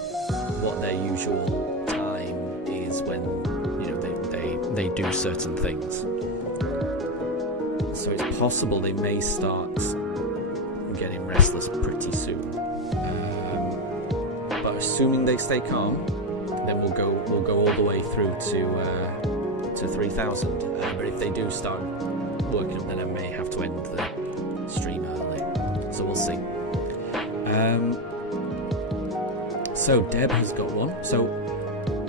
what their usual time is when they do certain things. So it's possible they may start getting restless pretty soon. But assuming they stay calm, then we'll go all the way through to 3000. But if they do start working up, then I may have to end the stream early. So we'll see. So Deb has got one. So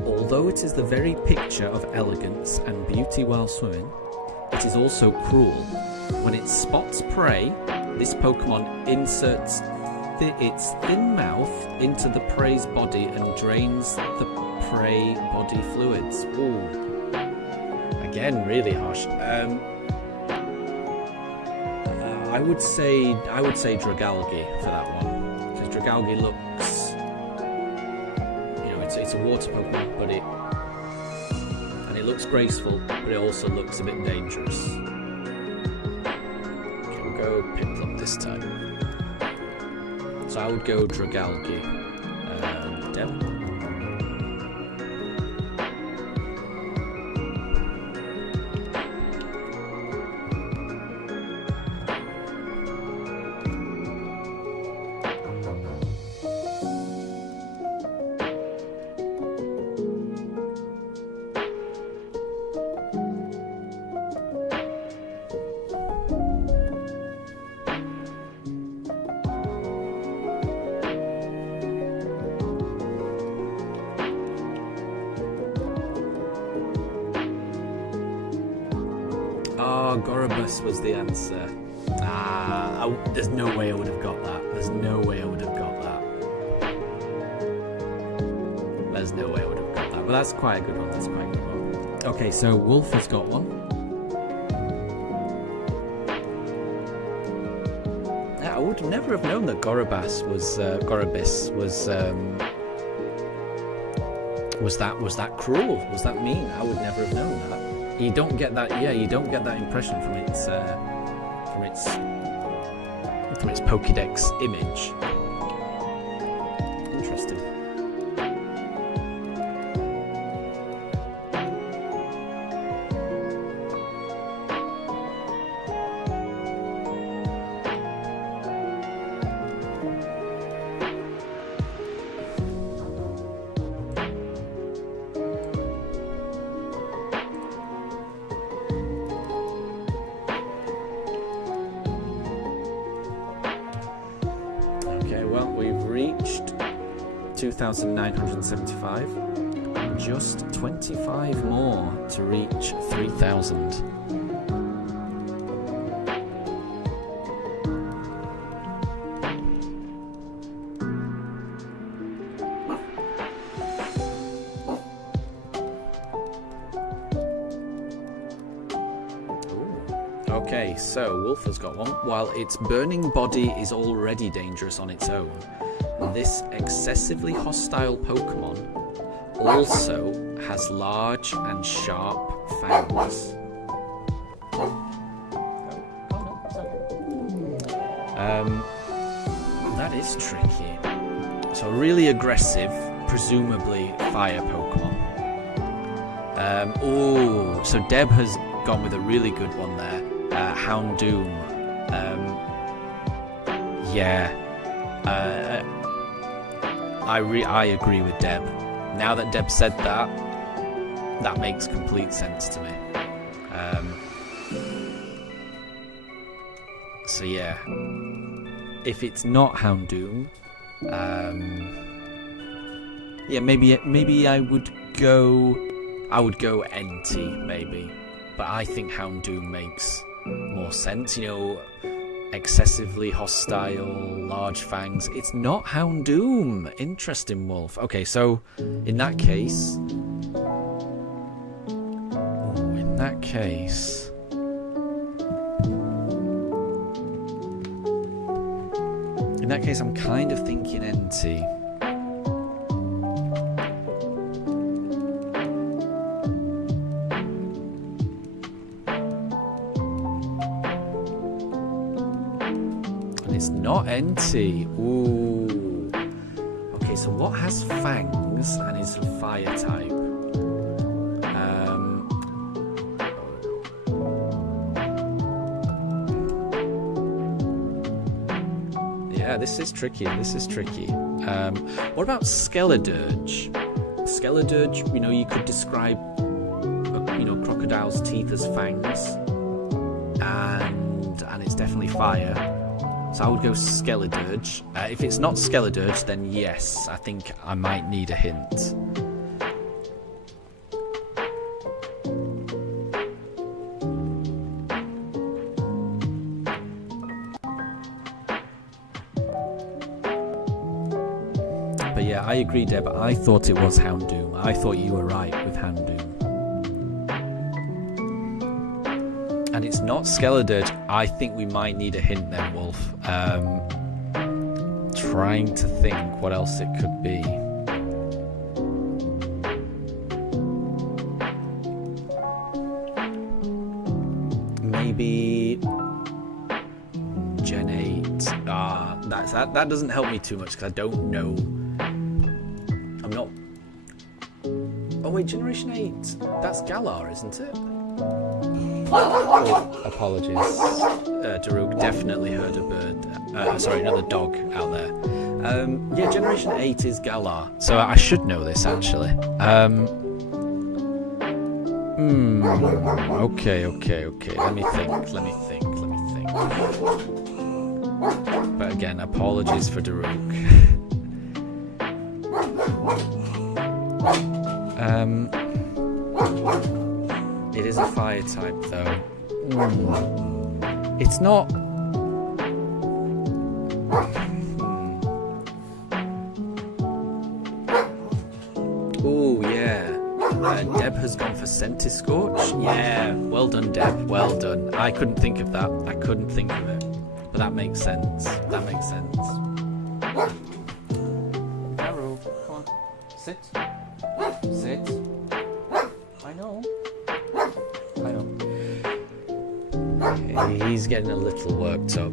although it is the very picture of elegance and beauty while swimming, it is also cruel. When it spots prey, this Pokemon inserts its thin mouth into the prey's body and drains the prey body fluids. Ooh. Again, really harsh. I would say Dragalge for that one, because Dragalge looks, it's a water Pokemon, but it looks graceful, but it also looks a bit dangerous. Okay, we'll go Piplup this time. So I would go Dragalge. Deb? Gorobus was the answer. There's no way I would have got that. There's no way I would have got that. But that's quite a good one. Okay, so Wolf has got one. I would never have known that Gorobus was that cruel. Was that mean? I would never have known that. You don't get that. Yeah, you don't get that impression from its Pokédex image. Interesting. We've reached 2,975. Just 25 more to reach 3,000. Okay, so Wolf has got one. While its burning body is already dangerous on its own, this excessively hostile Pokemon also has large and sharp fangs. That is tricky. So really aggressive, presumably fire Pokemon. So Deb has gone with a really good one there. Houndoom. I agree with Deb. Now that Deb said that, that makes complete sense to me. So yeah, if it's not Houndoom, maybe I would go NT maybe, but I think Houndoom makes more sense. excessively hostile, large fangs. It's not Houndoom. Interesting, Wolf. Okay, so in that case... In that case, I'm kind of thinking NT. And it's not NT. Ooh. Okay, so what has fangs and is a fire type? Yeah, this is tricky. What about Skeledirge? Skeledirge, you know, you could describe, crocodile's teeth as fangs, and it's definitely fire. So I would go Skeledirge. If it's not Skeledirge, then yes, I think I might need a hint. But yeah, I agree, Deb. I thought it was Houndoom. I thought you were right with Houndoom. And it's not Skeledirge. I think we might need a hint then, Wolf. Trying to think what else it could be. Maybe Gen 8. That doesn't help me too much because I don't know. I'm not... Oh wait, Generation 8. That's Galar, isn't it? Oh, apologies. Daruk definitely heard a bird. Sorry, another dog out there. Yeah, Generation 8 is Galar. So I should know this, actually. Okay. Let me think. But again, apologies for Daruk. It is a fire type, though. It's not... Oh, yeah. Deb has gone for Centiscorch. Yeah, well done, Deb. Well done. I couldn't think of that. I couldn't think of it. But that makes sense. Arrow, come on. Sit. I know. Okay, he's getting a little worked up.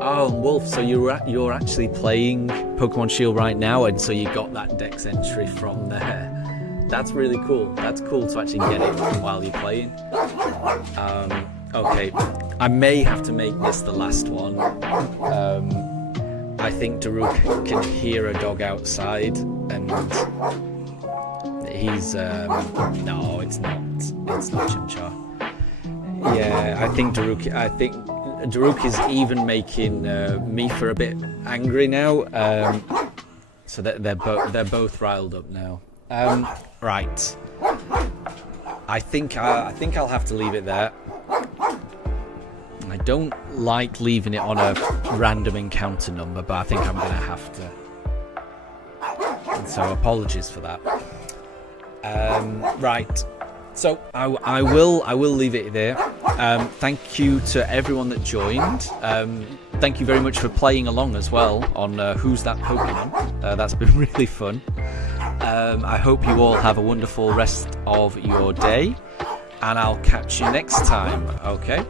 Oh, Wolf, so you're actually playing Pokemon Shield right now, and so you got that Dex entry from there. That's really cool. That's cool to actually get it while you're playing. Okay, I may have to make this the last one. I think Daruk can hear a dog outside, and he's no, it's not Chimchar. Yeah, I think Daruk is even making me for a bit angry now. So they're both riled up now. Right. I think I'll have to leave it there. I don't like leaving it on a random encounter number, but I think I'm going to have to. And so apologies for that. Right. So I will leave it there. Thank you to everyone that joined. Thank you very much for playing along as well on Who's That Pokemon. That's been really fun. I hope you all have a wonderful rest of your day, and I'll catch you next time. Okay.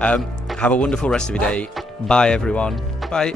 Have a wonderful rest of your day. Bye, everyone. Bye.